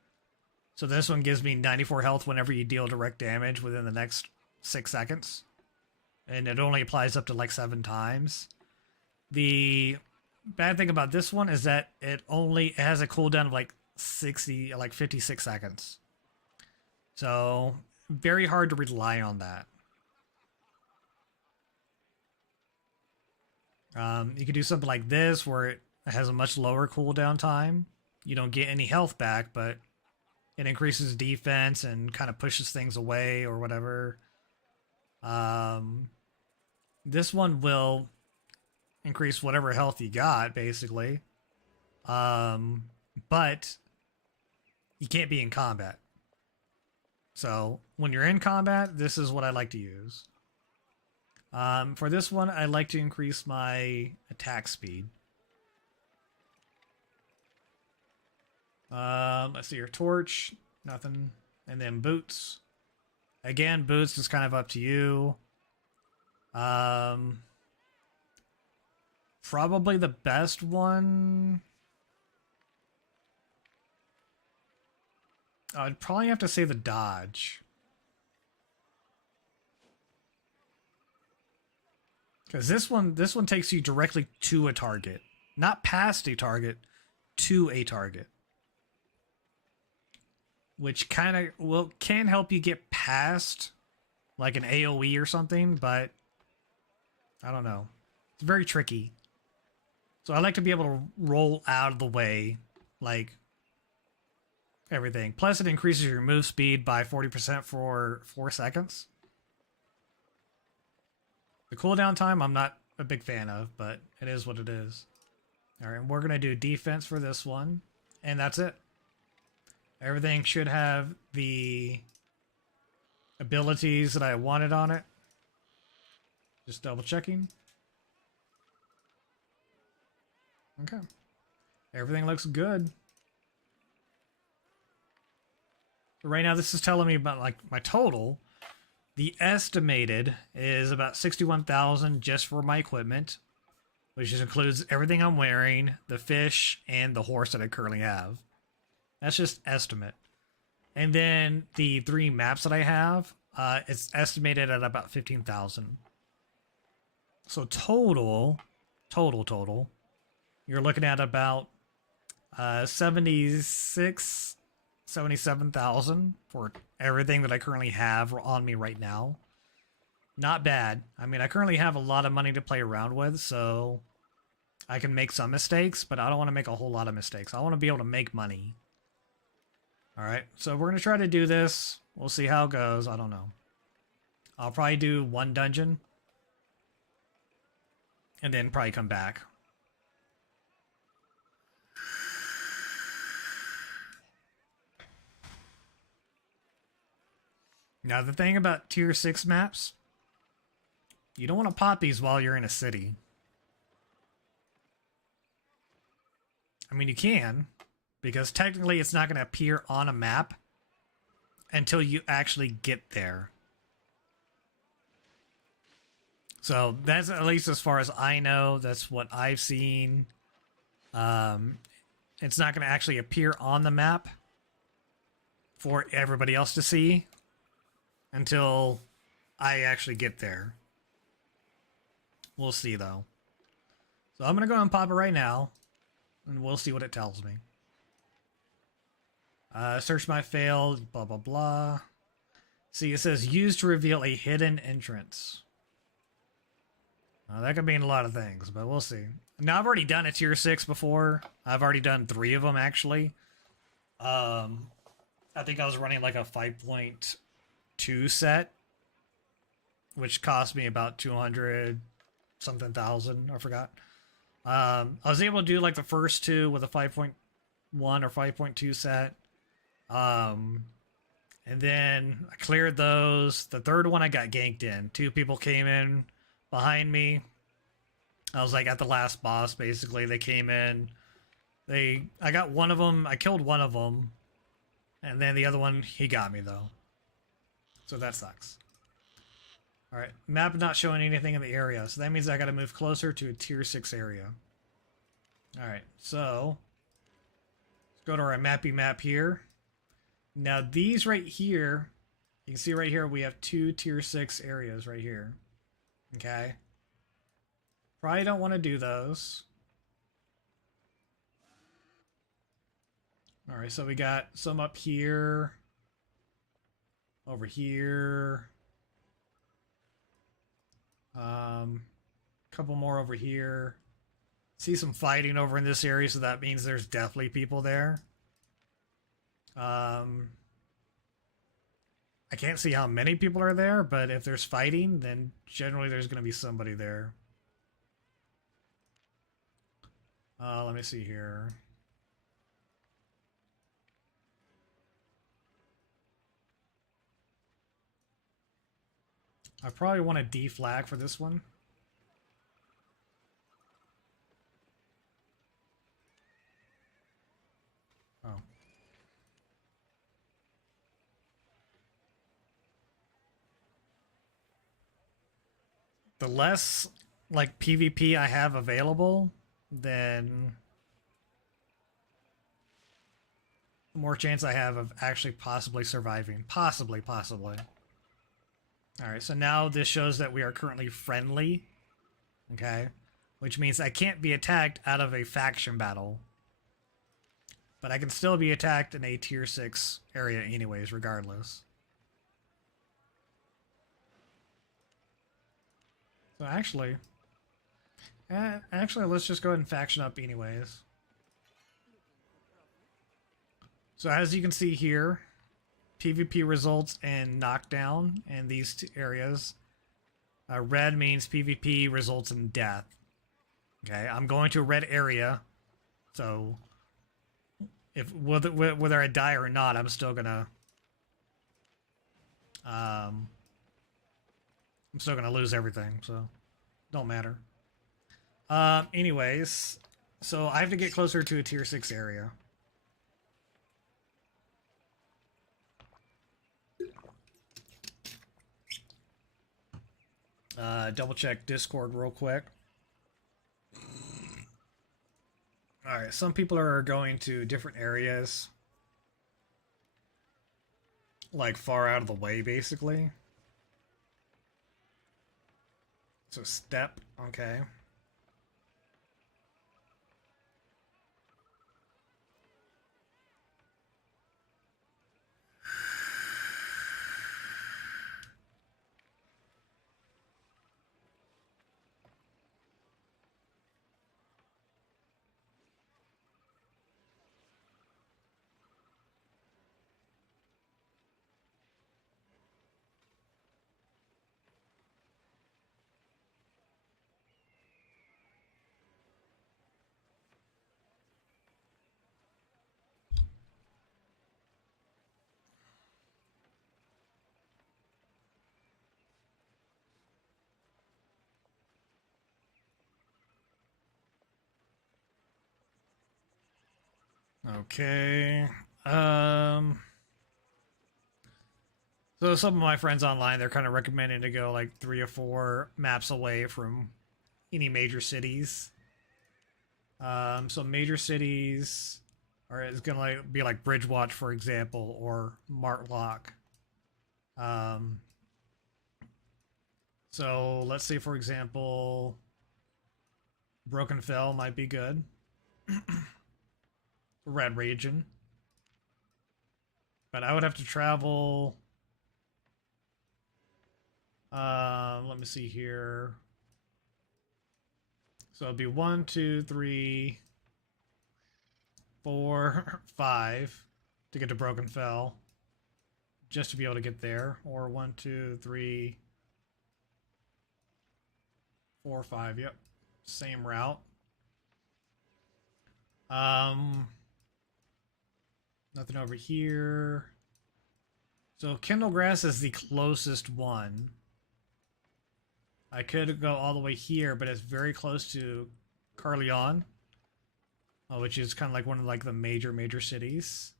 So this one gives me 94 health whenever you deal direct damage within the next 6 seconds. And it only applies up to like 7 times. The bad thing about this one is that it has a cooldown of like 56 seconds. So very hard to rely on that. You could do something like this where it has a much lower cooldown time. You don't get any health back, but it increases defense and kind of pushes things away or whatever. This one will increase whatever health you got, basically. But you can't be in combat. So when you're in combat, this is what I like to use. For this one, I like to increase my attack speed. Let's see your torch, nothing. And then boots. Again, boots is kind of up to you. Probably the best one. I'd probably have to say the dodge. Because this one takes you directly to a target. Not past a target, to a target. Which kind of can help you get past like an AoE or something, but I don't know. It's very tricky. So I like to be able to roll out of the way, like everything. Plus it increases your move speed by 40% for 4 seconds. The cooldown time, I'm not a big fan of, but it is what it is. All right, we're going to do defense for this one, and that's it. Everything should have the abilities that I wanted on it. Just double checking. Okay. Everything looks good. Right now, this is telling me about like my total. The estimated is about 61,000 just for my equipment, which includes everything I'm wearing, the fish, and the horse that I currently have. That's just estimate. And then the 3 maps that I have, it's estimated at about 15,000. So total, you're looking at about 77,000 for everything that I currently have on me right now. Not bad. I mean, I currently have a lot of money to play around with, so I can make some mistakes, but I don't want to make a whole lot of mistakes. I want to be able to make money. Alright, so we're going to try to do this. We'll see how it goes. I don't know. I'll probably do 1 dungeon. And then probably come back. Now, the thing about tier 6 maps, you don't want to pop these while you're in a city. I mean, you can, because technically it's not going to appear on a map until you actually get there. So that's at least as far as I know. That's what I've seen. It's not going to actually appear on the map for everybody else to see until I actually get there. We'll see, though. So I'm going to go and pop it right now, and we'll see what it tells me. Search my failed, blah, blah, blah. See, it says used to reveal a hidden entrance. That could mean a lot of things, but we'll see. Now, I've already done a tier 6 before. I've already done 3 of them, actually. I think I was running like a 5.2 set, which cost me about 200 something thousand. I forgot. I was able to do like the first 2 with a 5.1 or 5.2 set. And then I cleared those. The third one I got ganked in. 2 people came in behind me. I was like at the last boss, basically. They came in. I got one of them. I killed one of them. And then the other one, he got me, though. So that sucks. Alright, map not showing anything in the area. So that means I gotta move closer to a tier 6 area. Alright, so let's go to our mappy map here. Now these right here, you can see right here we have 2 tier 6 areas right here. Okay. Probably don't want to do those. Alright, so we got some up here. Over here. Couple more over here. See some fighting over in this area, so that means there's definitely people there. I can't see how many people are there, but if there's fighting, then generally there's going to be somebody there. Let me see here. I probably want a D flag for this one. Oh. The less, like, PvP I have available, then the more chance I have of actually possibly surviving. Possibly. Alright, so now this shows that we are currently friendly. Okay? Which means I can't be attacked out of a faction battle. But I can still be attacked in a tier 6 area anyways, regardless. So actually, let's just go ahead and faction up anyways. So as you can see here, PvP results in knockdown in these two areas. Red means PvP results in death. Okay, I'm going to a red area, so if whether I die or not, I'm still gonna lose everything, so don't matter. Anyways, so I have to get closer to a tier 6 area. Double check Discord real quick. Alright, some people are going to different areas. Like, far out of the way, basically. So, step, okay. Okay. So some of my friends online, they're kind of recommending to go like 3 or 4 maps away from any major cities. So major cities is gonna be like Bridgewatch, for example, or Martlock. So let's say, for example, Broken Fell might be good. Red region. But I would have to travel. Let me see here. So it'd be 1, 2, 3, 4, 5 to get to Broken Fell. Just to be able to get there. Or 1, 2, 3, 4, 5. Yep. Same route. Nothing over here. So Kindlegrass is the closest one. I could go all the way here, but it's very close to Carleon, which is kind of like one of like the major cities.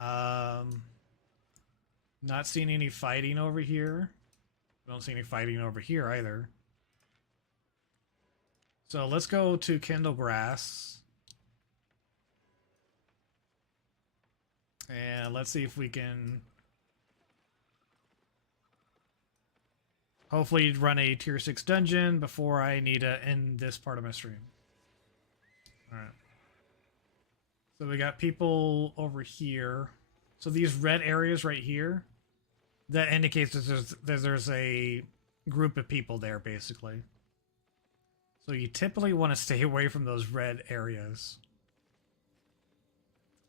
Not seeing any fighting over here. Don't see any fighting over here either. So let's go to Kindlegrass. And let's see if we can hopefully run a tier 6 dungeon before I need to end this part of my stream. Alright. So we got people over here. So these red areas right here, that indicates that there's a group of people there, basically. So you typically want to stay away from those red areas.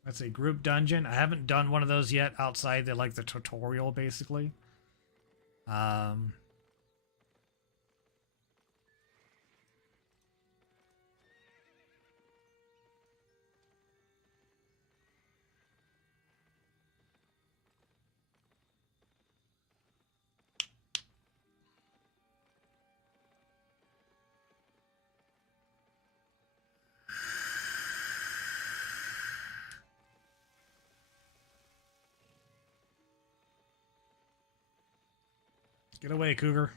That's a group dungeon. I haven't done one of those yet outside the like the tutorial, basically. Get away, Cougar.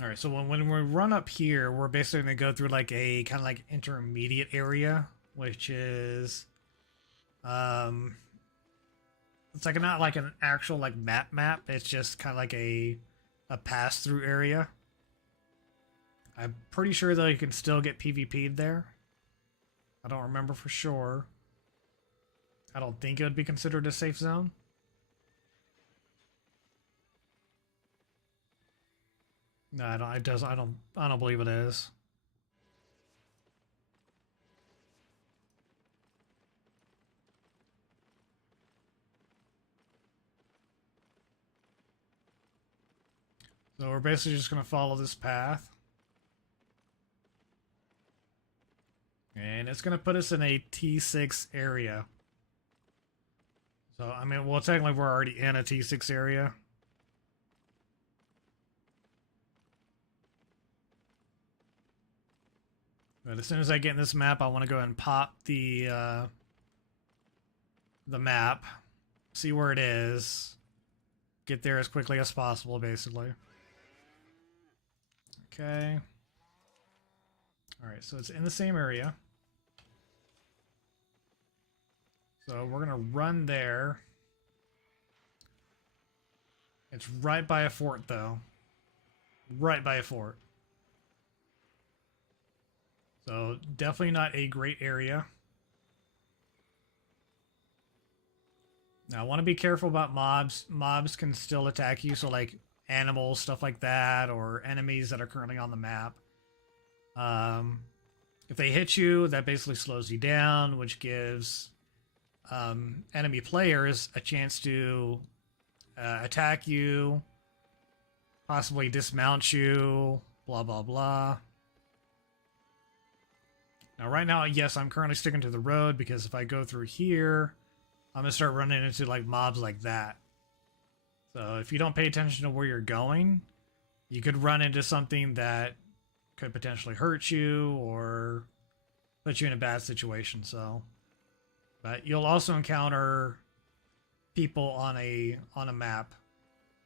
All right, so when we run up here, we're basically going to go through like a kind of like intermediate area, which is, it's like not like an actual like map. It's just kind of like a pass through area. I'm pretty sure though you can still get PvP'd there. I don't remember for sure. I don't think it would be considered a safe zone. No, I don't. It does. I don't believe it is. So we're basically just gonna follow this path, and it's gonna put us in a T6 area. So I mean, well, technically we're already in a T6 area. But as soon as I get in this map, I want to go ahead and pop the map, see where it is, get there as quickly as possible, basically. Okay. All right, so it's in the same area. So we're gonna run there. It's right by a fort, though. Right by a fort. So definitely not a great area. Now I want to be careful about mobs. Mobs can still attack you, so like animals, stuff like that, or enemies that are currently on the map. If they hit you, that basically slows you down, which gives enemy players a chance to attack you, possibly dismount you, blah blah blah. Now right now, yes, I'm currently sticking to the road because if I go through here, I'm gonna start running into like mobs like that. So if you don't pay attention to where you're going, you could run into something that could potentially hurt you or put you in a bad situation. So, but you'll also encounter people on a map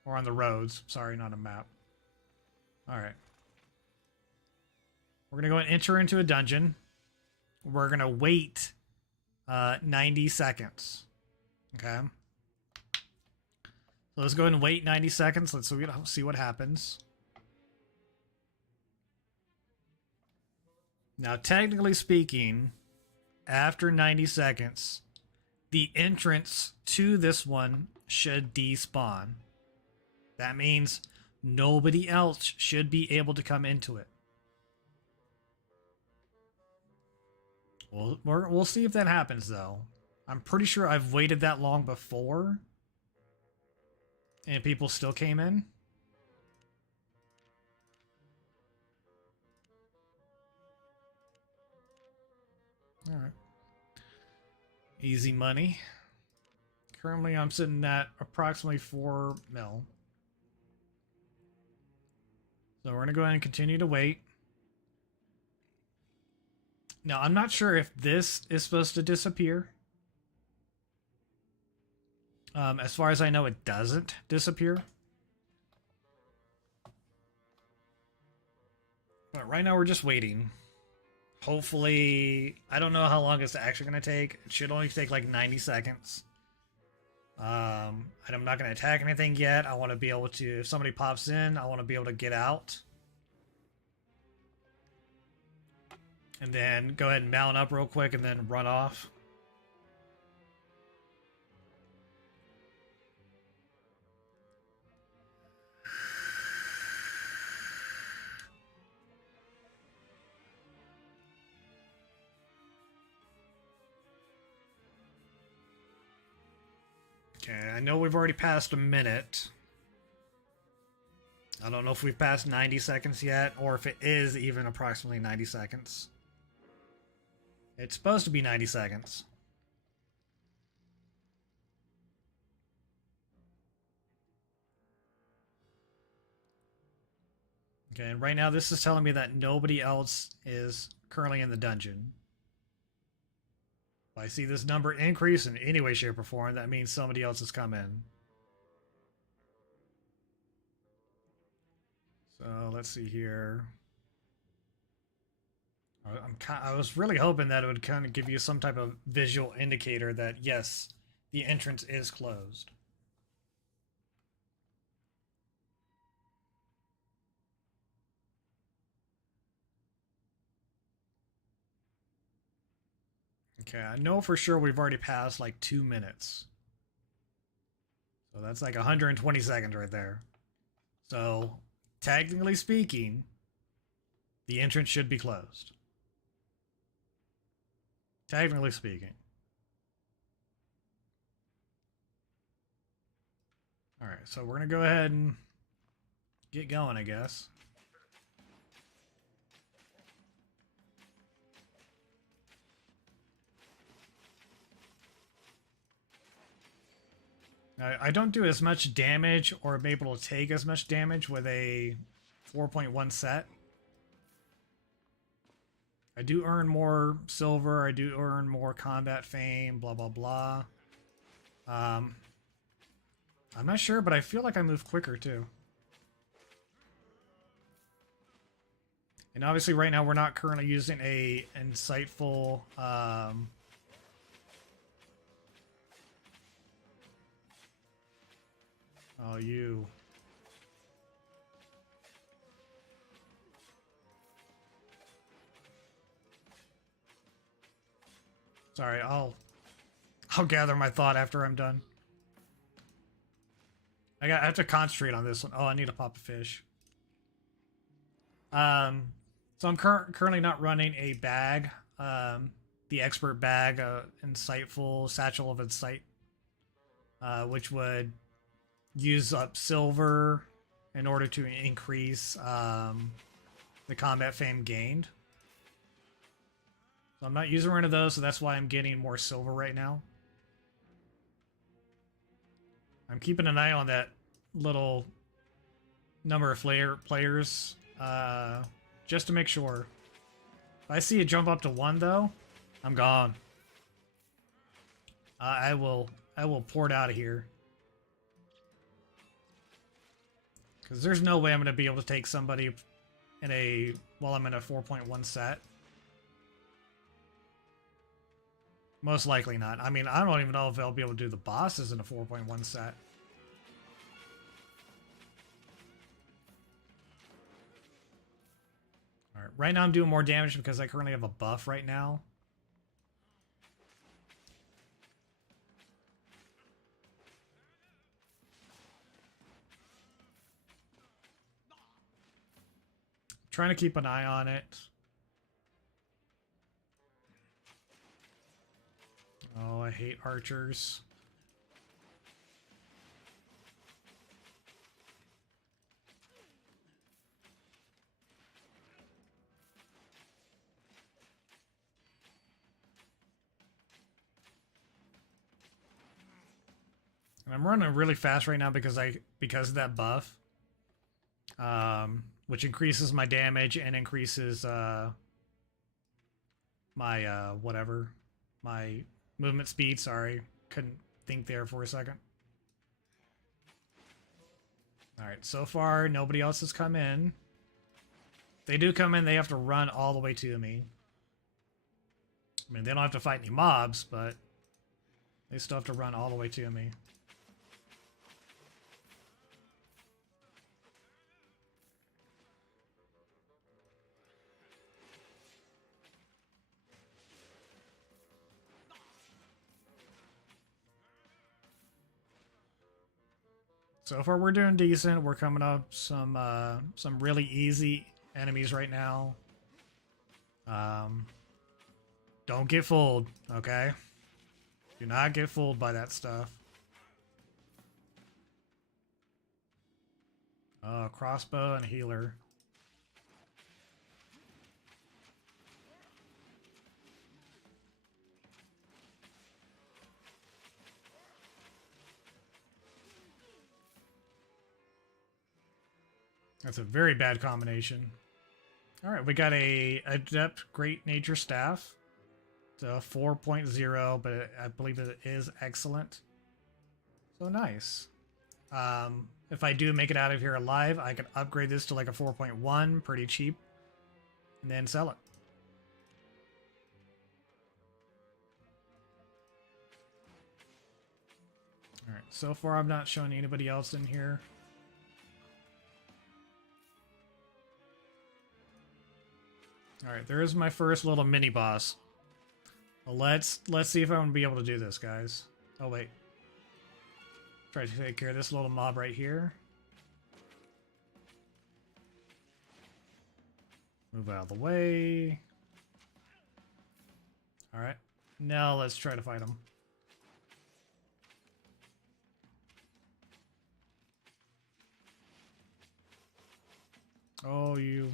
or on the roads. Sorry, not a map. All right. We're gonna go and enter into a dungeon. We're gonna wait 90 seconds. Okay. So let's go ahead and wait 90 seconds. Let's see what happens. Now, technically speaking, after 90 seconds, the entrance to this one should despawn. That means nobody else should be able to come into it. We'll see if that happens, though. I'm pretty sure I've waited that long before, and people still came in. All right. Easy money. Currently, I'm sitting at approximately 4 mil. So we're going to go ahead and continue to wait. Now, I'm not sure if this is supposed to disappear. As far as I know, it doesn't disappear. But right now, we're just waiting. Hopefully, I don't know how long it's actually going to take. It should only take like 90 seconds. And I'm not going to attack anything yet. I want to be able to, if somebody pops in, I want to be able to get out. And then go ahead and mount up real quick and then run off. Okay, I know we've already passed a minute. I don't know if we've passed 90 seconds yet, or if it is even approximately 90 seconds. It's supposed to be 90 seconds. Okay, and right now this is telling me that nobody else is currently in the dungeon. If I see this number increase in any way, shape, or form, that means somebody else has come in. So let's see here. I was really hoping that it would kind of give you some type of visual indicator that yes, the entrance is closed. Okay, I know for sure we've already passed like 2 minutes. So that's like 120 seconds right there. So, technically speaking, the entrance should be closed. Technically speaking. Alright, so we're going to go ahead and get going, I guess. I don't do as much damage or am able to take as much damage with a 4.1 set. I do earn more silver, I do earn more combat fame, blah blah blah. I'm not sure, but I feel like I move quicker too. And obviously right now we're not currently using a insightful oh, you. Sorry, I'll gather my thought after I'm done. I have to concentrate on this one. Oh, I need to pop a fish. So I'm currently not running a bag. The expert bag, insightful satchel of insight, which would use up silver in order to increase the combat fame gained. So I'm not using one of those, so that's why I'm getting more silver right now. I'm keeping an eye on that little number of players, just to make sure. If I see it jump up to 1, though, I'm gone. I will port out of here. Because there's no way I'm going to be able to take somebody while I'm in a 4.1 set. Most likely not. I mean, I don't even know if I'll be able to do the bosses in a 4.1 set. Alright, right now I'm doing more damage because I currently have a buff right now. Trying to keep an eye on it. Oh, I hate archers. And I'm running really fast right now because of that buff. Which increases my damage and increases my whatever. My movement speed, sorry. Couldn't think there for a second. Alright, so far nobody else has come in. If they do come in, they have to run all the way to me. I mean, they don't have to fight any mobs, but they still have to run all the way to me. So far we're doing decent. We're coming up some really easy enemies right now. Don't get fooled, okay? Do not get fooled by that stuff. Crossbow and healer. That's a very bad combination. All right, we got a Adept Great Nature Staff. It's a 4.0, but I believe it is excellent. So nice. If I do make it out of here alive, I can upgrade this to like a 4.1, pretty cheap, and then sell it. All right, so far I'm not showing anybody else in here. All right, there is my first little mini boss. Well, let's see if I'm gonna be able to do this, guys. Oh wait, try to take care of this little mob right here. Move out of the way. All right, now let's try to fight him. Oh, you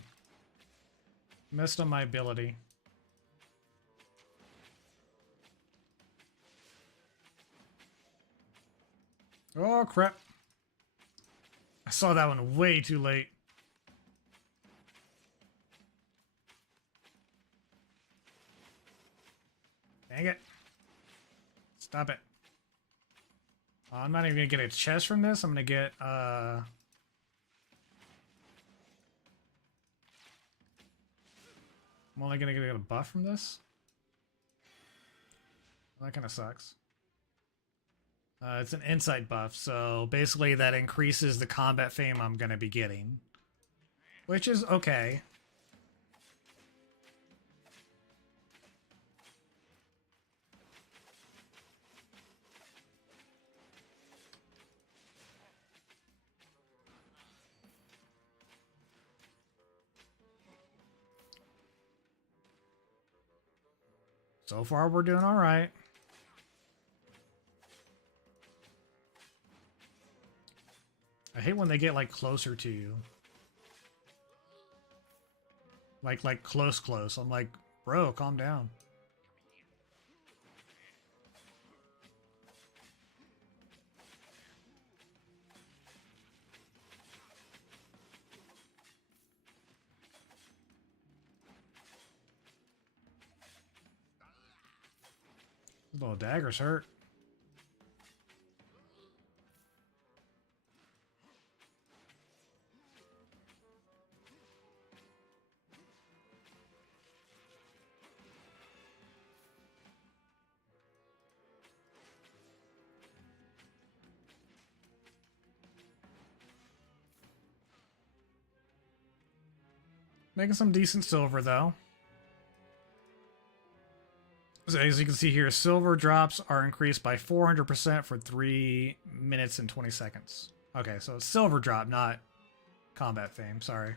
missed on my ability. Oh, crap. I saw that one way too late. Dang it. Stop it. I'm not even gonna get a chest from this. I'm gonna get, I'm only gonna get a buff from this? Well, that kind of sucks. It's an insight buff, so basically that increases the combat fame I'm gonna be getting. Which is okay. So far, we're doing all right. I hate when they get like closer to you. Like close. I'm like, bro, calm down. Those little daggers hurt. Making some decent silver, though. So as you can see here, silver drops are increased by 400% for 3 minutes and 20 seconds. Okay, so it's silver drop, not combat fame, sorry.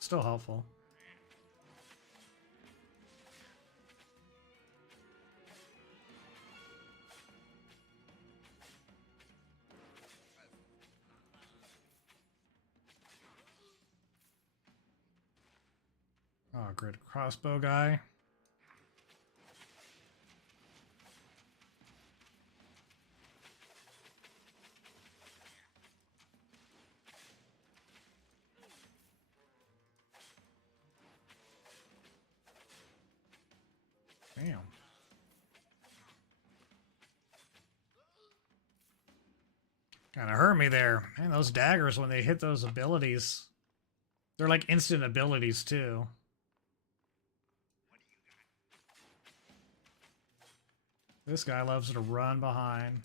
Still helpful. Oh, great crossbow guy. Damn. Kind of hurt me there. Man, those daggers, when they hit those abilities, they're like instant abilities too. This guy loves to run behind.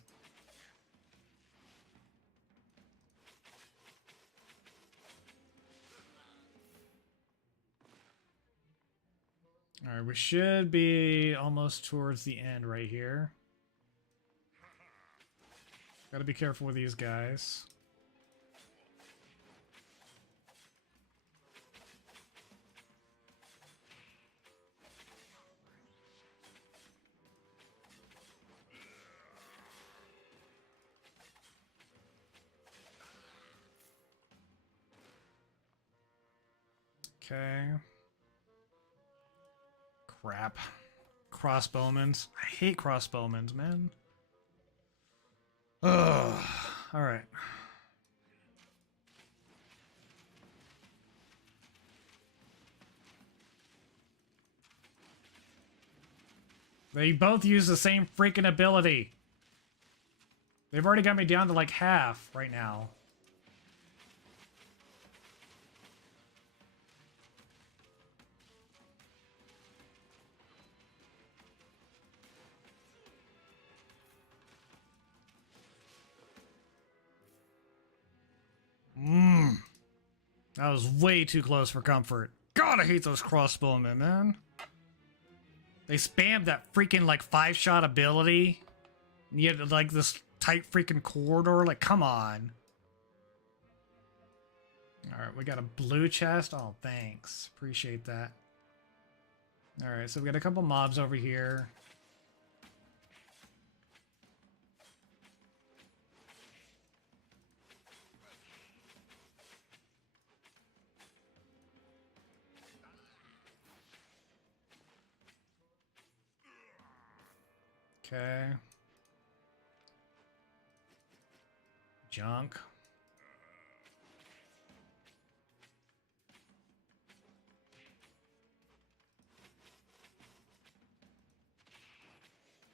Alright, we should be almost towards the end right here. Gotta be careful with these guys. Okay. Crap. Crossbowmans. I hate crossbowmans, man. Ugh. Alright. They both use the same freaking ability. They've already got me down to like half right now. That was way too close for comfort. God, I hate those crossbowmen, man. They spammed that freaking like 5-shot ability. And you had like this tight freaking corridor. Like, come on. Alright, we got a blue chest. Oh, thanks. Appreciate that. Alright, so we got a couple mobs over here. Okay. Junk.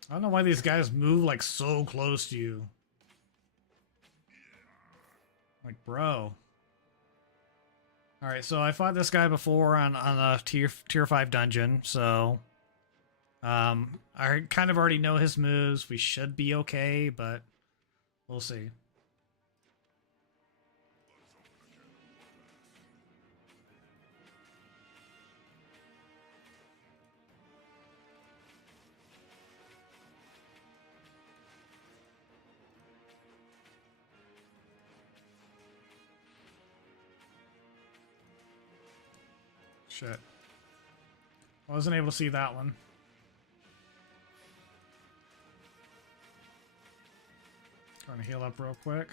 I don't know why these guys move like so close to you. Like, bro. Alright, so I fought this guy before on a tier 5 dungeon, so I kind of already know his moves. We should be okay, but we'll see. Shit. I wasn't able to see that one. Trying to heal up real quick.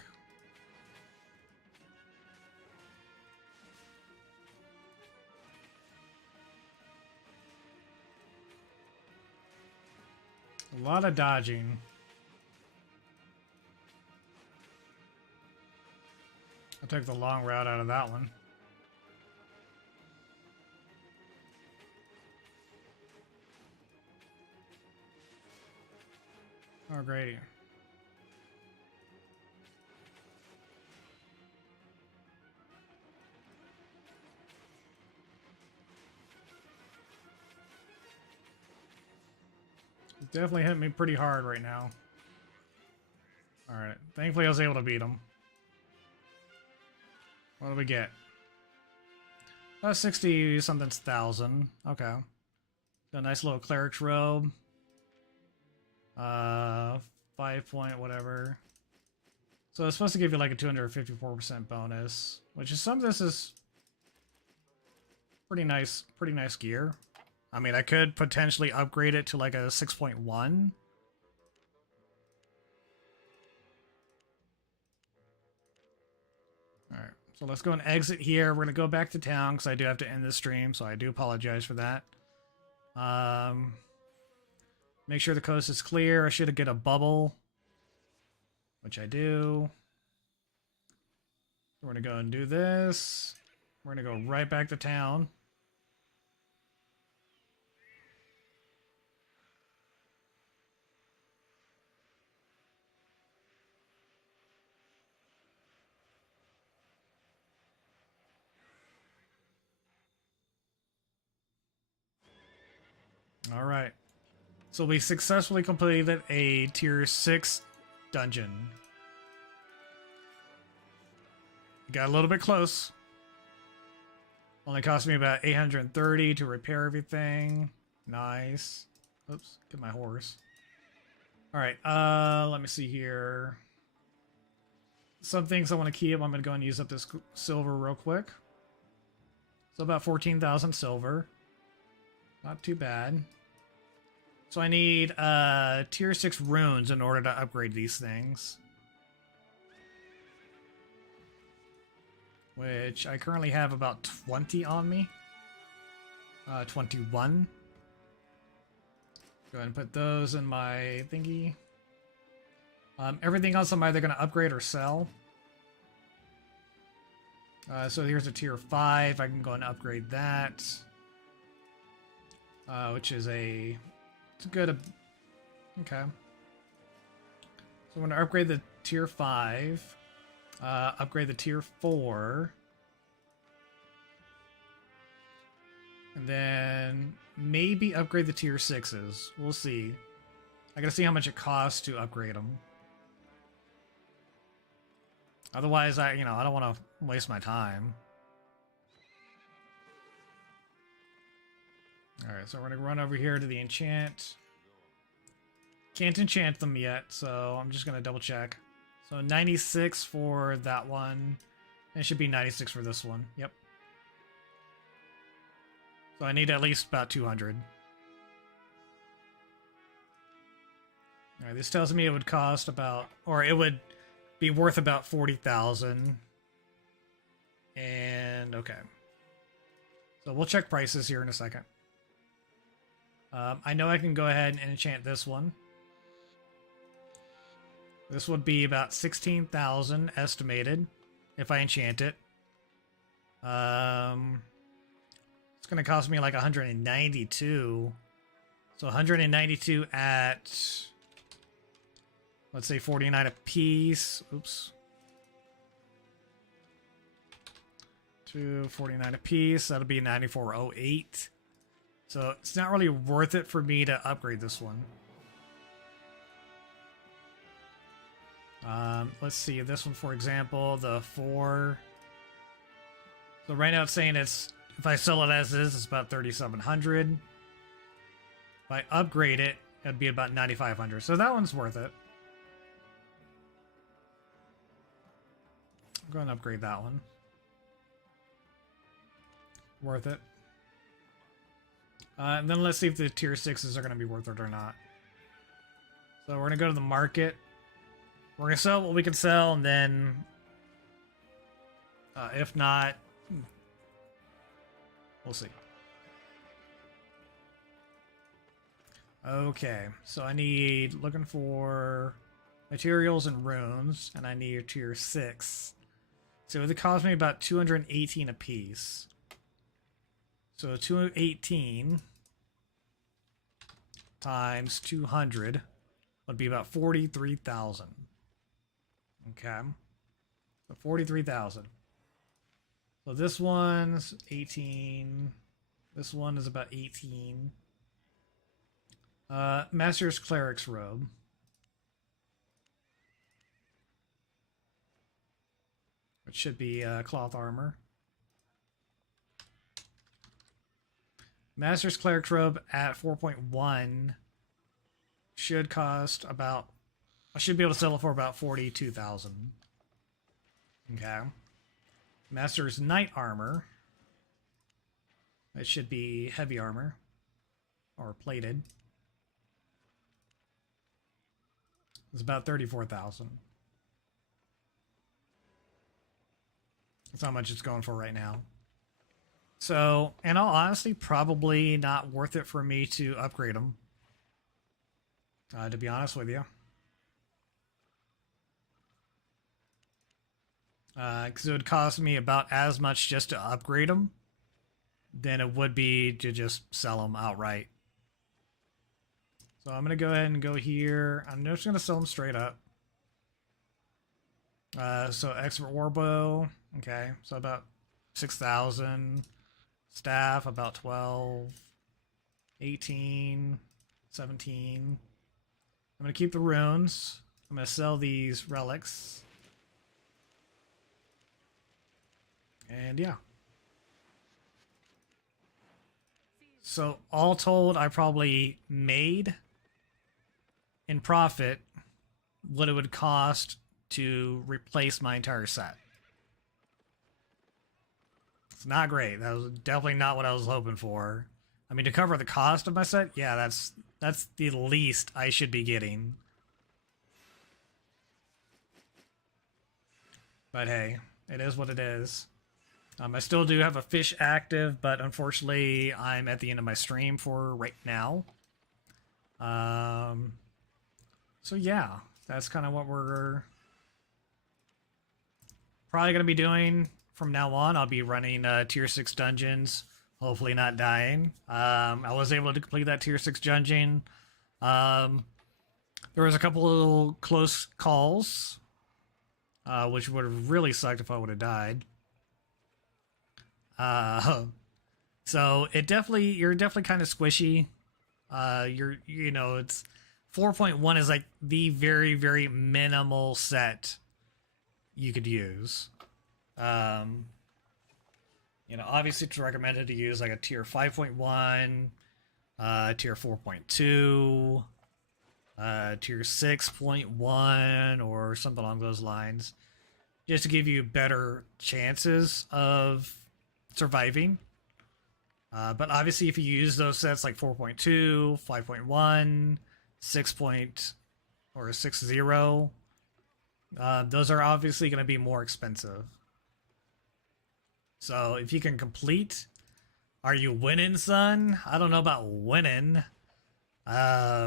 A lot of dodging. I took the long route out of that one. Oh, great. It's definitely hit me pretty hard right now. Alright, thankfully I was able to beat him. What do we get? 60 something thousand. Okay. Got a nice little cleric's robe. 5 point whatever. So it's supposed to give you like a 254% bonus, which is some of this is pretty nice gear. I mean, I could potentially upgrade it to like a 6.1. Alright, so let's go and exit here. We're going to go back to town because I do have to end this stream, so I do apologize for that. Make sure the coast is clear. I should get a bubble, which I do. We're going to go and do this. We're going to go right back to town. All right. So we successfully completed a tier 6 dungeon. Got a little bit close. Only cost me about 830 to repair everything. Nice. Oops, get my horse. Alright, let me see here. Some things I want to keep. I'm going to go and use up this silver real quick. So about 14,000 silver. Not too bad. So I need tier 6 runes in order to upgrade these things. Which I currently have about 20 on me. 21. Go ahead and put those in my thingy. Everything else I'm either going to upgrade or sell. So here's a tier 5. I can go and upgrade that. Which is a... It's a good... Okay. So I'm going to upgrade the tier 5. Upgrade the tier 4. And then maybe upgrade the tier 6s. We'll see. I gotta see how much it costs to upgrade them. Otherwise, I don't want to waste my time. Alright, so we're gonna run over here to the enchant. Can't enchant them yet, so I'm just gonna double check. So 96 for that one. And it should be 96 for this one. Yep. So I need at least about 200. Alright, this tells me it would cost about... Or it would be worth about 40,000. And... Okay. So we'll check prices here in a second. I know I can go ahead and enchant this one. This would be about 16,000 estimated if I enchant it. It's going to cost me like 192. So 192 at, let's say 49 a piece. Oops. 249 a piece. That'll be 9408. So it's not really worth it for me to upgrade this one. Let's see this one, for example, the 4. So right now it's saying it's, if I sell it as is, it's about 3,700. If I upgrade it, it'd be about 9,500. So that one's worth it. I'm going to upgrade that one. Worth it. And then let's see if the tier 6s are going to be worth it or not. So we're going to go to the market. We're going to sell what we can sell, and then if not, we'll see. Okay, so I need, looking for materials and runes, and I need a tier 6. So it would cost me about 218 a piece. So 218 times 200 would be about 43,000. Okay. So 43,000. So this one's 18. This one is about 18. Master's Cleric's Robe. Which should be cloth armor. Master's Cleric's Robe at 4.1 should cost about... I should be able to sell it for about 42,000. Okay. Master's Knight Armor. It should be heavy armor. Or plated. It's about 34,000. That's how much it's going for right now. So, in all honesty, probably not worth it for me to upgrade them. To be honest with you. Because it would cost me about as much just to upgrade them than it would be to just sell them outright. So I'm going to go ahead and go here. I'm just going to sell them straight up. So Expert Warbow. Okay, so about 6,000. Staff, about 12. 18. 17. I'm going to keep the runes. I'm going to sell these relics. And yeah. So all told, I probably made in profit what it would cost to replace my entire set. It's not great. That was definitely not what I was hoping for. I mean, to cover the cost of my set, yeah, that's the least I should be getting. But hey, it is what it is. I still do have a fish active, but unfortunately, I'm at the end of my stream for right now. So yeah, that's kind of what we're probably going to be doing from now on. I'll be running tier 6 dungeons, hopefully not dying. I was able to complete that tier 6 dungeon. There was a couple of close calls, which would have really sucked if I would have died. So you're definitely kind of squishy. It's 4.1 is like the very, very minimal set you could use. Obviously it's recommended to use like a tier 5.1, tier 4.2, tier 6.1, or something along those lines, just to give you better chances of surviving. But obviously if you use those sets like 4.2, 5.1, 6. Or 6.0, those are obviously going to be more expensive. So if you can complete, are you winning, son? I don't know about winning. But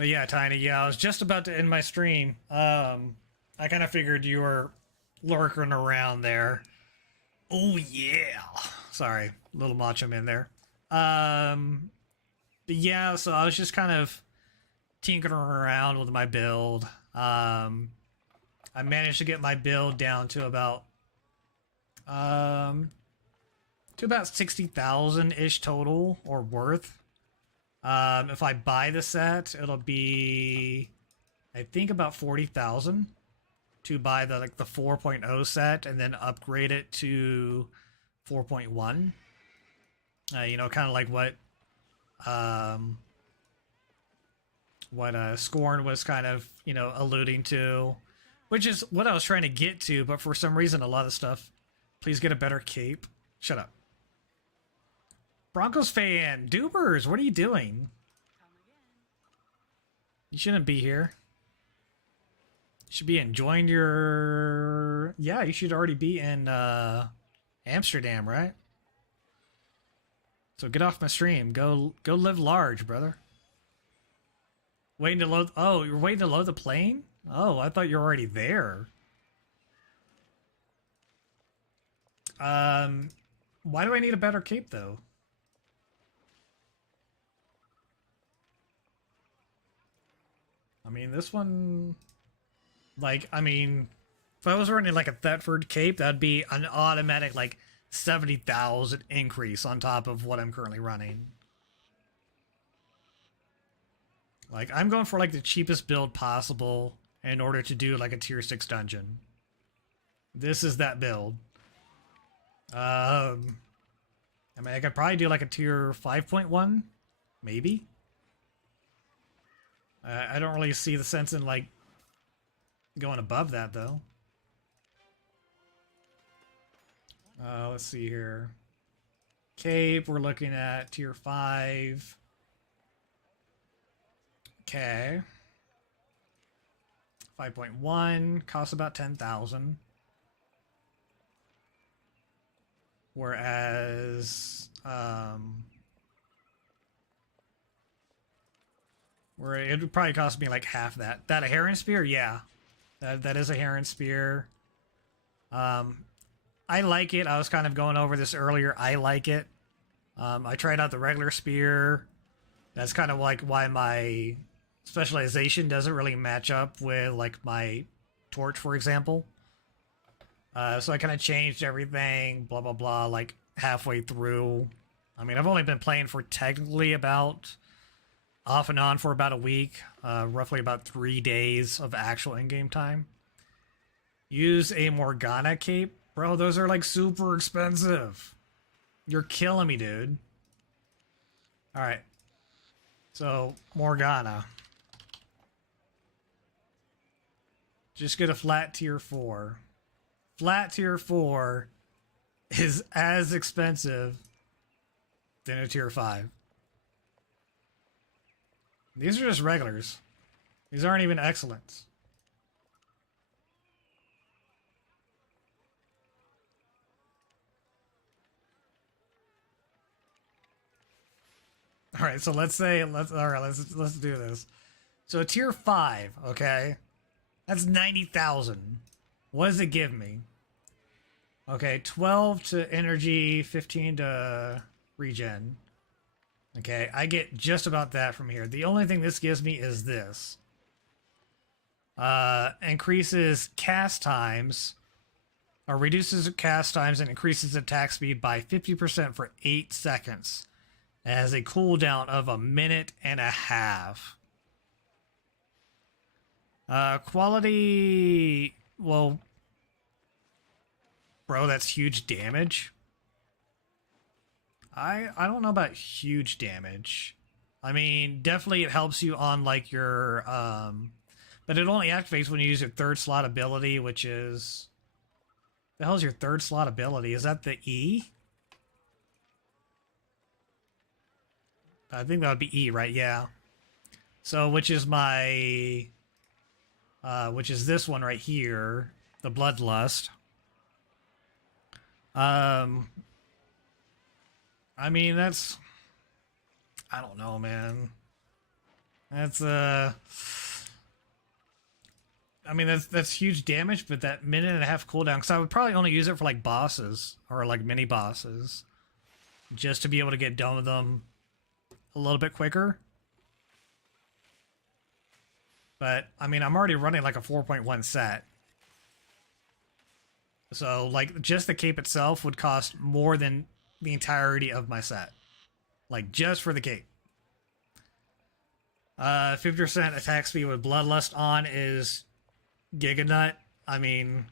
yeah, Tiny, yeah, I was just about to end my stream. I kind of figured you were lurking around there. Oh yeah. Sorry, little Macho Man there. But yeah, so I was just kind of tinkering around with my build. I managed to get my build down to about 60,000 ish total or worth. If I buy the set, it'll be, I think, about 40,000 to buy the 4.0 set and then upgrade it to 4.1. Kind of like what Scorn was kind of, alluding to, which is what I was trying to get to, but for some reason a lot of stuff. Please get a better cape. Shut up. Broncos fan, Doobers, what are you doing? You shouldn't be here. You should be enjoying your... Yeah, you should already be in Amsterdam, right? So get off my stream. Go live large, brother. Waiting to load... Oh, you're waiting to load the plane? Oh, I thought you were already there. Why do I need a better cape, though? I mean, this one... if I was running like a Thetford cape, that'd be an automatic, 70,000 increase on top of what I'm currently running. I'm going for, the cheapest build possible in order to do, a tier 6 dungeon. This is that build. I could probably do, a tier 5.1, maybe? I don't really see the sense in, going above that, though. Let's see here. Cape, we're looking at tier 5. Okay. 5.1 costs about 10,000. Whereas, where it would probably cost me half that. That a Heron Spear? Yeah. That is a Heron Spear. I like it. I was kind of going over this earlier. I like it. I tried out the regular spear. That's kind of why my specialization doesn't really match up with my torch, for example. So I kind of changed everything, blah blah blah, halfway through. I mean, I've only been playing for technically about off and on for about a week, roughly about 3 days of actual in-game time. Use a Morgana cape, bro. Those are super expensive. You're killing me, dude. Alright. So, Morgana. Just get a flat tier 4. Flat tier 4 is as expensive than a tier 5. These are just regulars. These aren't even excellents. All right, so let's do this. So tier 5, okay? That's 90,000. What does it give me? Okay, 12 to energy, 15 to regen. Okay, I get just about that from here. The only thing this gives me is this. Increases cast times, or reduces cast times and increases attack speed by 50% for 8 seconds. It has a cooldown of 1.5 minutes. Quality, well, bro, that's huge damage. I don't know about huge damage. I mean, definitely it helps you on like your but it only activates when you use your third slot ability, which is the hell is your third slot ability? Is that the E? I think that would be E, right? Yeah. So, which is my which is this one right here, the Bloodlust. I mean, that's, I don't know, man. That's I mean, that's huge damage, but that 1.5 minute cooldown, because I would probably only use it for like bosses or like mini bosses, just to be able to get done with them a little bit quicker. But I mean, I'm already running like a 4.1 set. So like just the cape itself would cost more than the entirety of my set. Like just for the cape. 50% attack speed with Bloodlust on is Giganut. I mean,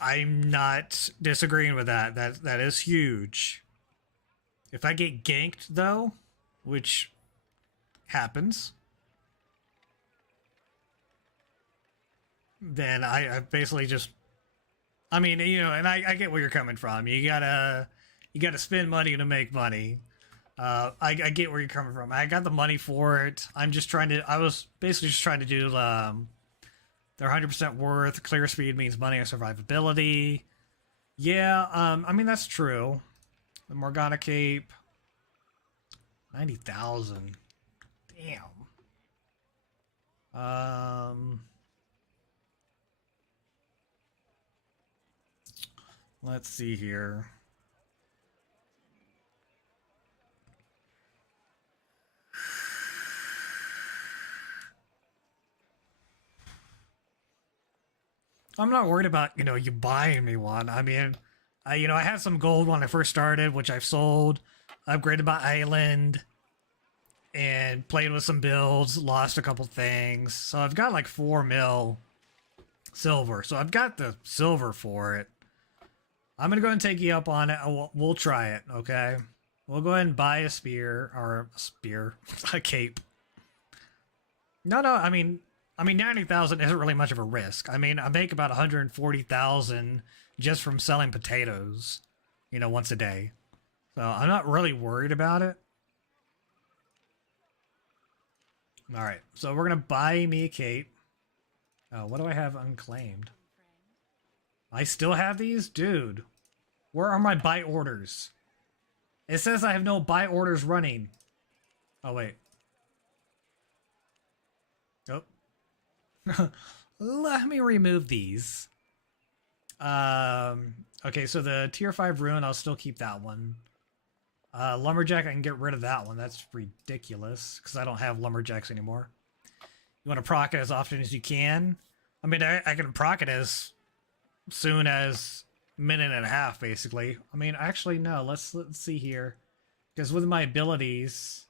I'm not disagreeing with that. That is huge. If I get ganked though, which happens, then I basically just, I mean, you know, and I get where you're coming from. You gotta spend money to make money. I get where you're coming from. I got the money for it. I was basically just trying to do, they're 100% worth. Clear speed means money and survivability. Yeah, I mean, that's true. The Morgana cape, 90,000. Damn. Let's see here. I'm not worried about, you know, you buying me one. I mean, I had some gold when I first started, which I've sold, upgraded my island, and played with some builds, lost a couple things. So I've got like 4 mil silver. So I've got the silver for it. I'm going to go ahead and take you up on it. We'll try it, okay? We'll go ahead and buy a spear, or a spear, a cape. No, I mean 90,000 isn't really much of a risk. I mean, I make about 140,000 just from selling potatoes, you know, once a day. So I'm not really worried about it. All right, so we're going to buy me a cape. Oh, what do I have unclaimed? I still have these? Dude, where are my buy orders? It says I have no buy orders running. Oh, wait. Oh. Let me remove these. Okay, so the tier 5 rune, I'll still keep that one. Lumberjack, I can get rid of that one. That's ridiculous, because I don't have lumberjacks anymore. You want to proc it as often as you can. I mean, I can proc it as soon as 1.5 minutes, basically. I mean, actually, no. Let's see here, because with my abilities,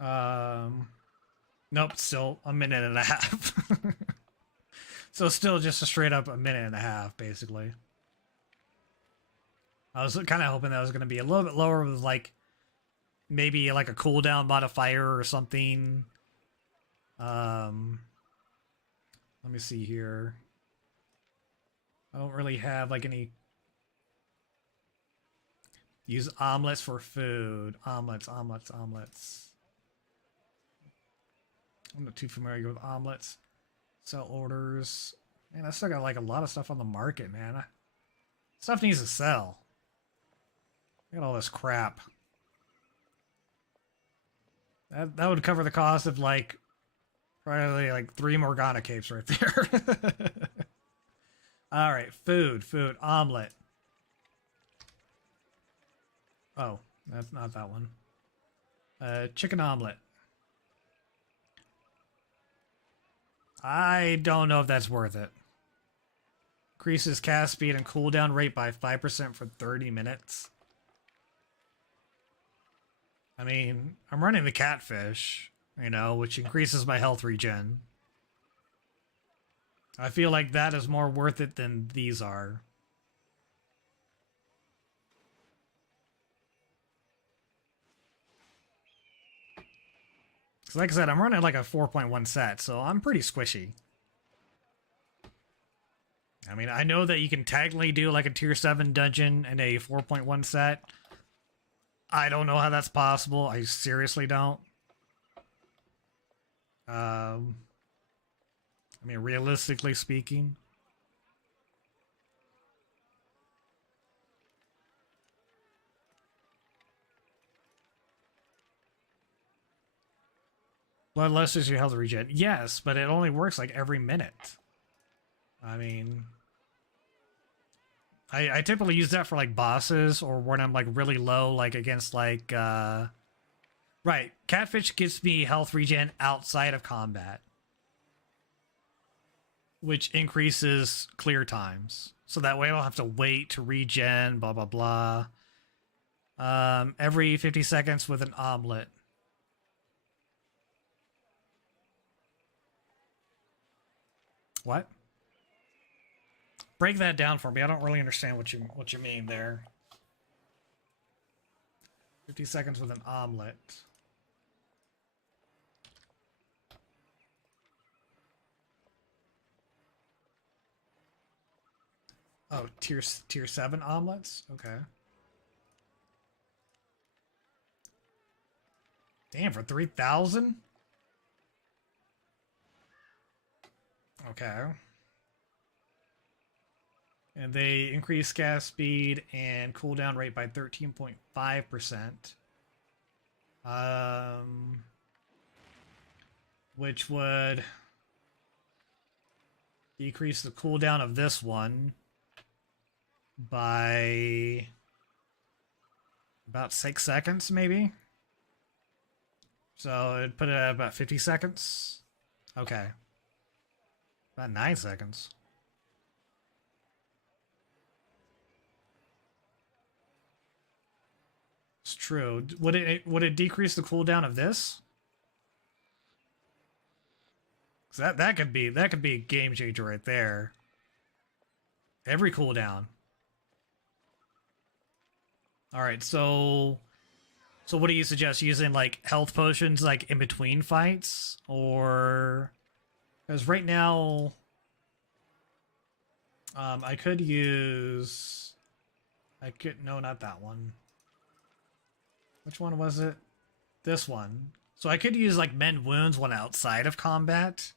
nope, still 1.5 minutes. So still just a straight up 1.5 minutes, basically. I was kind of hoping that was going to be a little bit lower with like maybe like a cooldown modifier or something. Let me see here. I don't really have like any. Use omelets for food. Omelets. I'm not too familiar with omelets. Sell orders. Man, I still got like a lot of stuff on the market, man. Stuff needs to sell. I got all this crap. That would cover the cost of like probably like 3 Morgana capes right there. All right, food, omelet. Oh, that's not that one. Chicken omelet. I don't know if that's worth it. Increases cast speed and cooldown rate by 5% for 30 minutes. I mean, I'm running the catfish, you know, which increases my health regen. I feel like that is more worth it than these are. Because like I said, I'm running like a 4.1 set, so I'm pretty squishy. I mean, I know that you can technically do like a tier 7 dungeon and a 4.1 set. I don't know how that's possible. I seriously don't. I mean, realistically speaking. Bloodlust is your health regen. Yes, but it only works like every minute. I mean, I typically use that for like bosses or when I'm like really low, like against like, right. Catfish gives me health regen outside of combat, which increases clear times. So that way I don't have to wait to regen, blah, blah, blah. Every 50 seconds with an omelet. What? Break that down for me. I don't really understand what you mean there. 50 seconds with an omelet. Oh, tier 7 omelets? Okay. Damn, for 3,000? Okay. And they increase cast speed and cooldown rate by 13.5%. Which would decrease the cooldown of this one by about 6 seconds, maybe. So it'd put it at about 50 seconds. Okay. About 9 seconds. It's true. Would it decrease the cooldown of this? 'Cause that could be a game changer right there. Every cooldown. All right, so what do you suggest? Using like health potions like in between fights, or because right now, I could use. No, not that one. Which one was it? This one. So I could use like mend wounds when outside of combat,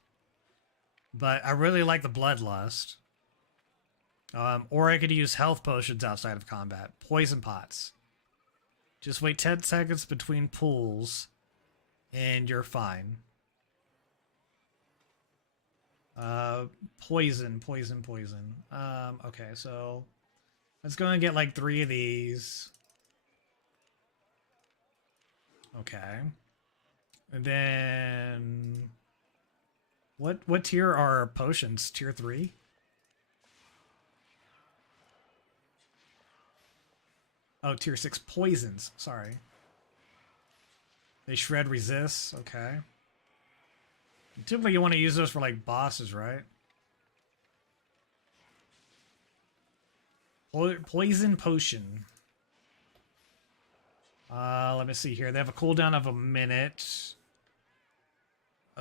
but I really like the bloodlust. Or I could use health potions outside of combat. Poison pots. Just wait 10 seconds between pulls, and you're fine. Poison. Okay, so let's go and get like 3 of these. Okay. And then what tier are potions? Tier 3? Oh, tier 6 poisons. Sorry. They shred resist. Okay. Typically you want to use those for like bosses, right? Poison potion. Let me see here. They have a cooldown of a minute.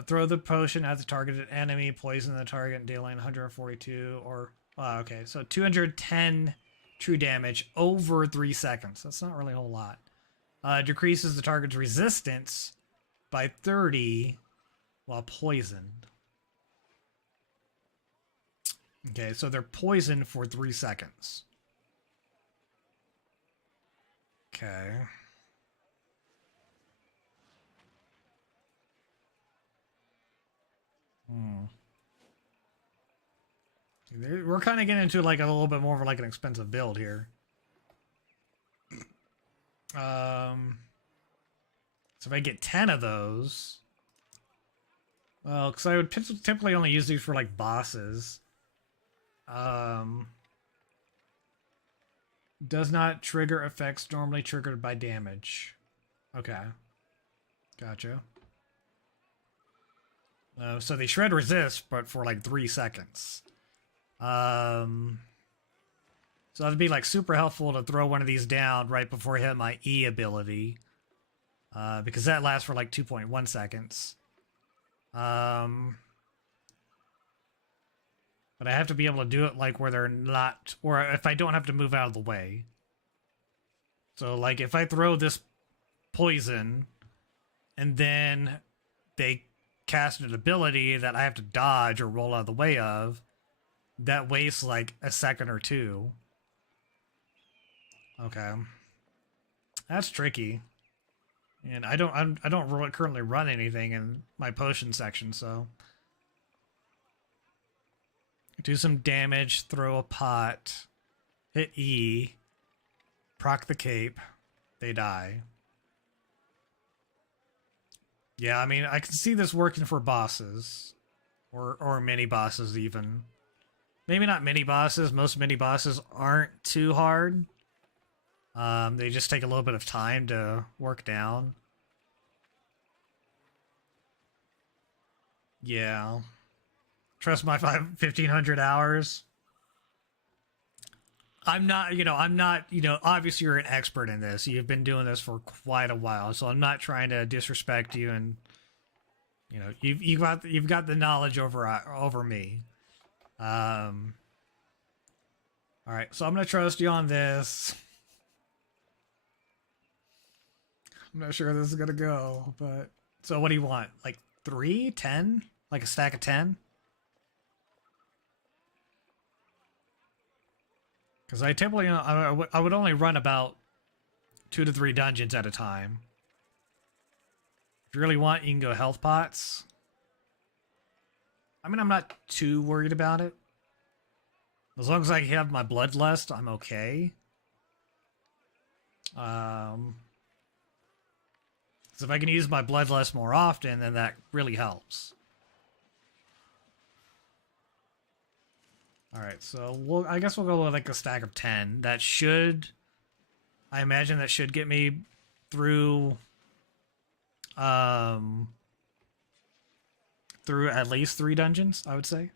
Throw the potion at the targeted enemy, poison the target, dealing 142 or... okay, so 210 true damage over 3 seconds. That's not really a whole lot. Decreases the target's resistance by 30 while poisoned. Okay, so they're poisoned for 3 seconds. Okay. We're kind of getting into like a little bit more of like an expensive build here. So if I get 10 of those, well, because I would typically only use these for like bosses. Does not trigger effects normally triggered by damage. Okay, gotcha. So they shred resist, but for like 3 seconds. So that'd be like super helpful to throw one of these down right before I hit my E ability. Because that lasts for like 2.1 seconds. But I have to be able to do it like where they're not, or if I don't have to move out of the way. So like if I throw this poison and then they cast an ability that I have to dodge or roll out of the way of, that wastes like a second or two. Okay, that's tricky, and I don't really currently run anything in my potion section, so do some damage, throw a pot, hit E, proc the cape, they die. Yeah, I mean, I can see this working for bosses, or mini bosses even. Maybe not mini bosses. Most mini bosses aren't too hard. They just take a little bit of time to work down. Yeah. Trust my 1,500 hours. I'm not, obviously you're an expert in this. You've been doing this for quite a while, so I'm not trying to disrespect you, and you've got the knowledge over me. All right, so I'm gonna trust you on this. I'm not sure how this is gonna go, but so what do you want? Like 3, 10, like a stack of 10? Because I typically, I would only run about 2 to 3 dungeons at a time. If you really want, you can go health pots. I mean, I'm not too worried about it. As long as I have my bloodlust, I'm okay. So if I can use my bloodlust more often, then that really helps. Alright, so I guess we'll go with like a stack of 10. That should... I imagine that should get me through... through at least 3 dungeons, I would say.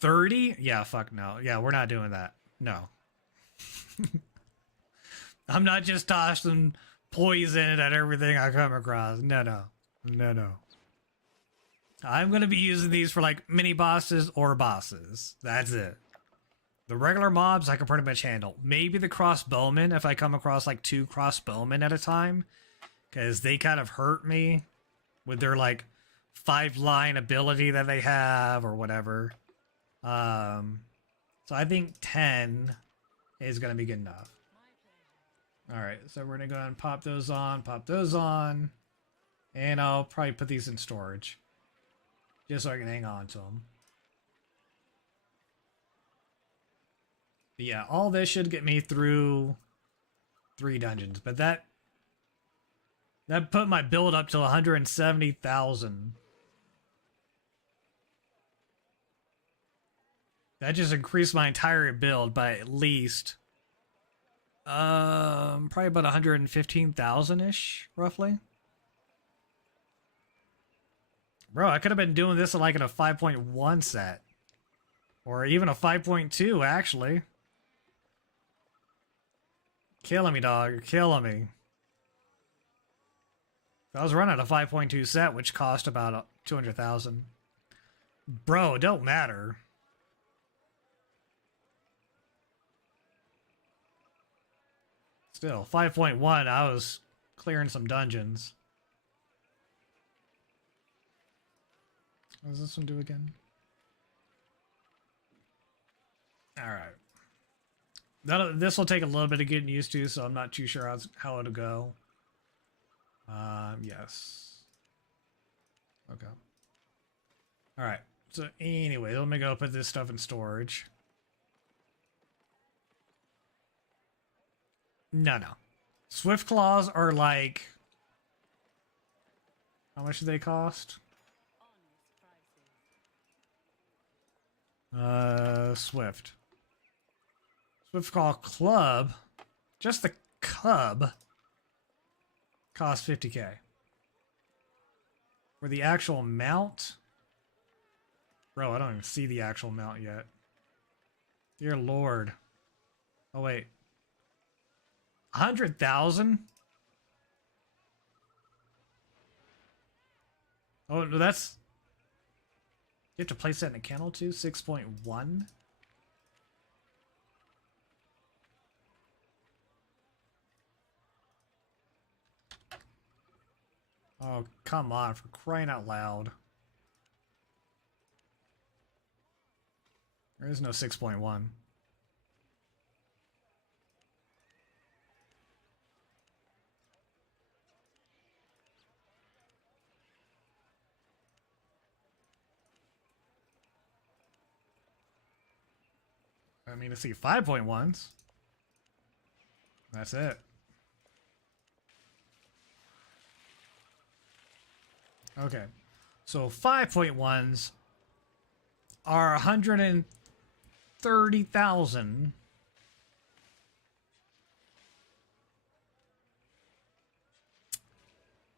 30? Yeah, fuck no. Yeah, we're not doing that. No. I'm not just tossing poison at everything I come across. No. I'm going to be using these for like mini bosses or bosses. That's it. The regular mobs I can pretty much handle. Maybe the crossbowmen if I come across like 2 crossbowmen at a time. Because they kind of hurt me with their like 5-line ability that they have or whatever. So I think 10 is going to be good enough. Alright, so we're going to go ahead and pop those on. And I'll probably put these in storage. Just so I can hang on to them. But yeah, all this should get me through 3 dungeons. But that put my build up to 170,000. That just increased my entire build by at least probably about 115,000-ish, roughly. Bro, I could have been doing this like in a 5.1 set. Or even a 5.2, actually. Killing me, dog. You're killing me. I was running a 5.2 set, which cost about 200,000. Bro, it don't matter. Still, 5.1, I was clearing some dungeons. What does this one do again? Alright. This will take a little bit of getting used to, so I'm not too sure how it'll go. Yes. Okay. Alright. So anyway, let me go put this stuff in storage. No. Swift Claws are like... How much do they cost? Swift. Swift Claw Club. Just the cub costs 50k. For the actual mount... Bro, I don't even see the actual mount yet. Dear Lord. Oh, wait. 100,000? Oh, no, that's... You have to place that in a kennel too? 6.1? Oh, come on, for crying out loud. There is no 6.1. I mean, to see 5.1s. That's it. Okay. So 5.1s are 130,000.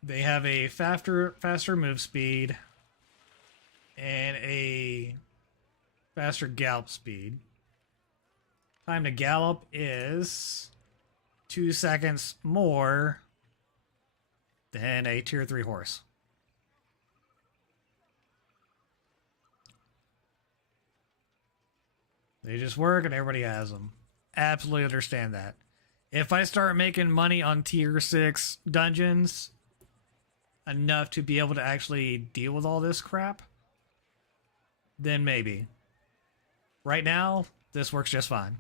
They have a faster move speed and a faster gallop speed. Time to gallop is 2 seconds more than a tier 3 horse. They just work and everybody has them. Absolutely understand that. If I start making money on tier 6 dungeons enough to be able to actually deal with all this crap, then maybe. Right now, this works just fine.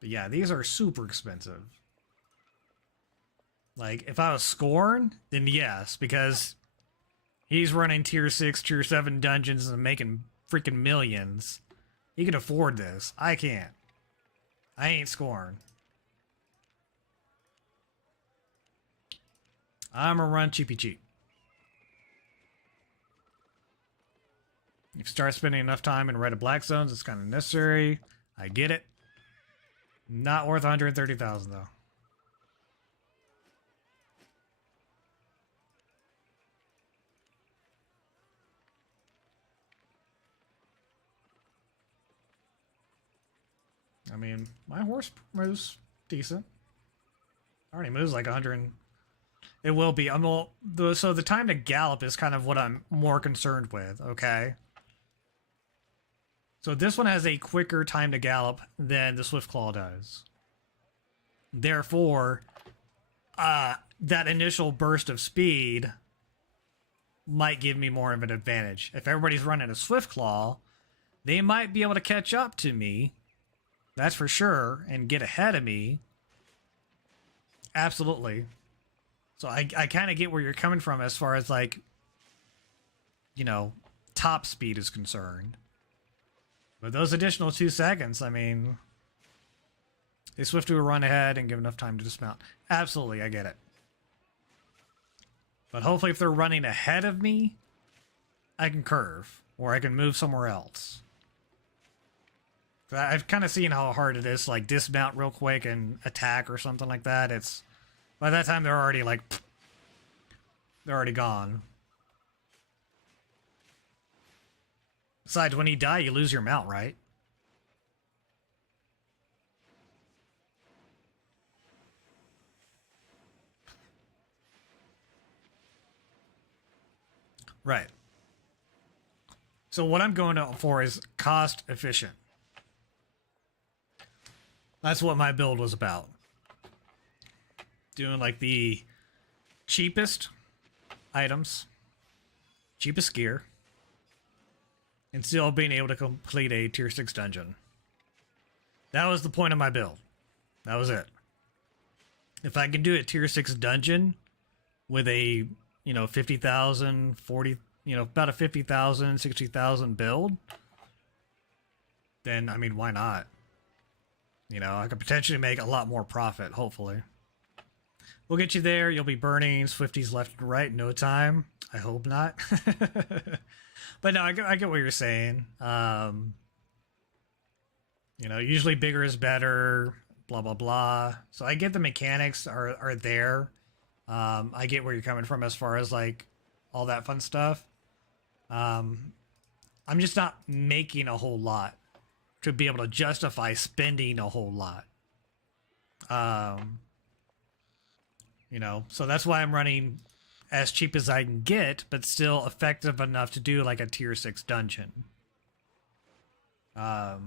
But yeah, these are super expensive. Like, if I was Scorn, then yes, because he's running tier 6, tier 7 dungeons and making freaking millions. He can afford this. I can't. I ain't Scorn. I'm gonna run cheapy cheap. If you start spending enough time in red and black zones, it's kind of necessary. I get it. Not worth 130,000 though. I mean, my horse moves decent. Already moves like 100. It will be. So the time to gallop is kind of what I'm more concerned with, okay? So this one has a quicker time to gallop than the Swift Claw does. Therefore, that initial burst of speed might give me more of an advantage. If everybody's running a Swift Claw, they might be able to catch up to me. That's for sure, and get ahead of me. Absolutely. So I kind of get where you're coming from as far as, like, you know, top speed is concerned. But those additional 2 seconds, I mean, they swift to a run ahead and give enough time to dismount. Absolutely, I get it. But hopefully if they're running ahead of me, I can curve, or I can move somewhere else. I've kind of seen how hard it is to, like, dismount real quick and attack or something like that. It's by that time they're already like they're already gone. Besides, when you die, you lose your mount, right? Right. So what I'm going for is cost efficient. That's what my build was about. Doing like the cheapest items, cheapest gear, and still being able to complete a tier 6 dungeon. That was the point of my build. That was it. If I can do a tier 6 dungeon with a, 50,000, 40, about a 50,000, 60,000 build, then, I mean, why not? I could potentially make a lot more profit, hopefully. We'll get you there. You'll be burning Swifties left and right in no time. I hope not. But no, I get what you're saying. Usually bigger is better, blah, blah, blah. So I get the mechanics are there. I get where you're coming from as far as, like, all that fun stuff. I'm just not making a whole lot to be able to justify spending a whole lot. So that's why I'm running as cheap as I can get, but still effective enough to do like a tier 6 dungeon. So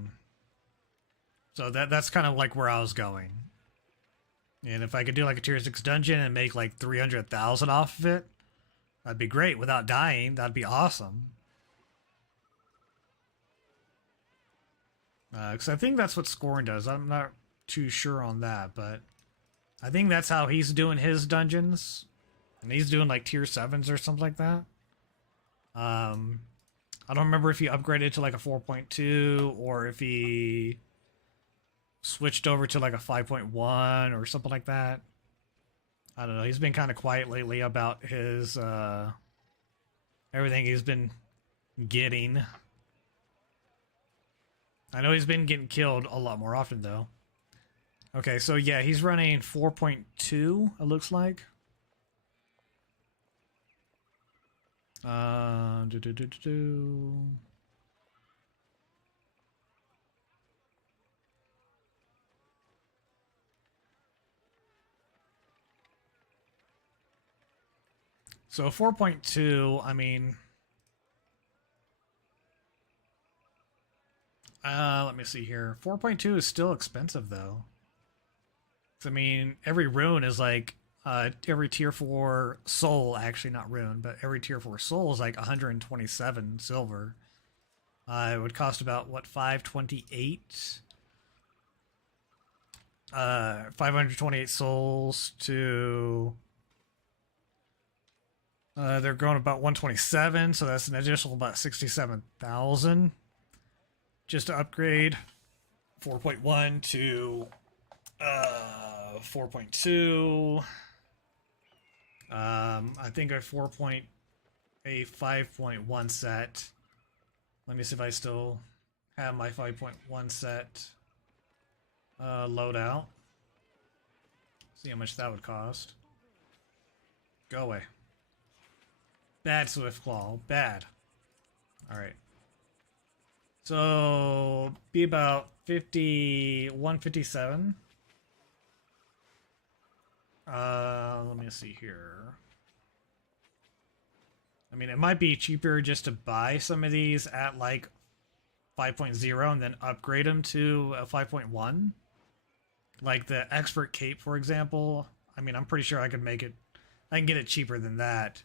that's kind of like where I was going. And if I could do like a tier 6 dungeon and make like 300,000 off of it, that'd be great. Without dying, that'd be awesome. Because I think that's what Scorn does. I'm not too sure on that, but I think that's how he's doing his dungeons. And he's doing like tier 7s or something like that. I don't remember if he upgraded to like a 4.2 or if he switched over to like a 5.1 or something like that. I don't know. He's been kind of quiet lately about his everything he's been getting. I know he's been getting killed a lot more often though. Okay, so yeah, he's running 4.2, it looks like. Do, do, do, do, do. So 4.2, I mean, let me see here. 4.2 is still expensive though. I mean, every rune is like, every tier 4 soul, actually not rune, but every tier 4 soul is like 127 silver. It would cost about, what, 528? 528 souls to... they're going about 127, so that's an additional about 67,000. Just to upgrade 4.1 to 4.2. I think a 5.1 set. Let me see if I still have my 5.1 set loadout. See how much that would cost. Go away. Bad Swiftclaw. Bad. Alright. So, be about 157. Let me see here. I mean, it might be cheaper just to buy some of these at like 5.0 and then upgrade them to a 5.1. Like the Expert Cape, for example. I mean, I'm pretty sure I can get it cheaper than that.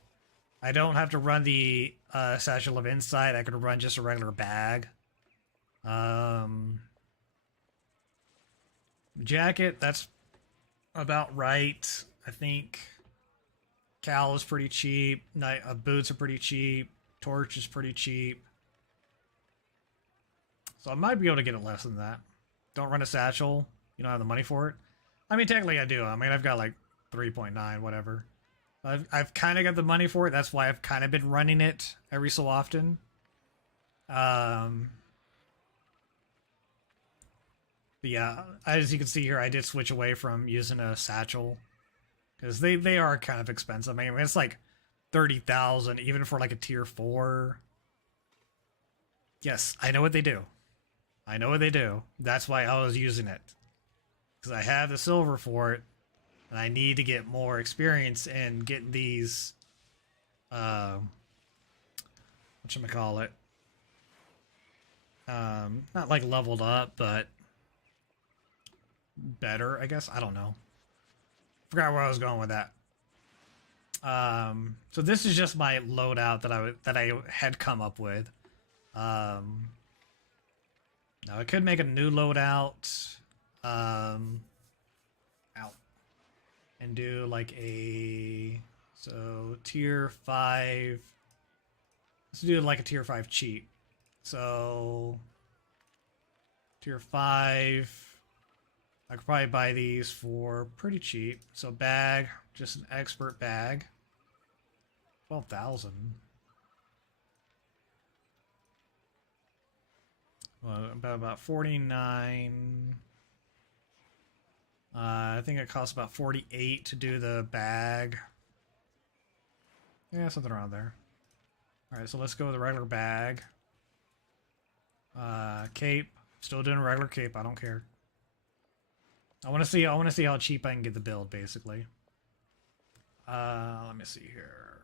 I don't have to run the Satchel of Insight. I could run just a regular bag. Jacket, that's about right. I think Cal is pretty cheap. Boots are pretty cheap. Torch is pretty cheap. So I might be able to get it less than that. Don't run a satchel. You don't have the money for it. I mean, technically I do. I mean, I've got like 3.9, whatever. I've kind of got the money for it. That's why I've kind of been running it every so often. But yeah, as you can see here, I did switch away from using a satchel because they are kind of expensive. I mean, it's like 30,000 even for like a tier 4. Yes, I know what they do. I know what they do. That's why I was using it, because I have the silver for it, and I need to get more experience in getting these whatchamacallit, not like leveled up, but better, I guess. I don't know. Forgot where I was going with that. So this is just my loadout that I had come up with. Now I could make a new loadout. Out. And do like a tier 5. Let's do like a tier 5 cheat. So tier 5. I could probably buy these for pretty cheap. So bag, just an expert bag. 12,000. Well, about 49. I think it costs about 48 to do the bag. Yeah, something around there. Alright, so let's go with the regular bag. Cape. Still doing regular cape, I don't care. I wanna see how cheap I can get the build, basically. Let me see here.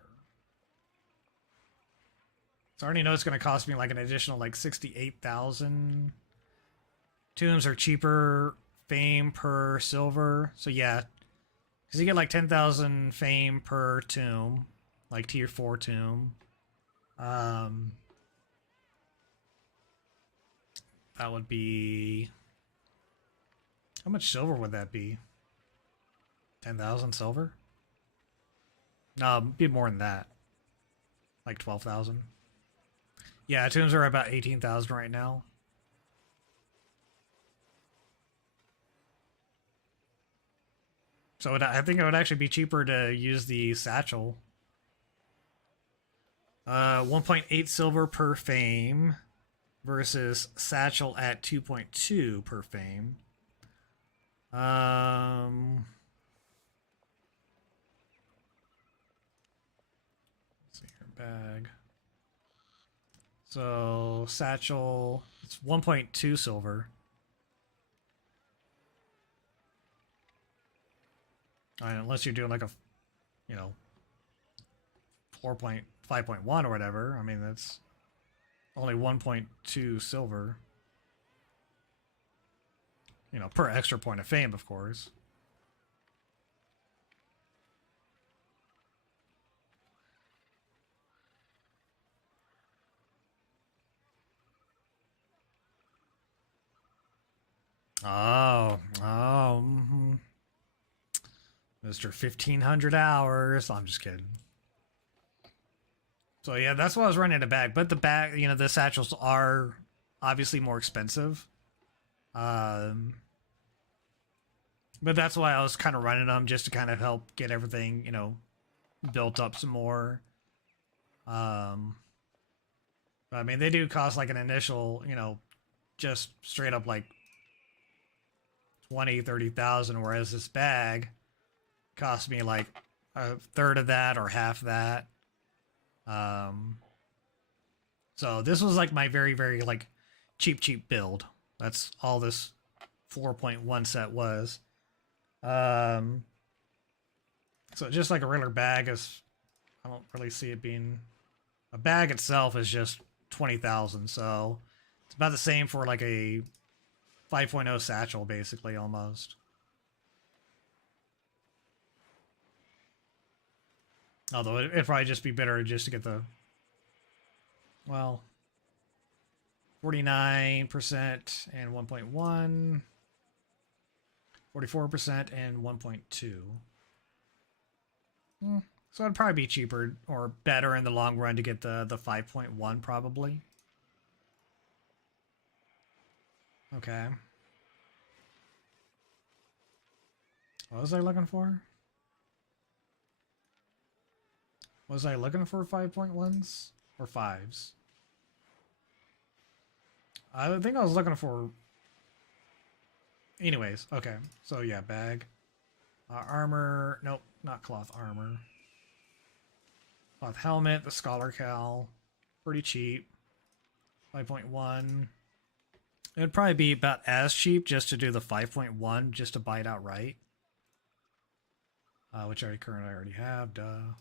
So I already know it's gonna cost me like an additional like 68,000. Tombs are cheaper fame per silver, so yeah, because you get like 10,000 fame per tomb, like tier 4 tomb. That would be, how much silver would that be? 10,000 silver? No, it'd be more than that, like 12,000. Yeah, tombs are about 18,000 right now. So I think it would actually be cheaper to use the satchel. 1.8 silver per fame versus satchel at 2.2 per fame. Let's see here, bag. So satchel, it's 1.2 silver. Unless you're doing like a, 5.1 or whatever. I mean, that's only 1.2 silver. Per extra point of fame, of course. Oh. Mr. 1,500 hours. I'm just kidding. So yeah, that's why I was running a bag. But the bag, the satchels are obviously more expensive. But that's why I was kind of running them, just to kind of help get everything, built up some more. But I mean, they do cost like an initial, just straight up like 20,000-30,000, whereas this bag cost me like a third of that or half that. So this was like my very, very like cheap build. That's all this 4.1 set was. So just like a regular bag is, I don't really see it being, a bag itself is just 20,000. So it's about the same for like a 5.0 satchel, basically, almost. Although it'd probably just be better just to get the, well, 49% and 1.1, 44% and 1.2. So it'd probably be cheaper or better in the long run to get the 5.1 probably. Okay. What was I looking for? Was I looking for 5.1s or 5s? I think I was looking for... Anyways, okay. So yeah, bag. Armor. Nope, not cloth armor. Cloth helmet, the Scholar Cal. Pretty cheap. 5.1. It'd probably be about as cheap just to do the 5.1, just to buy it outright. Which I currently already have, duh.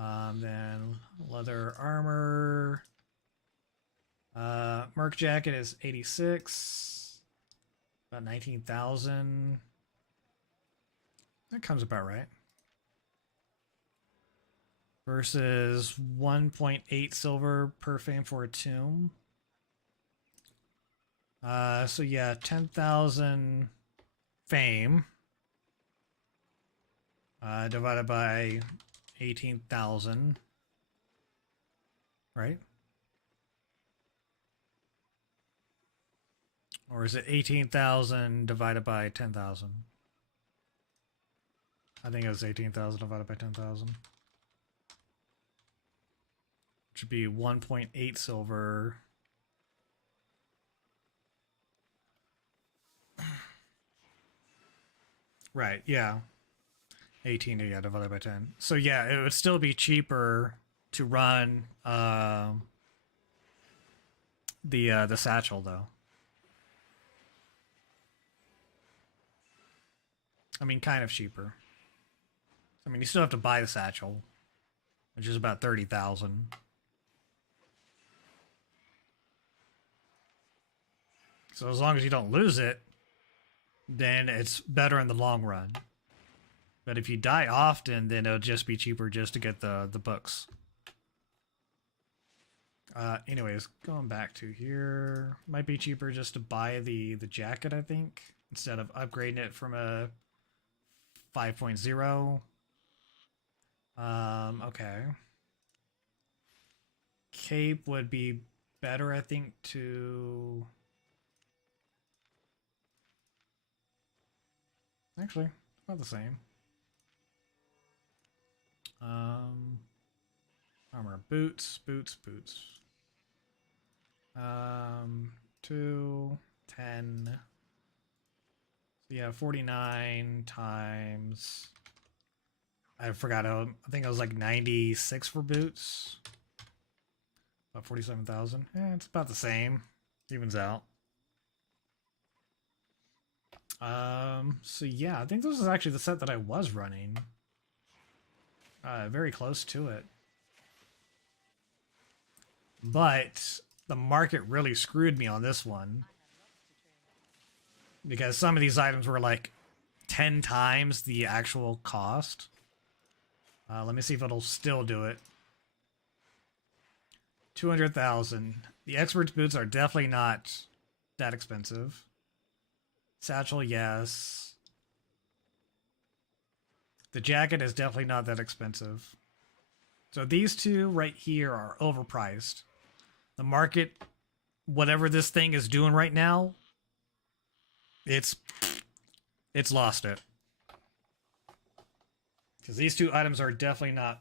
Then leather armor. Merc jacket is 86. About 19,000. That comes about right. Versus 1.8 silver per fame for a tomb. So yeah, 10,000 fame. Divided by 18,000. Right? Or is it 18,000 divided by 10,000? I think it was 18,000 divided by 10,000. Should be 1.8 silver. Right, yeah. 18, yeah, divided by 10. So yeah, it would still be cheaper to run the satchel though. I mean, kind of cheaper. I mean, you still have to buy the satchel, which is about 30,000. So as long as you don't lose it, then it's better in the long run. But if you die often, then it'll just be cheaper just to get the books. Anyways, going back to here, might be cheaper just to buy the jacket, I think, instead of upgrading it from a 5.0. Okay. Cape would be better, I think, to... Actually, about the same. Armor, boots. 2, 10. So yeah, 49 times... I forgot, I think it was like 96 for boots. About 47,000. Yeah, it's about the same. Evens out. So yeah, I think this is actually the set that I was running. Very close to it. But the market really screwed me on this one. Because some of these items were like 10 times the actual cost. Let me see if it'll still do it. 200,000. The expert's boots are definitely not that expensive. Satchel, yes. The jacket is definitely not that expensive. So these two right here are overpriced. The market, whatever this thing is doing right now, it's lost it. Because these two items are definitely not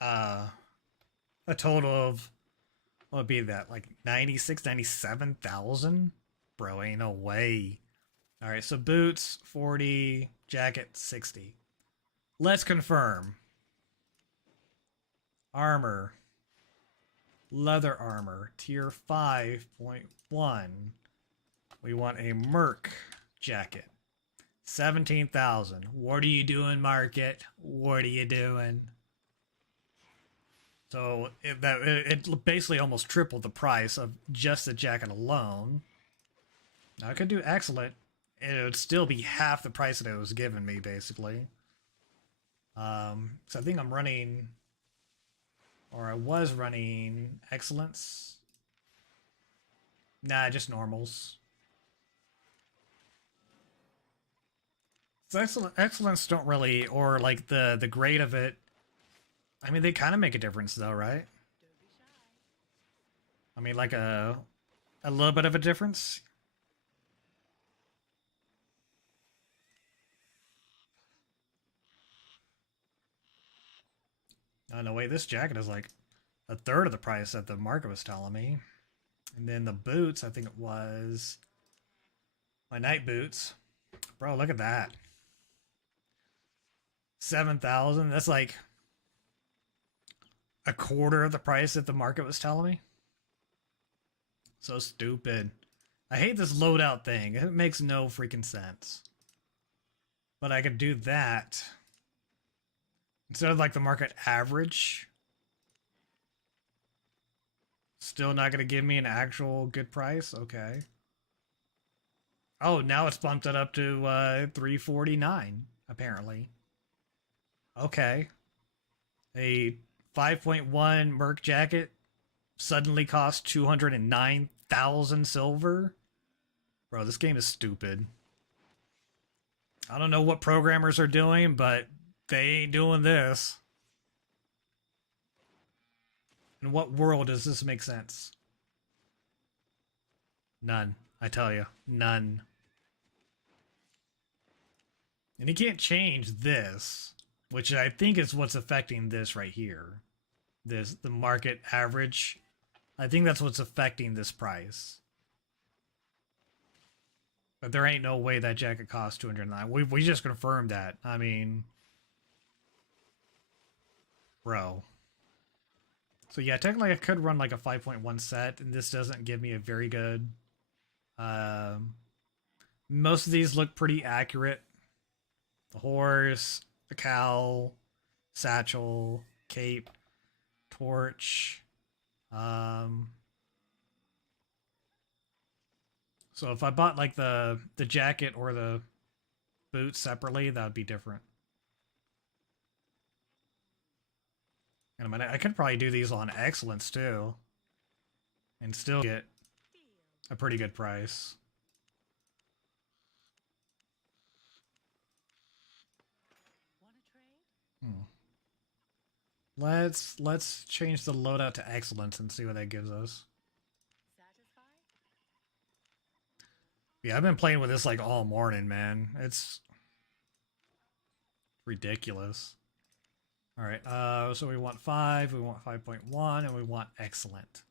a total of, what would be that, like 96, 97,000? Bro, ain't no way. All right, so boots, 40, jacket, 60. Let's confirm. Armor. Leather armor, tier 5.1. We want a Merc jacket. 17,000. What are you doing, market? What are you doing? So it basically almost tripled the price of just the jacket alone. Now I could do excellent. It would still be half the price that it was giving me, basically. So I think I'm running, or I was running excellence. Nah, just normals. So excellence don't really, or like the grade of it. I mean, they kind of make a difference, though, right? I mean, like a little bit of a difference. Oh, no, wait, this jacket is like a third of the price that the market was telling me. And then the boots, I think it was my night boots. Bro, look at that. 7,000. That's like a quarter of the price that the market was telling me. So stupid. I hate this loadout thing. It makes no freaking sense. But I could do that. instead of like the market average, still not going to give me an actual good price. Okay. Oh, now it's bumped it up to 349 apparently. Okay. A 5.1 Merc jacket suddenly costs 209,000 silver. Bro, this game is stupid. I don't know what programmers are doing, but they ain't doing this. In what world does this make sense? None. I tell you, none. And you can't change this, which I think is what's affecting this right here. The market average. I think that's what's affecting this price. But there ain't no way that jacket costs 209. We just confirmed that. I mean, bro. So yeah, technically I could run like a 5.1 set, and this doesn't give me a very good. Most of these look pretty accurate. The horse, the cowl, satchel, cape, torch. So if I bought like the jacket or the boots separately, that would be different. And I could probably do these on excellence too, and still get a pretty good price. Let's change the loadout to excellence and see what that gives us. Yeah, I've been playing with this like all morning, man. It's ridiculous. All right, so we want 5, we want 5.1, and we want excellent. Let's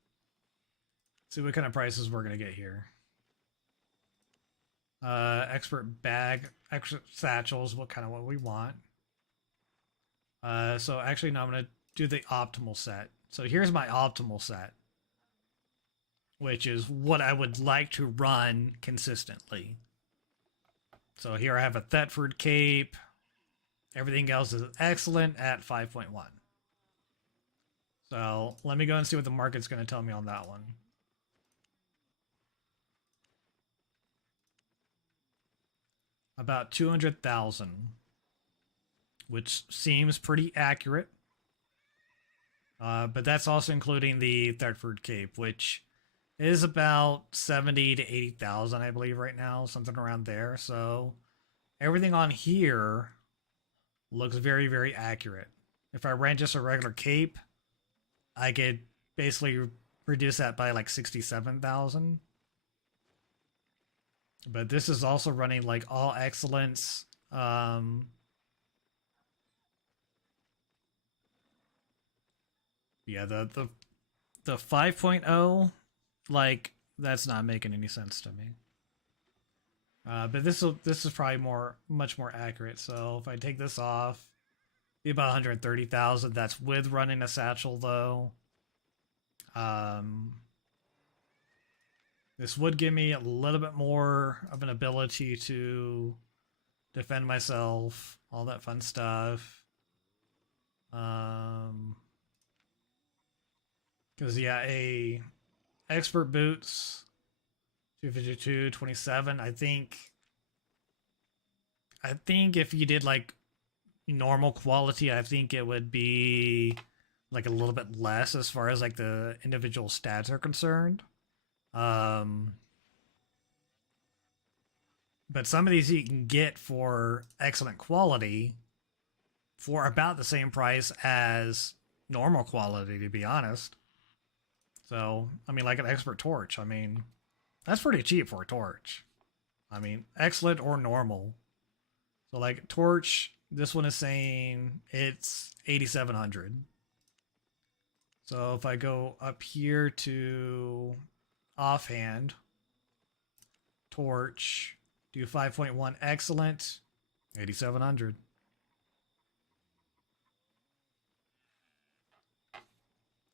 see what kind of prices we're gonna get here. Expert bag, expert satchels, what we want. So actually, no, I'm gonna do the optimal set. So here's my optimal set, which is what I would like to run consistently. So here I have a Thetford cape. Everything else is excellent at 5.1. So let me go and see what the market's going to tell me on that one. About 200,000, which seems pretty accurate. But that's also including the Thetford cape, which is about 70 to 80,000, I believe, right now, something around there. So everything on here looks very, very accurate. If I ran just a regular cape, I could basically reduce that by like 67,000. But this is also running like all excellence. Yeah, the 5.0, like, that's not making any sense to me. But this is probably much more accurate. So if I take this off, be about 130,000. That's with running a satchel though. This would give me a little bit more of an ability to defend myself, all that fun stuff. Because yeah, a expert boots 252, 27. I think if you did like normal quality, I think it would be like a little bit less as far as like the individual stats are concerned. But some of these you can get for excellent quality for about the same price as normal quality, to be honest. So, I mean, like an expert torch, I mean, that's pretty cheap for a torch. I mean, excellent or normal. So, like, torch, this one is saying it's 8,700. So, if I go up here to offhand, torch, do 5.1 excellent, 8,700.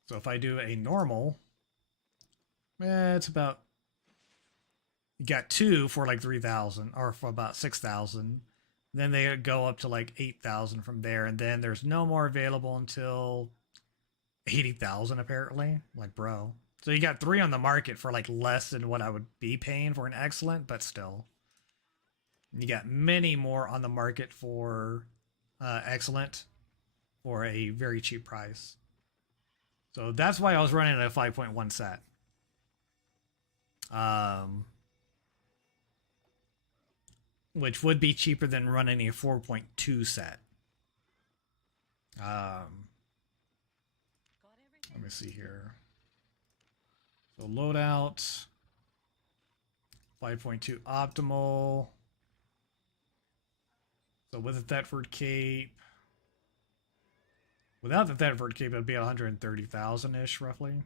So, if I do a normal, it's about, you got 2 for like 3,000, or for about 6,000. Then they go up to like 8,000 from there, and then there's no more available until 80,000 apparently. Like, bro. So you got 3 on the market for like less than what I would be paying for an excellent, but still. You got many more on the market for excellent for a very cheap price. So that's why I was running a 5.1 set. Which would be cheaper than running a 4.2 set. Let me see here. So loadout, 5.2 optimal. So with the Thetford Cape, without the Thetford Cape, it'd be 130,000-ish roughly.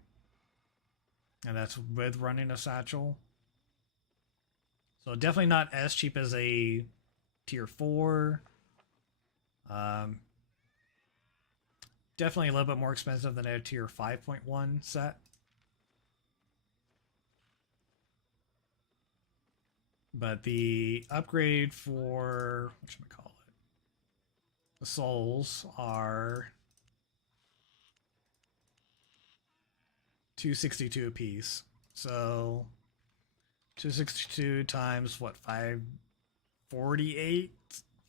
And that's with running a satchel. So definitely not as cheap as a tier 4. Definitely a little bit more expensive than a tier 5.1 set. But the upgrade for, whatchamacallit, the souls are 262 apiece. So 262 times what, 548?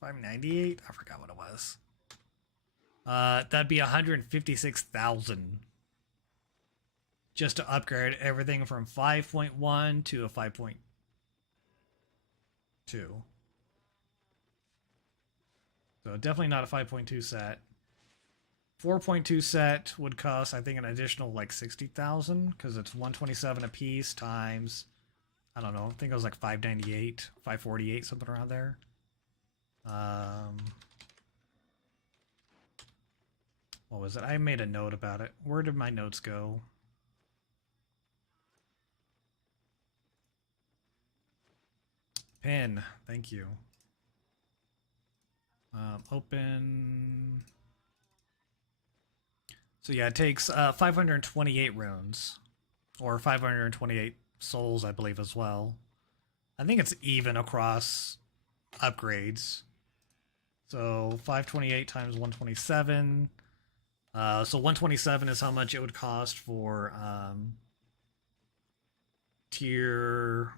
598? I forgot what it was. That'd be 156,000 just to upgrade everything from 5.1 to a 5.2. So definitely not a 5.2 set. 4.2 set would cost, I think, an additional like 60,000 because it's 127 a piece times, I don't know, I think it was like 598, 548, something around there. What was it? I made a note about it. Where did my notes go? Pen, thank you. Open. So yeah, it takes 528 runes, or 528 souls, I believe, as well. I think it's even across upgrades. So 528 times 127. So 127 is how much it would cost for tier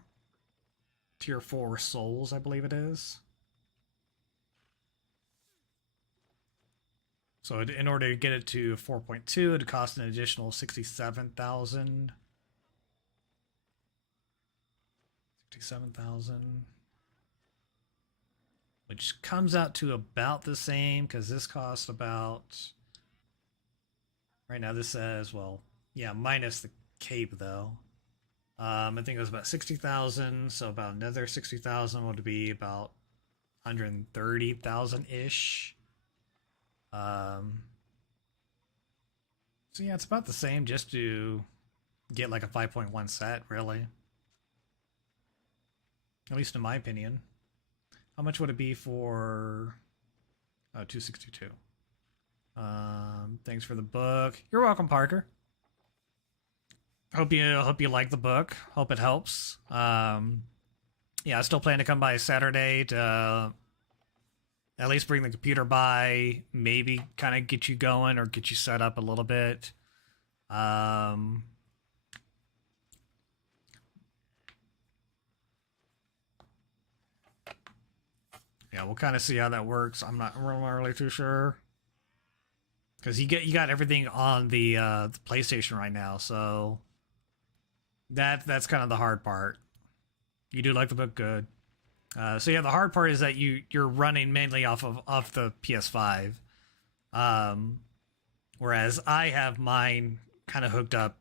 4 souls, I believe it is. So in order to get it to 4.2, it'd cost an additional 67,000. 67,000. Which comes out to about the same, because this costs about... Right now this says, well, yeah, minus the cape, though. I think it was about 60,000, so about another 60,000 would be about 130,000-ish. So yeah, it's about the same just to get like a 5.1 set, really. At least in my opinion. How much would it be for 262? Thanks for the book. You're welcome, Parker. Hope you like the book. Hope it helps. Yeah, I still plan to come by Saturday to at least bring the computer by, maybe kind of get you going or get you set up a little bit. Yeah, we'll kind of see how that works. I'm not really too sure. Because you got everything on the PlayStation right now, so that's kind of the hard part. You do like the book, good. So yeah, the hard part is that you're running mainly off the PS5, whereas I have mine kind of hooked up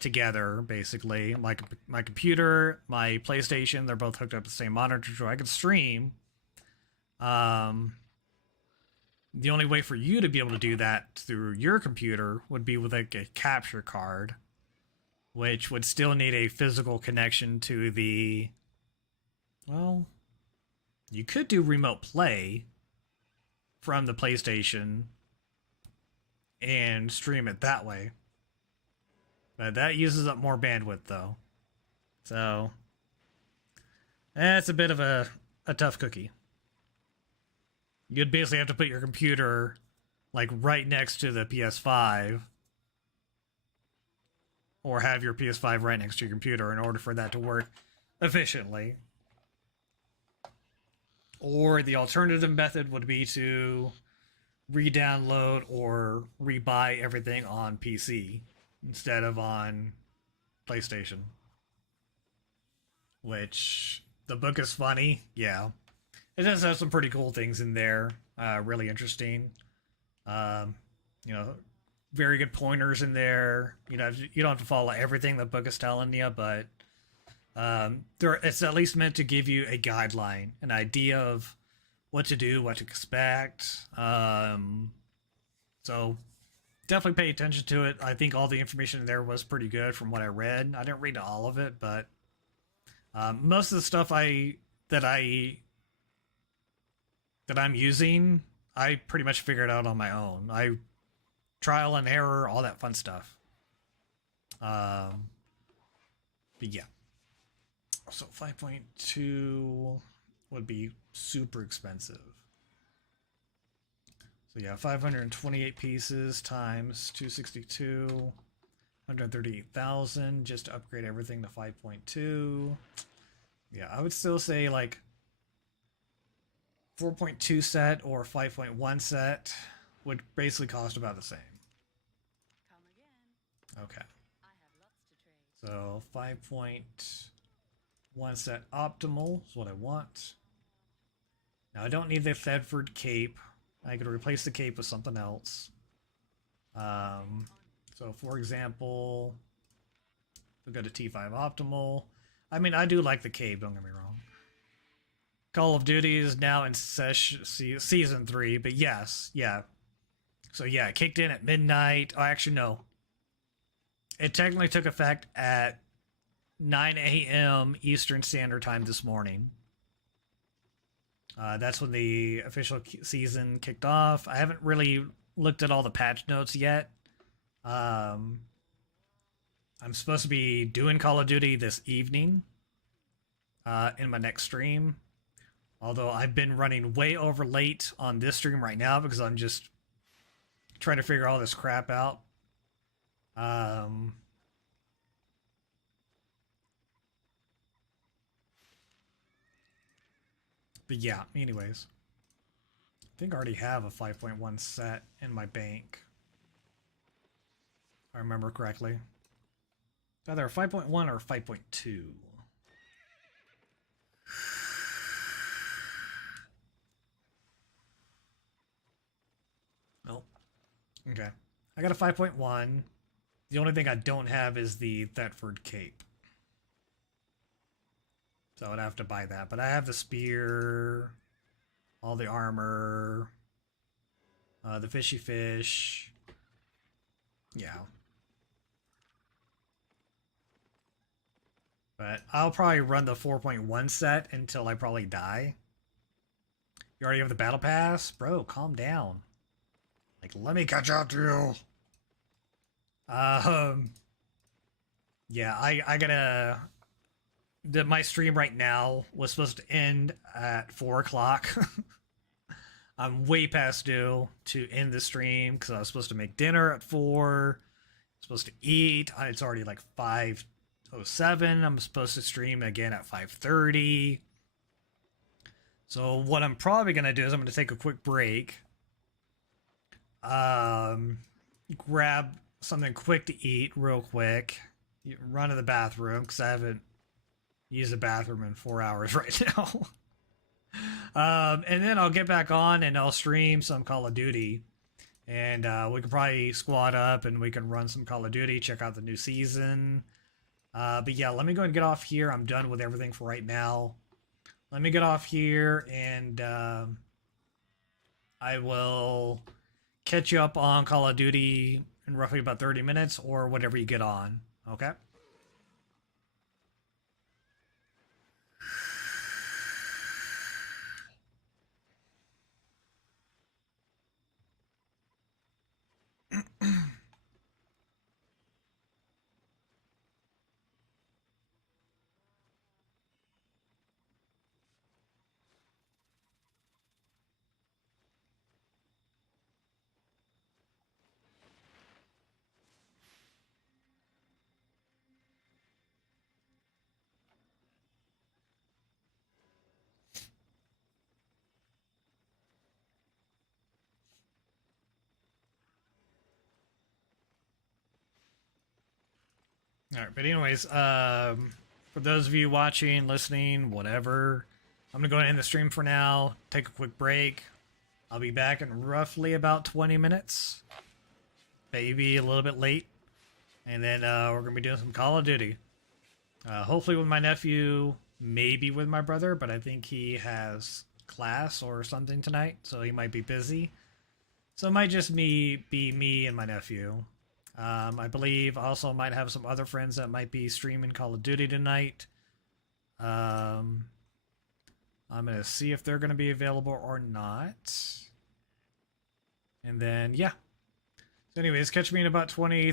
together basically. My computer, my PlayStation, they're both hooked up to the same monitor, so I can stream. The only way for you to be able to do that through your computer would be with like a capture card, which would still need a physical connection to the... Well, you could do remote play from the PlayStation and stream it that way. But that uses up more bandwidth, though. So, that's a bit of a tough cookie. You'd basically have to put your computer like right next to the PS5 or have your PS5 right next to your computer in order for that to work efficiently. Or the alternative method would be to re-download or re-buy everything on PC instead of on PlayStation. Which the book is funny, yeah. It does have some pretty cool things in there, really interesting. Um, you know, very good pointers in there. You know, you don't have to follow everything the book is telling you, but it's at least meant to give you a guideline, an idea of what to do, what to expect. So definitely pay attention to it. I think all the information in there was pretty good from what I read. I didn't read all of it, but most of the stuff that I that I'm using, I pretty much figured out on my own. I trial and error, all that fun stuff. But yeah. So 5.2 would be super expensive. So yeah, 528 pieces times 262, 138,000 just to upgrade everything to 5.2. Yeah, I would still say like 4.2 set or 5.1 set would basically cost about the same. Okay. So 5.1 set optimal is what I want. Now I don't need the Thetford cape. I could replace the cape with something else. So for example, we'll go to T5 optimal. I mean, I do like the cape, don't get me wrong. Call of Duty is now in season 3, but yes, yeah. So yeah, it kicked in at midnight. Oh, actually, no. It technically took effect at 9 a.m. Eastern Standard Time this morning. That's when the official season kicked off. I haven't really looked at all the patch notes yet. I'm supposed to be doing Call of Duty this evening in my next stream. Although I've been running way over late on this stream right now because I'm just trying to figure all this crap out. But yeah, anyways. I think I already have a 5.1 set in my bank. If I remember correctly. It's either a 5.1 or 5.2. Nope. Okay. I got a 5.1. The only thing I don't have is the Thetford cape. So I'd have to buy that. But I have the spear, all the armor, the fishy fish. Yeah. But I'll probably run the 4.1 set until I probably die. You already have the battle pass? Bro, calm down. Like, let me catch up to you. Yeah, I gotta... My stream right now was supposed to end at 4 o'clock. I'm way past due to end the stream because I was supposed to make dinner at 4. Supposed to eat. It's already like 5:07. I'm supposed to stream again at 5:30. So what I'm probably gonna do is I'm gonna take a quick break. Grab something quick to eat real quick. Run to the bathroom because I haven't used the bathroom in 4 hours right now. And then I'll get back on and I'll stream some Call of Duty. And we can probably squad up and we can run some Call of Duty, check out the new season. But yeah, let me go and get off here. I'm done with everything for right now. Let me get off here and I will catch you up on Call of Duty in roughly about 30 minutes or whatever you get on. Okay? All right, but anyways, for those of you watching, listening, whatever, I'm gonna go ahead and end the stream for now. Take a quick break. I'll be back in roughly about 20 minutes, maybe a little bit late, and then we're gonna be doing some Call of Duty. Hopefully with my nephew, maybe with my brother, but I think he has class or something tonight, so he might be busy. So it might just be me and my nephew. I believe also might have some other friends that might be streaming Call of Duty tonight. I'm going to see if they're going to be available or not. And then, yeah. So anyways, catch me in about 20, 30